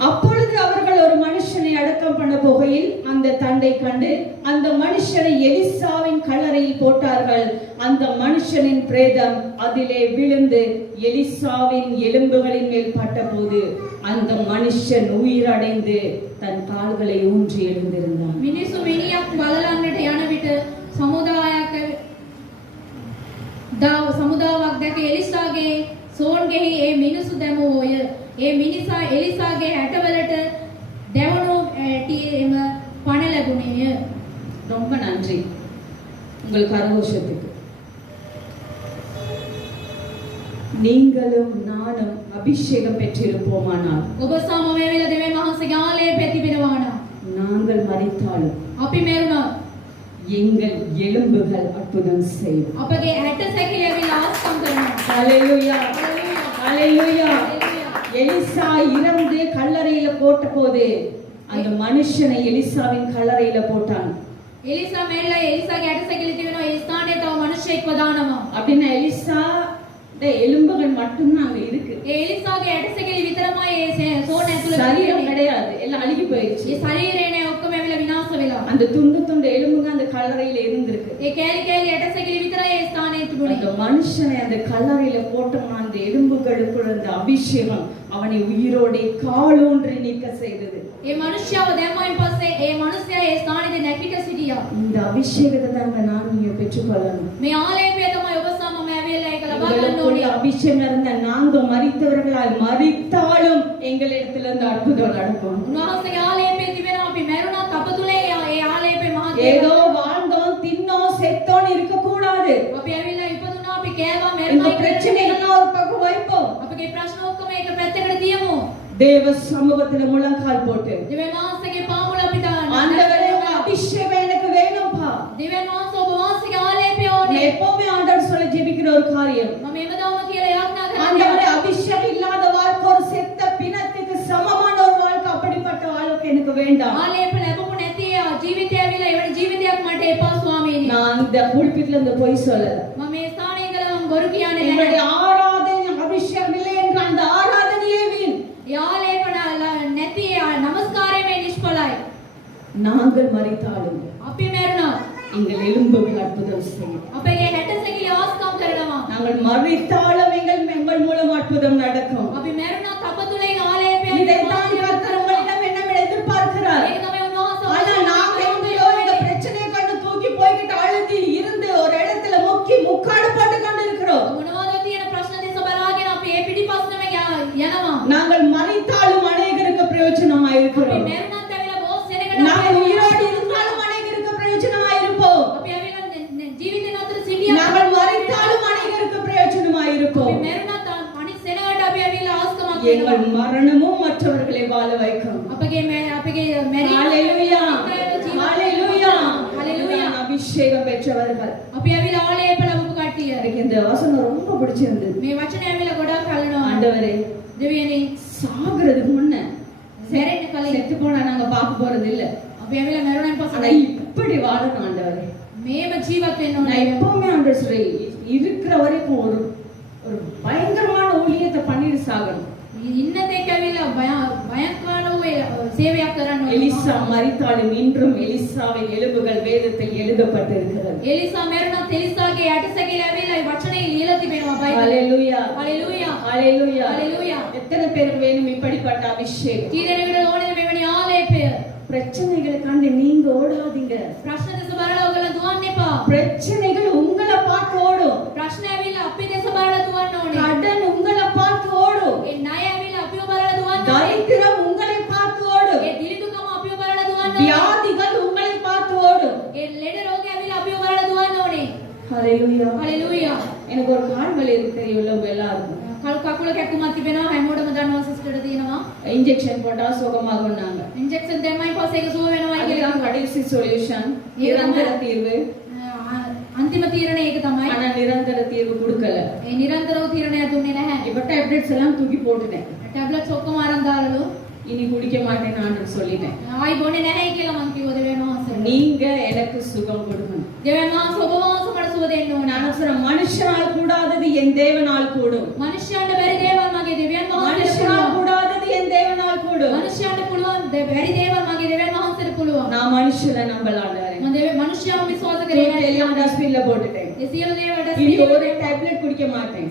அப்பொழுது அவர்கள் ஒரு மனுஷனை அடக்கம் பண்ண போகையில் அந்த தண்டை கண்டு அந்த மனுஷனை எலிசாவின் கல்லறையில் போட்டார்கள். அந்த மனுஷனின் பிரேதம் அதிலே விழுந்து எலிசாவின் எலும்புகளின் மேல் பட்டபோது அந்த மனுஷன் உயிரடைந்து தன் கால்களை ஊன்றி எழுந்திருந்தான். මිනිසු මිනියක් බලලන්නට යන විට සමුදාවක් දැක එලිසාගේ සෝන්ගෙහි ඒ මිනිසු දැමුවෝය. ඒ මිනිසා එලිසාගේ ඇටවලට දැවුණු ඇටියෙම පණ ලැබුණේය. ரொம்ப நன்றி உங்கள் கரகோஷத்துக்கு. நீங்களும் நானும் அபிஷேகம் பெற்றிருப்போமானால் ඔබ සමවැවිලා දෙවියන් වහන්සේගේ ආලේපය තිබෙනවා නම් நாங்கள் மரித்தாலும் අපි මැරුණා எங்கள் எலும்புகள் அற்புதம் செய்யும். අපගේ ඇට සැකිලෙවිලා ආස්තම් කරනවා. ஹalleluya. ஹalleluya. எலிசா இறந்து கல்லறையில போட்ட போது அந்த மனுஷனை எலிசாவின் கல்லறையில போட்டான். එලිසා මැරිලා එලිසාගේ ඇට සැකිලි තිබෙනවා. ඒ ස්ථානයේ තව මිනිහෙක්ව දානවා. அப்படின்னா எலிசா எலும்புகள் மட்டும்தான் அங்க இருக்கு. ඒ එලිසාගේ ඇට සැකිලි විතරමයි ඒ සෝන ඇතුළේ சரீரம் තියෙන්නේ. கிடையாது. எல்லாம் அழுகி போயிடுச்சு. ඒ ශරීරේ නෑ ඔක්කොම ඇවිල්ලා විනාශ වෙලා. அந்த துண்டு எலும்புங்க அந்த கல்லறையில இருந்திருக்கு. ඒ කෑලි කෑලි ඇට සැකිලි විතරයි ඒ ස්ථානයේ තිබුණේ. அந்த மனுஷனை அந்த கல்லறையில போட்டோம்னா அந்த எலும்புகளுக்குள்ள அந்த அபிஷேகம் அவனை உயிரோடு காலூன்றி நிற்க செய்தது. ඒ මනුෂ්‍යව දැම්මයින් පස්සේ ඒ මනුස්සයා ඒ ස්ථානයේ නැගිට සිටියා. இந்த அபிஷேகத்தை தான் நான் நீங்க பெற்றுக்கொள்ளணும். මේ ආලේපය තමයි ඔබ සමම ඇවිල්ලා ඒක ලබා ගන්න உங்களுக்குள்ள ඕනේ. அபிஷேகம் இருந்த நாங்க மரித்தவர்களால் மரித்தாலும் எங்களிடத்துல இருந்து அற்புதம் நடக்கும். උන්වහන්සේගේ ආලේපය තිබෙනවා. අපි මැරුණත් අප තුල ඒ ආලේපය මහත් ஏதோ வாழ்ந்தோம் தின்னோம் செத்தோம் இருக்க கூடாது. අපි ඇවිල්ලා ඉපදුනා අපි කෑවා இந்த මැරුණා பிரச்சனைகள் ஒரு பக்கம் வைப்போம். අපගේ ප්‍රශ්න ඔක්කොම ඒක පැත්තකට තියමු. தேவ சமூகத்துல முழங்கால் போட்டு දෙවියන් වහන්සේගේ පාමුල අපි දාන්න. ஆண்டவரே உங்க அபிஷேகம் எனக்கு வேணும்பா. දෙවියන් වහන්සේ ඔබ වහන්සේගේ ආලේපය நான் ඕනේ. எப்பவுமே ஆண்டவர் சொல்ல ஜெபிக்கிற ஒரு காரியம். මම එවදාම කියලා යාඥා ஆண்டவரே කරනවා. அபிஷேகம் இல்லாத வாழ்க்கை ஒரு செத்த பிணத்துக்கு சமமான ஒரு வாழ்க்கை அப்படிப்பட்ட வாழ்க்கை எனக்கு வேண்டாம். ආලේප ලැබුණු නැති ජීවිතය ඇවිල්ලා එවැනි ජීවිතයක් මට එපා ස්වාමීනි. நான் இந்த புல்பிட்ல இந்த பொய் சொல்லல. මම මේ ස්ථානයේ ඉඳලා මම බොරු කියන්නේ என்னுடைய නැහැ. ஆராதனை அபிஷேகம் இல்லை என்ற அந்த ஆராதனையே வீண். යාලේප නැති නමස්කාරය මේ නිෂ්ඵලයි. நாங்கள் மரித்தாலும் අපි මැරුණා. எங்கள் எலும்புகள் அற்புதம் செய்யும். අපගේ හැට සැකිලි ආස්කම් කරනවා. நாங்கள் மரித்தாலும் எங்கள் மூலம் அற்புதம் நடக்கும். අපි මැරුණත් අප තුලින් ආලේපය இதைத்தான் கர்த்தர் உங்களிடம் என்னிடம் எதிர்பார்க்கிறார். ඒක තමයි උන්වහන්සේ ஆனா நாங்க எங்கேயோ இந்த பிரச்சனையை கண்டு தூக்கி போய்கிட்டு அழுதி இருந்து ஒரு இடத்துல முக்காடு போட்டு கொண்டு இருக்கிறோம். මොනවද තියෙන ප්‍රශ්න දෙස බලාගෙන අපි ඒ පිටිපස්සම යනවා. நாங்கள் மரித்தாலும் அநேகருக்கு பிரயோஜனமா අපි இருக்கிறோம். මැරුණත් ඇවිල්ලා බොහෝ සෙනගට நாங்கள் உயிரோடு இருந்தாலும் அநேகருக்கு பிரயோஜனமா இருப்போம். අපි ඇවිල්ලා ජීවිතේ නතර සිටියා. நாங்கள் மரித்தாலும் அநேகருக்கு பிரயோஜனமா අපි இருப்போம். මැරුණත් අනිත් සෙනගට අපි ඇවිල්ලා வைக்கும். අපගේ මැරීම ஹalleluya ජීවිතය ஹalleluya ஹalleluya. அபிஷேகம் பெற்றவர்கள். අපි ඇවිල්ලා ආලේප ලැබපු කට්ටිය. எனக்கு இந்த வசனம் ரொம்ப பிடிச்சிருந்தது. මේ වචනේ ඇවිල්ලා ගොඩක් කලනවා. ஆண்டவரே දෙවියනි சாகிறதுக்கு முன்ன මැරෙන්න කලින් செத்து போனா நாங்க பார்க்க போறது இல்ல. අපි ඇවිල්ලා මැරුණාන් ஆனா පස්සේ இப்படி வாழணும் ஆண்டவரே. මේව ජීවත් වෙන්න நான் ඕනේ. எப்பவுமே ஆண்டவர் சொல்லி இருக்கிற வரைக்கும் ஒரு ஒரு பயங்கரமான ஊழியத்தை பண்ணிட்டு சாகணும். ඉන්න තෙක් ඇවිල්ලා භයංකාර වූ සේවයක් කරන්න ඕනේ. எலிசா மரித்தாலும் இன்றும் எலிசாவின் எலும்புகள் வேதத்தில் எழுதப்பட்டிருக்கிறது. එලිසා මැරුණත් එලිසාගේ ඇටසැකිලි ඇවිල්ලා ඒ වචනේ ලියලා තිබෙනවා බයිබලයේ. ஹalleluya හalleluya ஹalleluya හalleluya. எத்தனை பேருக்கு வேணும் இப்படிப்பட்ட அபிஷேகம்? කීදෙනෙකුට ඕනේද මෙවැනි ආලේපය? பிரச்சனைகளுக்காண்டி நீங்க ஓடாதீங்க. ප්‍රශ්න දෙස බලලා ඔයගොල්ලෝ දුවන්න එපා. பிரச்சனைகள் உங்களை பார்த்து ஓடும். ප්‍රශ්න ඇවිල්ලා අපි දෙස බලලා දුවන්න ඕනේ. கடன் உங்களை பார்த்து ஓடும். ඒ ණය ඇවිල්ලා අපිව බලලා දුවන්න ඕනේ. தரித்திரம் உங்களை பார்த்து ஓடும். ඒ දිලිදුකම අපිව බලලා දුවන්න ඕනේ. வியாதிகள் உங்களை பார்த்து ஓடும். ඒ ලෙඩ රෝගය ඇවිල්ලා අපිව බලලා දුවන්න ඕනේ. ஹalleluya හalleluya. எனக்கு ஒரு கால் வலி இருக்கு தெரியும்ல உங்க எல்லாருக்கும். කකුල කැක්කුමක් තිබෙනවා හැමෝටම දන්නවා සිස්ටර්ට තියෙනවා. இன்ஜெக்ஷன் போட்டா சுகமாகும்னாங்க. ඉන්ජෙක්ෂන් දැම්මයි පස්සේ ඒක සුව වෙනවා කියලා இதுதான் කිව්වා. கடைசி சொல்யூஷன். நிரந்தர தீர்வு. අන්තිම තීරණය ඒක තමයි. ஆனா நிரந்தர தீர்வு கொடுக்கல. ඒ නිරන්තරව තීරණයක් දුන්නේ නැහැ. இப்ப டேப்லெட்ஸ் எல்லாம் தூக்கி போட்டுட்டேன். ටැබ්ලට්ස් ඔක්කොම අරන් දාලලු. இனி குடிக்க மாட்டேன்னு ஆண்டவர் சொல்லிட்டேன். ආයි බොන්නේ නැහැ කියලා මං කිව්වා දෙවියන් වහන්සේට. நீங்க எனக்கு சுகம் கொடுக்கணும். දෙවියන් වහන්සේ ඔබ වහන්සේ මට සුව දෙන්න ඕනේ. நான் சொல்ற மனுஷனால் கூடாதது என் தேவனால் கூடும். මනුෂ්‍යයන්ට බැරි දේවල් මගේ දෙවියන් වහන්සේට மனுஷனால் පුළුවන්. கூடாதது என் தேவனால் கூடும். මනුෂ්‍යයන්ට පුළුවන් බැරි දේවල් මගේ දෙවියන් වහන්සේට පුළුවන්. நான் மனுஷரை நம்பலாண்டவரே. මම මනුෂ්‍යයන්ව විශ්වාස කරේ නැහැ. எல்லாம் டஸ்ட்பின்ல போட்டுட்டேன். ඒ සියලු දේවල් இனி ඩස්බින් ஒரு டேப்லெட் குடிக்க மாட்டேன்.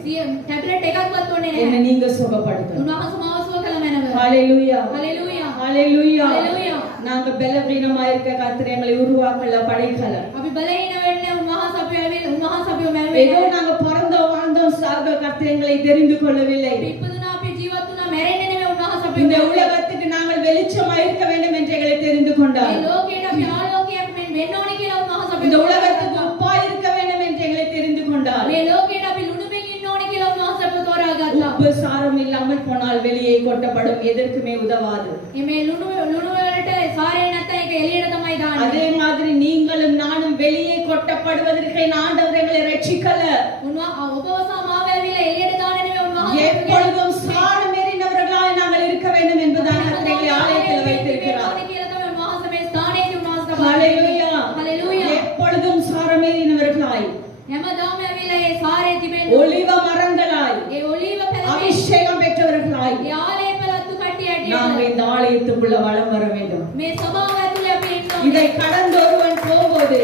ටැබ්ලට් එකක්වත් ඕනේ என்ன නැහැ. நீங்க சுகப்படுத்தணும். උන්වහන්සේ මාව සුව කළ මැනව. ஹalleluya හalleluya. ஹalleluya ஹalleluya. நாங்க பலவீனமா இருக்க கர்த்தர் எங்களை உருவாக்கல படைக்கல. අපි බලහින වෙන්නේ උන්වහන්සේ අපිව ඇවිල්ලා උන්වහන්සේ අපිව ஏதோ මැරුවේ. நாங்க பிறந்தோம் வாழ்ந்தோம் சாக கர்த்தர் எங்களை தெரிந்து கொள்ளவில்லை. අපි ඉපදුනා අපි ජීවත් වුණා මැරෙන්නේ නෙමෙයි උන්වහන්සේ අපිව இந்த මැරුවේ. உலகத்துக்கு நாங்கள் வெளிச்சமா இருக்க வேண்டும் என்று எங்களை தெரிந்து கொண்டார். මේ ලෝකයට අපි ආලෝකයක් වෙන්න ඕනේ කියලා උන්වහන්සේ අපිව இந்த உலகத்துக்கு உப்பா இருக்க வேண்டும் என்று எங்களை தெரிந்து கொண்டார். මේ ලෝකයට අපි ලුණුමින් ඉන්න ඕනේ කියලා උන්වහන්සේ අපිව තෝරාගත්තා. உப்பு சாரம் இல்லாமல் போனால் வெளியே கொட்டப்படும், எதற்குமே உதவாது. මේ ලුණු වලට සාරය නැත්නම් ඒක එළියට තමයි දාන්නේ. அதே மாதிரி நீங்களும் நானும் வெளியே கொட்டப்படுவதற்கு ஆண்டவர் எங்களை ரட்சிக்கல. ඔබව සමාව ඇවිල්ලා එළියට දාන්නේ නෙමෙයි උන්වහන්සේ. எப்பொழுதும் சாரம் ஏறினவர்களாய் நாங்கள் இருக்க வேண்டும் என்பதாக கர்த்தர் எங்களை ஆலயத்தில் வைத்திருக்கிறார். කියලා තමයි උන්වහන්සේ මේ ස්ථානයේදී උන්වහන්සේ ஹalleluya හalleluya. எப்பொழுதும் சாரம் ஏறினவர்களாய், හැමදාම ඇවිල්ලා ඒ සාරය තිබෙන්න ஒலிவ மரங்களாய், ඒ ඔලීව පැලේ அபிஷேகம் பெற்றவர்களாய் ඒ ආලේපලත්තු කට්ටිය நாங்கள் ඇටියට இந்த ஆலயத்துக்குள்ள வலம் வர வேண்டும். මේ සභාව ඇතුලේ අපි ඉන්න இதை ඕනේ. கடந்து ஒருவன் போகும்போது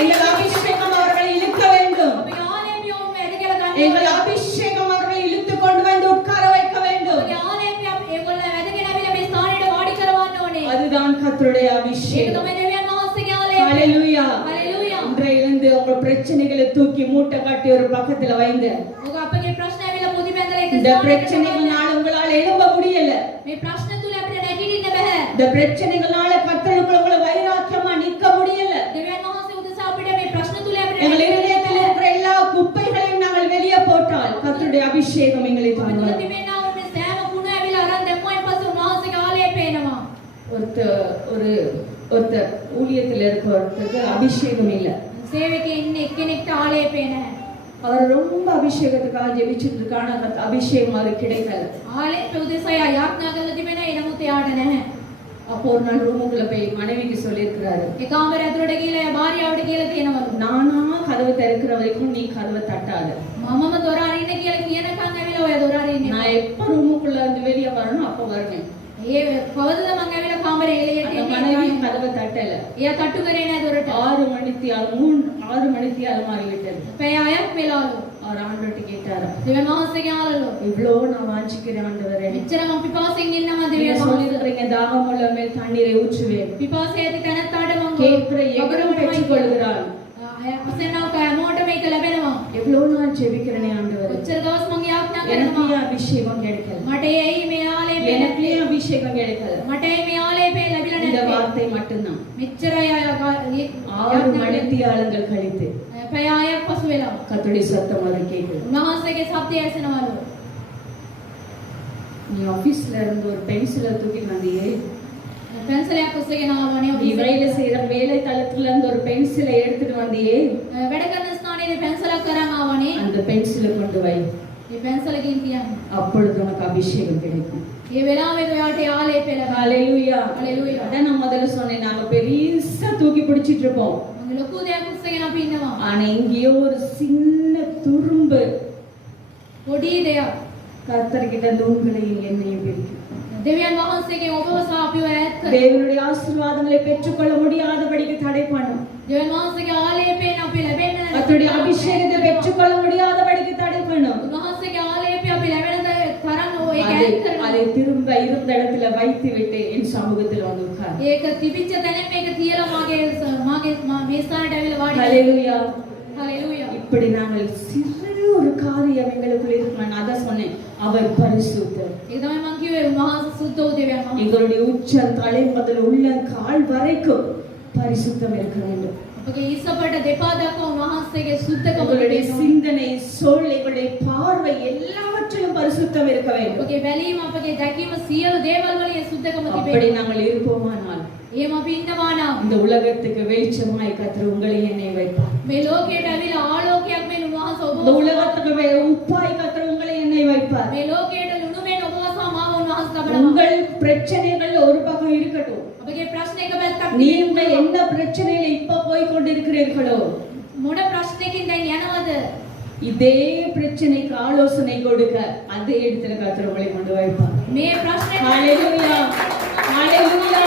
எங்கள் அபிஷேகம் அவர்களை இழுக்க வேண்டும். අපි ආලේපියෝ මේක කියලා ගන්න எங்கள் ඕනේ. அபிஷேகம் அவர்களை இழுத்து கொண்டு வந்து உட்கார வைக்க வேண்டும். ඔය ආලේපිය ඒගොල්ලෝ වැදගෙන ඇවිල්ලා මේ ස්ථානයට වාඩි කරවන්න ඕනේ. அதுதான் கர்த்தருடைய ඒක அபிஷேகம். තමයි දෙවියන් වහන්සේගේ ආලේපිය. ஹalleluya හalleluya. இன்றையிலிருந்து உங்க பிரச்சனைகளை தூக்கி மூட்டை கட்டி ஒரு பக்கத்துல வைங்க. ඔක අපගේ ප්‍රශ්න ඇවිල්ලා පොඩි බැඳලා එක இந்த ස්ථානයකට பிரச்சனைகளால உங்களால எழும்ப முடியல. මේ ප්‍රශ්න තුල අපිට නැගිටින්න බෑ. இந்த பிரச்சனைகளால கர்த்தருக்குள்ள உங்களை வைராக்கியமா நிக்க முடியல. දෙවියන් වහන්සේ උදෙසා අපිට මේ ප්‍රශ්න තුල අපිට எங்கள் இதயத்தில் இருக்கிற எல்லா குப்பைகளையும் நாங்கள் வெளியே போட்டால் கர்த்தருடைய அபிஷேகம் எங்களை තුල தாங்கும். තිබෙනා වූ මේ සෑම කුණ ඇවිල්ලා අරන් දැම්මයින් පස්සේ උන්වහන්සේගේ ආලේපය එනවා. ஒருத்தர் ஊழியத்தில் இருக்கிறவருக்கு அபிஷேகம் இல்ல. සේවකේ ඉන්න එක්කෙනෙක්ට ආලේපය නැහැ. அவர் ரொம்ப அபிஷேகத்துக்காக ஜெபிச்சிட்டு இருக்கான அந்த அபிஷேகம் அவருக்கு கிடைக்கல. ආලේපය උදෙසා යාඥා කරලා තිබෙනා ඒ නමුත් එයාට නැහැ. அப்போ ஒரு நாள் ரூமுக்குள்ள போய் மனைவிக்கு சொல்லியிருக்கிறாரு, ඒ කාමරය ඇතුළට ගිහලා භාර්යාවට කියලා කියනවලු. நானா கதவு திறக்கிற வரைக்கும் நீ கதவை தட்டாத. මමම දොර අරින්න කියලා කියනකන් ඇවිල්ලා ඔය දොර අරින්නේ. நான் எப்ப ரூமுக்குள்ள வந்து வெளியே வரணும் அப்ப வருவேன். ඒ කවදද මං ඇවිල්ලා කාමරේ එළියට அந்த එන්නේ. மனைவி கதவை தட்டல. එයා තට්ටු කරේ නැහැ දොරට. 6 மணிக்கு மாறிவிட்டது. පැය 6ක් වෙලාලු. அவர் ஆண்டவர்கிட்ட கேட்டாரா, දෙවියන් වහන්සේගේ ආලලු. இவ்வளோ நான் வாஞ்சிக்கிறேன் ஆண்டவரே, මෙච්චර මම පිපාසයෙන් ඉන්නවා நீங்க දෙවියන් වහන්සේ. சொல்லிருக்கிறீங்க தாகம் உள்ள மேல் தண்ணீரை ஊற்றுவேன். පිපාසය ඇති තැනත්තාට මම கேட்கிற எவரும் பெற்றுக்கொள்கிறான். අසනව කෑමෝට මේක ලැබෙනවා. எவ்வளோ நான் ஜெபிக்கிறேனே ஆண்டவரே, කොච්චර දවස් මං යාඥා எனக்கு කරනවා. ஏன் அபிஷேகம் கிடைக்கல? මට ඇයි මේ ආලේපය எனக்கு නැත්තේ? ஏன் அபிஷேகம் கிடைக்கல? මට ඇයි මේ ආලේපය ලැබිලා இந்த නැත්තේ? வார்த்தை மட்டும்தான். මෙච්චර 6 மணித்தியாலங்கள் கழித்து පැය 6ක් පසු වෙලා கர்த்தருடைய சத்தம் அதை கேட்குது. උන්වහන්සේගේ ශබ්දය ඇසෙනවලු. நீ ஆபீஸ்ல இருந்து ஒரு பென்சிலை தூக்கிட்டு வந்தியே, පැන්සලයක් උස්සගෙන ආවනේ நீ ඔෆිස් வேலை செய்யற வேலை தளத்துல இருந்து ஒரு பென்சிலை எடுத்துட்டு வந்தியே, වැඩ කරන ස්ථානයේ පැන්සලක් කරන් ආවනේ. அந்த பென்சிலை கொண்டு வை. මේ පැන්සලකින් තියන්න. அப்பொழுது உனக்கு அபிஷேகம் கிடைக்கும். මේ වෙලාවෙත් ඔයාට ආලේප ලැබෙනවා. ஹalleluya. ஹalleluya. அதான் நான் முதல்ல சொன்னேன், நாங்க பெருசா தூக்கி பிடிச்சிட்டு இருப்போம். මම ලොකු දෙයක් උස්සගෙන අපි ඉන්නවා. ஆனா இங்கேயோ ஒரு சின்ன துரும்பு පොඩි දෙයක්. கர்த்தர்கிட்ட இருந்து உங்களையும் என்னையும் பிரிக்கும். දෙවියන් වහන්සේගෙන් ඔබව සහ අපිව ඈත් කරනවා. தேவனுடைய ஆசீர்வாதங்களை பெற்றுக்கொள்ள முடியாதபடிக்கு தடை பண்ணும். දෙවියන් වහන්සේගේ ආලේපයෙන් අපි ලැබෙන්නේ නැහැ. கர்த்தருடைய அபிஷேகத்தை பெற்றுக்கொள்ள முடியாதபடிக்கு தடை பண்ணும். උන්වහන්සේගේ ආලේපය අපි ලැබෙන තරම් ඒක அதை ඈත් කරනවා. அதை திரும்ப இருந்த இடத்துல வைத்து விட்டு என் சமூகத்தில் வந்து உட்கார். ඒක තිබිච්ච තැනින් මේක තියලා මාගේ මේ ස්ථානට ඇවිල්ලා වාඩි වෙනවා. ஹalleluya. හalleluya. இப்படி நாங்கள் சிறு ஒரு காரியம் எங்களுக்குள்ள இருக்கு. நான் அதான் சொன்னேன், அவர் பரிசுத்தர். ඒක තමයි මම කිව්වේ මහා සුද්ධ වූ දෙවියන් වහන්සේ. எங்களுடைய உச்ச தலை முதல் உள்ள கால் வரைக்கும் பரிசுத்தம் இருக்க வேண்டும். අපගේ ඉස්සපට දෙපා දක්වා උන්වහන්සේගේ සුද්ධකම உங்களுடைய තිබෙනවා. சிந்தனை, சொல், எங்களுடைய பார்வை எல்லாவற்றிலும் பரிசுத்தம் இருக்க வேண்டும். අපගේ බැලීම අපගේ දැකීම සියලු දේවල් වලින් සුද්ධකම அப்படி තිබෙනවා. நாங்கள் இருப்போமானால் එහෙම අපි ඉන්නවා නම් இந்த உலகத்துக்கு வெளிச்சமாய் கர்த்தர் உங்களை என்னை வைப்பார். මේ ලෝකයට ඇවිල්ලා ආලෝකයක් මෙන් උන්වහන්සේ ඔබ இந்த உலகத்துக்கு உப்பாய் கர்த்தர் உங்களை என்னை வைப்பார். මේ ලෝකයට ලුණු මෙන් ඔබ සහ මාව උන්වහන්සේ තබනවා. உங்கள் பிரச்சனைகள் ஒரு பக்கம் இருக்கட்டும். අපගේ ප්‍රශ්න එක පැත්තක් நீங்க என்ன பிரச்சனையில இப்ப போய் கொண்டிருக்கிறீர்களோ, මොන ප්‍රශ්නකින් දැන් යනවද? இதே பிரச்சனைக்கு ஆலோசனை கொடுக்க அதே இடத்துல கர்த்தர் உங்களை கொண்டு வைப்பார். මේ ප්‍රශ්නේ ஹalleluya. ஹalleluya.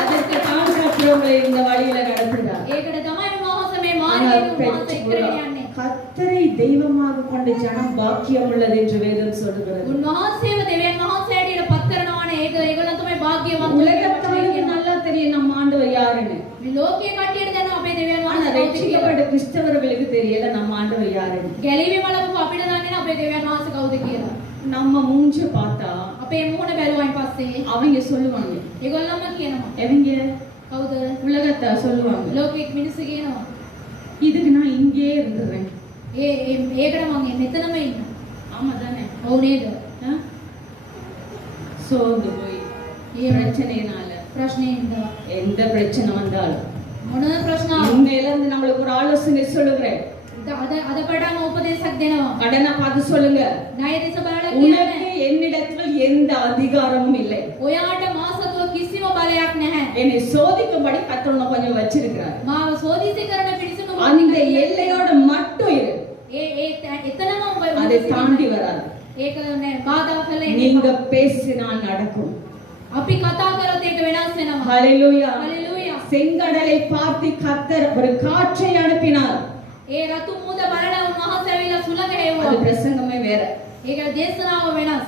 அதற்கு தான் கர்த்தர் உங்களை இந்த வழியில நடத்துகிறார். ඒකට තමයි උන්වහන්සේ මේ ஆனால் මාර්ගයෙන් උන්වහන්සේ ඉස්සරහට යන්නේ. கர்த்தரை தெய்வமாக கொண்ட ஜனம் பாக்கியம் உள்ளது என்று வேதம் சொல்கிறது. උන්වහන්සේව දෙවියන් වහන්සේ ඇටියට පත් කරනවානේ. ඒක ඒගොල්ලන් තමයි භාග්‍යවන්තයෝ. உலகத்தாருக்கு நல்லா தெரியும் நம்ம ஆண்டவர் யாருன்னு. මේ ලෝකයේ කට්ටියට දැනෙනවා අපේ දෙවියන් ஆனா වහන්සේ කවුද කියලා. ரட்சிக்கப்பட்ட கிறிஸ்தவர்களுக்கு தெரியல நம்ம ஆண்டவர் யாருன்னு. ගැලීම බලපුව අපිට දන්නේ නැහැ අපේ දෙවියන් වහන්සේ කවුද කියලා. நம்ம மூஞ்ச பார்த்தா අපේ මුහුණ බැලුවායින් පස්සේ அவங்க சொல்லுவாங்க. ඒගොල්ලන්ම කියනවා. எவங்க? කවුද? உலகத்தா சொல்லுவாங்க. ලෝකෙක මිනිස්සු කියනවා. இதுக்கு நான் இங்கே இருந்துறேன். ඒකට මම මෙතනම ඉන්නවා. ஆமா தானே? ඔව් නේද? சோர்ந்து போய் ඒ பிரச்சனையினால ප්‍රශ්නේ ඉඳලා எந்த பிரச்சனை வந்தாலும் මොන ප්‍රශ්න உண்மையில இருந்து நம்மளுக்கு ஒரு ஆலோசனை சொல்லுகிறேன். අද පටන් උපදේශයක් දෙනවා. கடனை பார்த்து சொல்லுங்க. ණය දෙස බලලා உனக்கு කියන්නේ என்னிடத்தில் எந்த அதிகாரமும் இல்லை. ඔයාට මා සතුව කිසිම බලයක් නැහැ. என்னை சோதிக்கும்படி கர்த்தர் உன்னை கொஞ்சம் வச்சிருக்கிறார். මාව සෝදිසි කරන පිරිසම அந்த எல்லையோட மட்டும் இரு. එතනම ඔබ அதை தாண்டி வராது. ඒක නෑ බාධා කළේ நீங்க பேசினால் நடக்கும். අපි කතා කරොත් ඒක වෙනස් වෙනවා. ஹalleluya. හalleluya. செங்கடலை பார்த்து கர்த்தர் ஒரு காற்றை அனுப்பினார். ඒ රතු මුහුද බලලා උන්වහන්සේ ඇවිල්ලා සුළඟ அது හෙව්වා. பிரசங்கமே வேற. ඒක දේශනාව වෙනස්.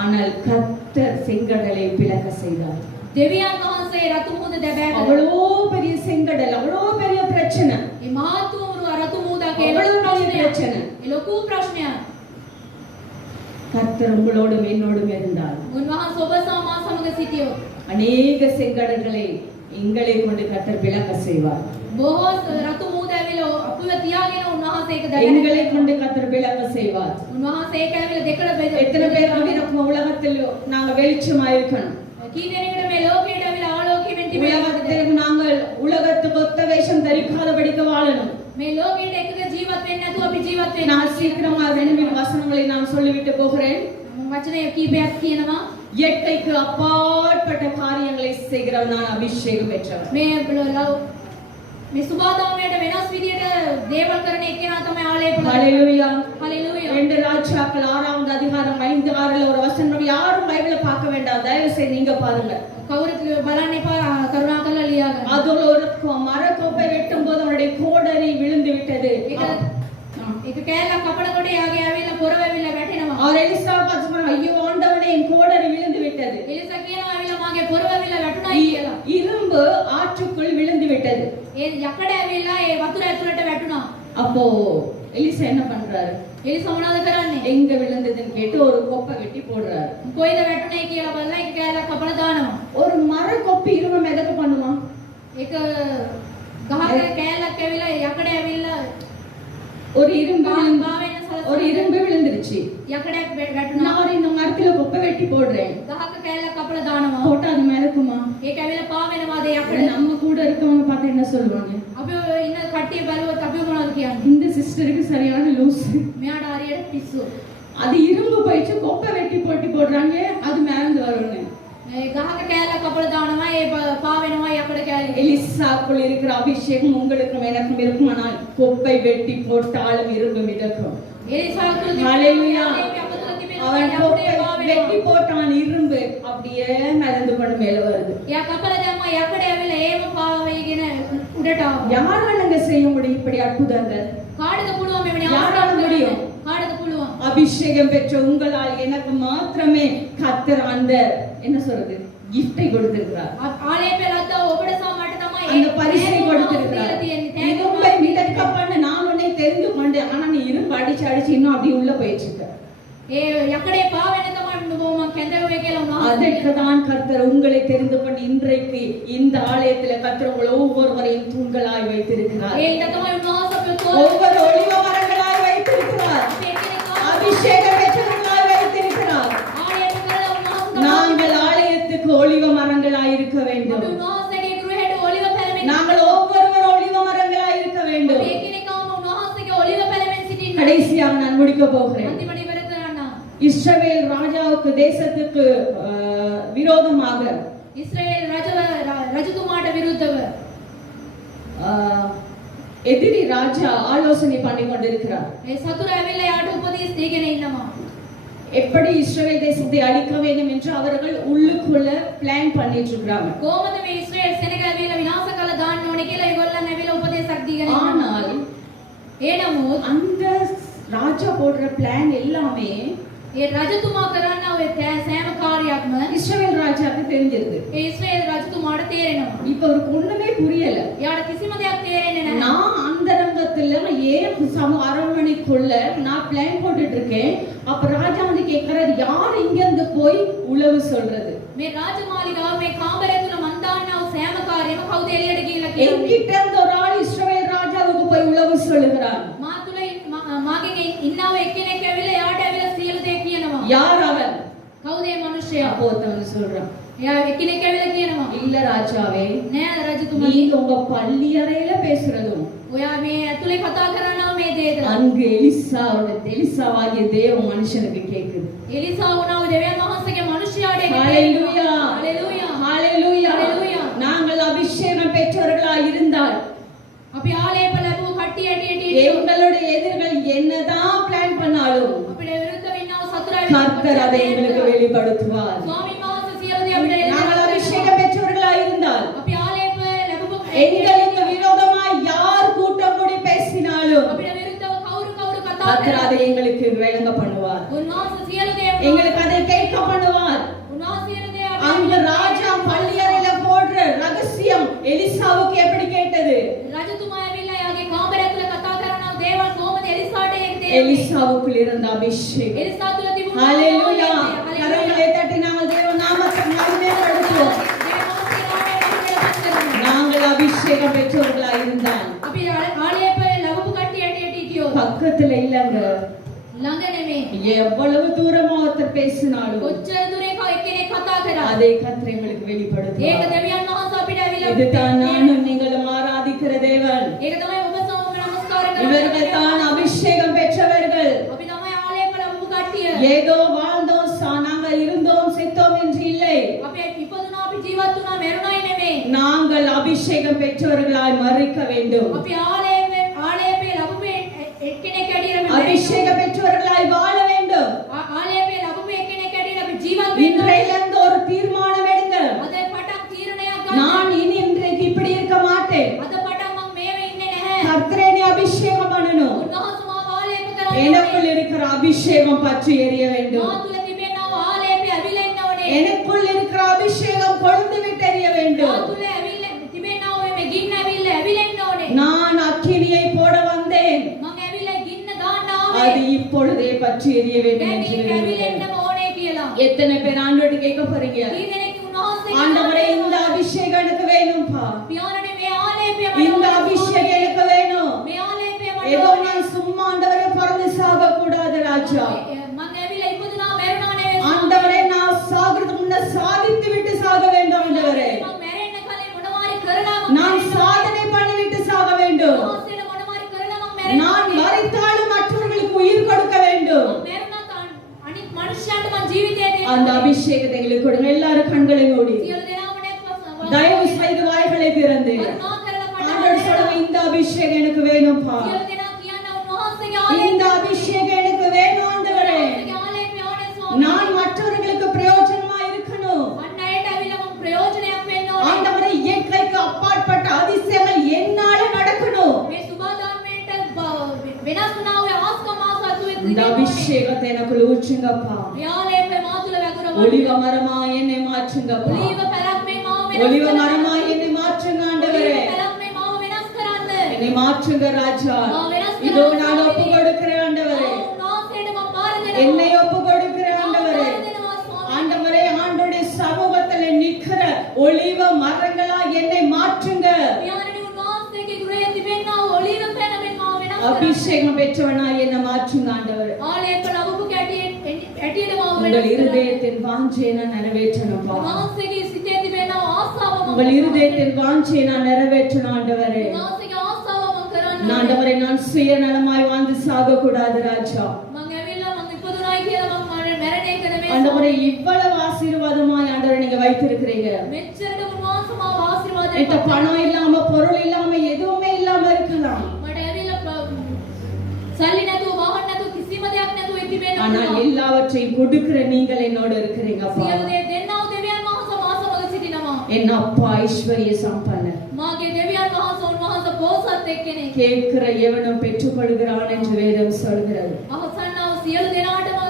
ஆனால் கர்த்தர் செங்கடலை பிளக்க செய்தார். දෙවියන් වහන්සේ රතු මුහුද දැබෑ කළා. அவ்வளோ பெரிய செங்கடல், அவ்வளோ பெரிய பிரச்சனை, ඒ මහත්වරු රතු මුහුදක් அவ்வளவு பெரிய பிரச்சனை. ඒ ලොකු ප්‍රශ්නයක්. கர்த்தர் உங்களோடும் என்னோடும் இருந்தார். උන්වහන්සේ ඔබ සහ මා සමග සිටියොත් அநேக செங்கடல்களை எங்களை கொண்டு கர்த்தர் விளக்க செய்வார். බොහෝ රතු මුහුද ඇවිල්ලා අපිව තියාගෙන උන්වහන්සේ ඒක எங்களை දැකලා கொண்டு கர்த்தர் விளக்க செய்வார். උන්වහන්සේ ඒක ඇවිල්ලා දෙකට எத்தனை பேர் நம்ம உலகத்தில் நாங்க வெளிச்சமா இருக்கணும். කී දෙනෙකුට මේ ලෝකයට ඇවිල්ලා ආලෝකයෙන් තිබෙන්නේ உலகத்தில் நாங்கள் உலகத்துக்கு ஒத்த வேஷம் தரிக்காதபடிக்கு வாழணும். මේ ලෝකයට එකක ජීවත් වෙන්නේ නැතුව අපි ජීවත් වෙන්න. நான் சீக்கிரமா 2 வசனங்களை நான் சொல்லிவிட்டு போகிறேன். වචනය කීපයක් කියනවා. இயற்கைக்கு அப்பாற்பட்ட காரியங்களை செய்கிறவன் நான் அபிஷேகம் பெற்றவன். මේ සුභාදාමයට වෙනස් විදියට දේවල් කරන එක්කෙනා තමයි ආලේප කරන්නේ. ஹalleluya. හalleluya. 2 ராஜாக்கள் 6வது அதிகாரம் 5-6ல ஒரு வசனம் யாரும் பைபிளை பார்க்க வேண்டாம், தயவு செய்து நீங்க பாருங்க. කවුරුත් බලන්න එපා, කරුණාකරලා ලියා ගන්න. அதில் ஒரு மரக்கொப்பை வெட்டும் போது அவருடைய கோடரி விழுந்து விட்டது. ඒක කෑල්ලක් කපනකොට යාගේ ඇවිල්ලා පොරවෙවිලා වැටෙනවා. அவர் எலிசா பார்த்து சொன்னார், ஐயோ ஆண்டவரே என் கோடரி விழுந்து விட்டது. එලිසා කියනවා ඇවිල්ලා මාගේ පොරවෙවිලා වැටුණයි කියලා. இரும்பு ஆற்றுக்குள் விழுந்து விட்டது. ඒ යකඩ ඇවිල්ලා ඒ වතුර ඇතුළට වැටුණා. அப்போ எலிசா என்ன பண்றாரு? එලිසා මොනවද කරන්නේ? எங்க விழுந்ததுன்னு கேட்டு ஒரு கொப்பை வெட்டி போடுறாரு. කොයිද වැටුනේ කියලා බලලා ඒක කෑල්ලක් කපලා දානවා. ஒரு மரக்கொப்பை இரும்பு மிதக்க பண்ணுமா? ඒක ගහක කෑල්ලක් ඇවිල්ලා යකඩ ඇවිල්ලා ஒரு இரும்பு බාවෙන්න ஒரு இரும்பு விழுந்துருச்சு. යකඩයක් වැටුණා. நான் இந்த மரத்துல கொப்பை வெட்டி போடுறேன். ගහක කෑල්ලක් කපලා දානවා. போட்டா அது மிதக்குமா? ඒක ඇවිල්ලා පා වෙනවාද යකඩ? அப்படி நம்ம கூட இருக்கவங்க பார்த்து என்ன சொல்லுவாங்க? අපි ඔය ඉන්න කට්ටිය බැලුවොත් අපි මොනවද කියන්නේ? இந்த சிஸ்டருக்கு சரியான லூஸ். මෙයාට හරියට පිස්සු. அது இரும்பு போயிடுச்சு, கொப்பை வெட்டி போடுறாங்க, அது மேலந்து வரும்னு. මේ ගහක කෑල්ලක් කපලා දානවා ඒ පා වෙනවා යකඩ කෑල්ල. எலிசாக்குள் இருக்கிற அபிஷேகம் உங்களுக்கும் எனக்கும் இருக்குமானால் கொப்பை வெட்டி போட்டாலும் இரும்பு மிதக்கும். එලිසාතුල ஹalleluya. அவன் තිබෙනවා கொப்பை යකඩේ පා வெட்டி වෙනවා. போட்டான், இரும்பு அப்படியே மிதந்து கொண்டு மேல வருது. එයා කපලා දැම්මා යකඩේ ඇවිල්ලා ඒම පා වෙයිගෙන උඩට ආවා. யாரால செய்ய முடியும் இப்படி அற்புதங்கள்? කාටද පුළුවන් මෙවැනි யாரால ආකාරයක් முடியும்? කරන්න? කාටද පුළුවන්? அபிஷேகம் பெற்ற உங்களால் எனக்கு மாத்திரமே கர்த்தர் அந்த என்ன சொல்றது கிஃப்டை கொடுத்திருக்கிறார். ආලේපේ ලද්දා ඔබට සහ මට තමයි அந்த பரிசை கொடுத்திருக்கிறார். இரும்பை மிதக்க பண்ண நான் உன்னை தெரிந்து கொண்டேன், ஆனா நீ இரும்பு அடிச்சு அடிச்சு இன்னும் அப்படி உள்ள போயிட்டு இருக்க. ඒ යකඩේ පා වෙන තමයි නුඹව මම කැඳවුවේ කියලා උන්වහන්සේ. அதற்கு தான் கர்த்தர் உங்களை தெரிந்து கொண்டு இன்றைக்கு இந்த ஆலயத்துல கர்த்தர் உங்களை ஒவ்வொருவரையும் தூண்களாய் வைத்திருக்கிறார். ඒ ඉඳ තමයි උන්වහන්සේ අපිව ஒவ்வொரு ஒளிவ மரங்களாய் வைத்திருக்கிறார். அபிஷேகம் பெற்றவர்களாய் வைத்திருக்கிறார். ආලේප කරලා උන්වහන්සේ நாங்கள் ஆலயத்துக்கு ஒளிவ மரங்களாய் இருக்க අපි வேண்டும். උන්වහන්සේගේ ගෘහයට ඔලිව පැලමෙන් நாங்கள் ஒவ்வொருவர் ஒளிவ மரங்களாய் இருக்க வேண்டும். අපි එකිනෙකාම උන්වහන්සේගේ ඔලිව පැලමෙන් සිටින්න. கடைசியாக நான் முடிக்க போகிறேன். අන්තිමට ඉවර කරන්න. இஸ்ரவேல் ராஜாவுக்கு தேசத்துக்கு விரோதமாக ඉස්රායෙල් රජතුමාට විරුද්ධව எதிரி ராஜா ஆலோசனை பண்ணி கொண்டிருக்கிறார். ඒ සතුර ඇවිල්ලා යාට උපදෙස් දීගෙන ඉන්නවා. எப்படி இஸ்ரவேல் தேசத்தை அழிக்க வேண்டும் என்று அவர்கள் உள்ளுக்குள்ள பிளான் பண்ணிட்டு இருக்காங்க. කොහොමද මේ ඉස්රායෙල් සෙනග ඇවිල්ලා විනාශ කළා දාන්න ඕනේ කියලා ඒගොල්ලන් ඇවිල්ලා උපදේශයක් දීගෙන ඉන්නවා. ஆனால் ඒ නමුත් அந்த ராஜா போடுற பிளான் எல்லாமே ඒ රජතුමා කරන්න ඔය සෑම කාර්යයක්ම இஸ்ரவேல் ராஜாக்கு தெரிஞ்சிருது. ඒ ඉස්රායෙල් රජතුමාට තේරෙනවා. இப்ப அவருக்கு ஒண்ணுமே புரியல. යාට කිසිම දෙයක් තේරෙන්නේ නැහැ. நான் அந்த ரங்கத்துல ஏன் அரண்மனைக்குள்ள நான் பிளான் போட்டுட்டு இருக்கேன். அப்ப ராஜா வந்து கேட்கிறாரு, யார் இங்க இருந்து போய் உளவு சொல்றது? මේ රාජමාලිගාව මේ කාමරය තුල මන් දාන්නව සෑම කාර්යයම කවුද එළියට ගිහිල්ලා කියන්නේ? என்கிட்ட இருந்து ஒரு ஆள் இஸ்ரவேல் ராஜாவுக்கு போய் உளவு சொல்லுகிறார். මා තුල මාගෙන් ඉන්නව එක්කෙනෙක් ඇවිල්ලා යාට ඇවිල්ලා සියලු දේ කියනවා. யார் அவன்? කවුද මේ මිනිස්සයා? அப்போ ஒருத்தவன் சொல்றான், එයා එක්කෙනෙක් ඇවිල්ලා කියනවා. இல்ல ராஜாவே, නෑ රජතුමනි. நீங்க உங்க பள்ளி அறையில பேசுறதும் ඔයා මේ ඇතුලේ කතා කරනව මේ දේද? அங்கு எலிசாவாகிய தேவ மனுஷனுக்கு கேக்குது. එලිසා වුණා දෙවියන් වහන්සේගේ මිනිසයාට ඒක ஹalleluya, හalleluya, ஹalleluya. ஹalleluya. நாங்கள் அபிஷேகம் பெற்றவர்களாய் இருந்தால் අපි ආලේප ලැබුව කට්ටිය ඇටියට எங்களுடைய எதிர்கள் என்னதான் பிளான் பண்ணாலும் අපිට විරුද්ධ වෙන්නව සතුරා கர்த்தர் அதை எங்களுக்கு வெளிப்படுத்துவார். ස්වාමීන් වහන්සේ සියලු දේ අපිට நாங்கள் அபிஷேகம் பெற்றவர்களாய் இருந்தால் අපි ආලේප ලැබුව எங்களுக்கு விரோதமாய் யார் கூட்டம் கூடி பேசினாலும் අපිට විරුද්ධව කවුරු කතා கர்த்தர் කරා அதை எங்களுக்கு விளங்க பண்ணுவார். උන්වහන්සේ සියලු දේ எங்களுக்கு அதை கேட்க பண்ணுவார். උන්වහන්සේ සියලු දේ அங்க ராஜா பள்ளியறையில போடுற ரகசியம் எலிசாவுக்கு எப்படி கேட்டது? රජතුමා ඇවිල්ලා යාගේ කාමරය තුල කතා කරනවා දේවල් කොහොමද එලිසාට ඒක තේරෙන්නේ? எலிசாவுக்குள் இருந்த அபிஷேகம். එලිසා තුල තිබුණා ஹalleluya. கரங்களை தட்டி நாங்கள் தேவ நாமத்தை மகிமைப்படுத்துவோம். நாங்கள் அபிஷேகம் பெற்றவர்களாய் இருந்தால் අපි ආලේප ලැබුව කට්ටිය ඇටියට හිටියොත් பக்கத்துல இல்லங்க, ළඟ නෙමෙයි எவ்வளவு தூரமா ஒருத்தர் பேசினாலும் කොච්චර දුරේ එක්කෙනෙක් කතා කරා அதை கர்த்தர் எங்களுக்கு ඒක வெளிப்படுத்துவார். දෙවියන් වහන්සේ අපිට ඇවිල්ලා இதுதான் நானும் நீங்களும் ஆராதிக்கிற தேவன். ඒක තමයි ඔබ සමම නමස්කාර இவர்கள் தான் அபிஷேகம் பெற்றவர்கள். අපි තමයි ආලේප ලැබුව කට්ටිය ஏதோ வாழ்ந்தோம், நாங்க இருந்தோம், செத்தோம் என்று இல்லை. අපි ඉපදුනා අපි ජීවත් වුණා මැරුණායි නෙමෙයි நாங்கள் அபிஷேகம் பெற்றவர்களாய் மறிக்க வேண்டும். අපි ආලේපේ ලැබුවේ එක්කෙනෙක් ඇටියට අපි அபிஷேகம் பெற்றவர்களாய் வாழ வேண்டும். ආලේපේ ලැබුවේ එක්කෙනෙක් ඇටියට අපි ජීවත් වෙන්න இன்றையிலிருந்து ஒரு தீர்மானம் எடுங்க. අද පටන් තීරණයක් ගන්න நான் இனி இன்றைக்கு இப்படி இருக்க மாட்டேன். අද පටන් මම මේව ඉන්නේ නැහැ கர்த்தரை நீ அபிஷேகம் பண்ணணும். උන්වහන්සේ මාව ආලේප කරා எனக்குள் இருக்கிற அபிஷேகம் பற்றி எரிய வேண்டும். මා තුල තිබෙනව ආලේපය ඇවිලෙන්න ඕනේ எனக்குள் இருக்கிற அபிஷேகம் கொழுந்து விட்டு எரிய මා வேண்டும். තුල ඇවිල්ල තිබෙනව මේ ගින්න ඇවිල්ල ඇවිලෙන්න ඕනේ நான் அக்கினியை போட வந்தேன், මම ඇවිල්ලා ගින්න දාන්න அது ආවේ இப்பொழுதே பற்றி எரிய வேண்டும் දැන් என்று මේක விரும்புகிறேன். ඇවිලෙන්න ඕනේ කියලා எத்தனை பேர் ஆண்டவர்கிட்ட கேட்க போறீங்க? කී දෙනෙක් උන්වහන්සේ ஆண்டவரே, இந்த அபிஷேகம் எனக்கு வேணும்பா, පියාණනේ මේ ආලේපය இந்த அபிஷேகம் எனக்கு வேணும். මේ ආලේපය ஏதோ මට நான் சும்மா ஆண்டவரே பிறந்து சாக கூடாது. அந்த அபிஷேகத்தை எங்களுக்கு கொடுங்க. எல்லாரும் கண்களை மூடி සියලු දෙනාම නැත්නම් தயவு செய்து வாய்களை திறந்து කරුණා කරලා ஆண்டவர் පටන් சொல்லுங்க, இந்த அபிஷேகம் எனக்கு வேணும்பா, සියලු දෙනා කියන්න උන්වහන්සේගේ ආලේපය இந்த அபிஷேகம் எனக்கு வேணும் ஆண்டவரே. උන්වහන්සේගේ ආලේපය ඕනේ ස්වාමී. நான் மற்றவர்களுக்கு பிரயோஜனமா இருக்கணும் අන්න අයට ඇවිල්ලා මම ප්‍රයෝජනයක් වෙන්න ඕනේ. ஆண்டவரே. இயற்கைக்கு அப்பாற்பட்ட அதிசயங்கள் என்னால நடக்கணும். මේ සුබදාන්මේට වෙනස් වුණා වූ ආස්කම් ආසතුවේ இந்த அபிஷேகத்தை எனக்கு ஊற்றுங்கப்பா. මේ ආලේපය මා තුළ වැගුරවන්න. ஒலிவ மரமா என்னை மாற்றுங்கப்பா. ඔලිව පැලක් මේ මාව වෙනස් ஒலிவ කරන්න. மரமா என்னை மாற்றுங்க ஆண்டவரே. ඔලිව පැලක් මේ මාව වෙනස් කරන්න. என்னை மாற்றுங்க ராஜா. இதோ நான் ஒப்பு கொடுக்கிறேன் ஆண்டவரே. උන්වහන්සේට මම බාර என்னை දෙනවා. ஒப்பு கொடுக்கிறேன் ஆண்டவரே. ஆண்டவரே, ஆண்டவருடைய சமூகத்துல நிக்கிற ஒலிவ மரங்களா என்னை மாற்றுங்க. පියාණනි උන්වහන්සේගේ ගෘහයේ තිබෙනා වූ ඔලිව පැල මේ මාව වෙනස් කරන්න. அபிஷேகம் பெற்றவனா என்னை மாற்றுங்க ஆண்டவரே. ආලේප ලැබපු ඇටියට මාව உங்கள் වෙනස් කරන්න. இருதயத்தின் வாஞ்சையை நான் நிறைவேற்றணும்பா. උන්වහන්සේගේ සිතේ තිබෙනා වූ ආසාව මම உங்கள் இருதயத்தின் வாஞ்சையை நான் நிறைவேற்றணும் ஆண்டவரே. උන්වහන්සේගේ ආසාව මම කරන්න. ஆண்டவரே, நான் சுயநலமாய் வாழ்ந்து சாக கூடாது ராஜா. මම ඇවිල්ලා මම ඉපදුනායි කියලා මම මැරෙන එක නෙමෙයි. ஆண்டவரே, இவ்வளவு ஆசீர்வாதமாய் ஆண்டவரே நீங்க வைத்திருக்கிறீங்க. මෙච්චරට උන්වහන්සේ මාව ආශිර්වාද என்கிட்ட பணம் இல்லாம பொருள் இல்லாம எதுவுமே இல்லாம இருக்கலாம். මට ඇවිල්ලා සල්ලි නැතුව වාහන නැතුව කිසිම දෙයක් නැතුව ඉතිබෙන්න ஆனா පුළුවන්. எல்லாவற்றையும் கொடுக்கிற நீங்கள் என்னோட இருக்கிறீங்கப்பா. සියලු දේ දෙන්නා වූ දෙවියන් වහන්සේ මා සමග සිටිනවා. என் அப்பா ஐஸ்வர்ய சம்பன்னர். මාගේ දෙවියන් වහන්සේ උන්වහන්සේ පොහොසත් එක්කෙනෙක්. கேட்கிற எவனும் பெற்றுக்கொள்கிறான் என்று வேதம் சொல்கிறது. අහසන්නා වූ සියලු දෙනාටම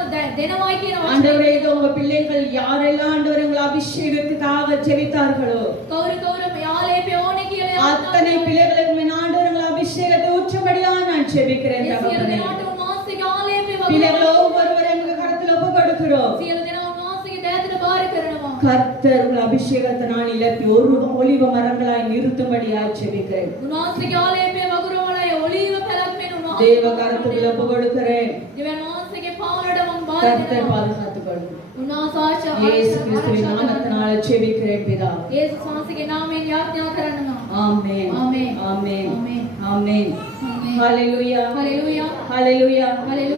දෙනවායි කියන වචනේ. ஆண்டவரே, இதோ உங்க பிள்ளைகள் யாரெல்லாம் ஆண்டவரே உங்களை அபிஷேகத்துக்காக ஜெபித்தார்களோ කවුරු කවුරු මේ ආලේපය ඕනේ කියලා அத்தனை பிள்ளைகளுக்கு என் ஆண்டவரே உங்களை அபிஷேகத்தை ஊற்றும்படியா நான் ஜெபிக்கிறேன் සියලු தகப்பனே. දෙනාට උන්වහන්සේගේ ආලේපය பிள்ளைகள் වගේ ஒவ்வொருவரையும் உங்க கரத்துல ஒப்பு கொடுக்கிறோம். සියලු දෙනා උන්වහන්සේගේ දෑතට බාර කරනවා. கர்த்தர் உங்கள் அபிஷேகத்தை நான் இழப்பி ஒரு ஒலிவ மரங்களாய் நிறுத்தும்படியா ஜெபிக்கிறேன். උන්වහන්සේගේ ආලේපය වගුරුවලයි ඔලිව පැලක් මෙන් උන්වහන්සේ தேவ கரத்துக்குள்ள ஒப்பு கொடுக்கிறேன். දෙවියන් වහන්සේගේ පාවලට මම බාර கர்த்தர் දෙනවා. பாதுகாத்துக் கொள்ளும். උන්වහන්සේ இயேசு கிறிஸ்துவின் நாமத்தினால ஜெபிக்கிறேன் பிதாவே. යේසුස් වහන්සේගේ නාමයෙන් යාඥා කරනවා. ஆமென். ஆமென். ஆமென். ஆமென். ஆமென். ආමේන්. ஹalleluya. හලෙලූයා. ஹalleluya. හලෙලූයා.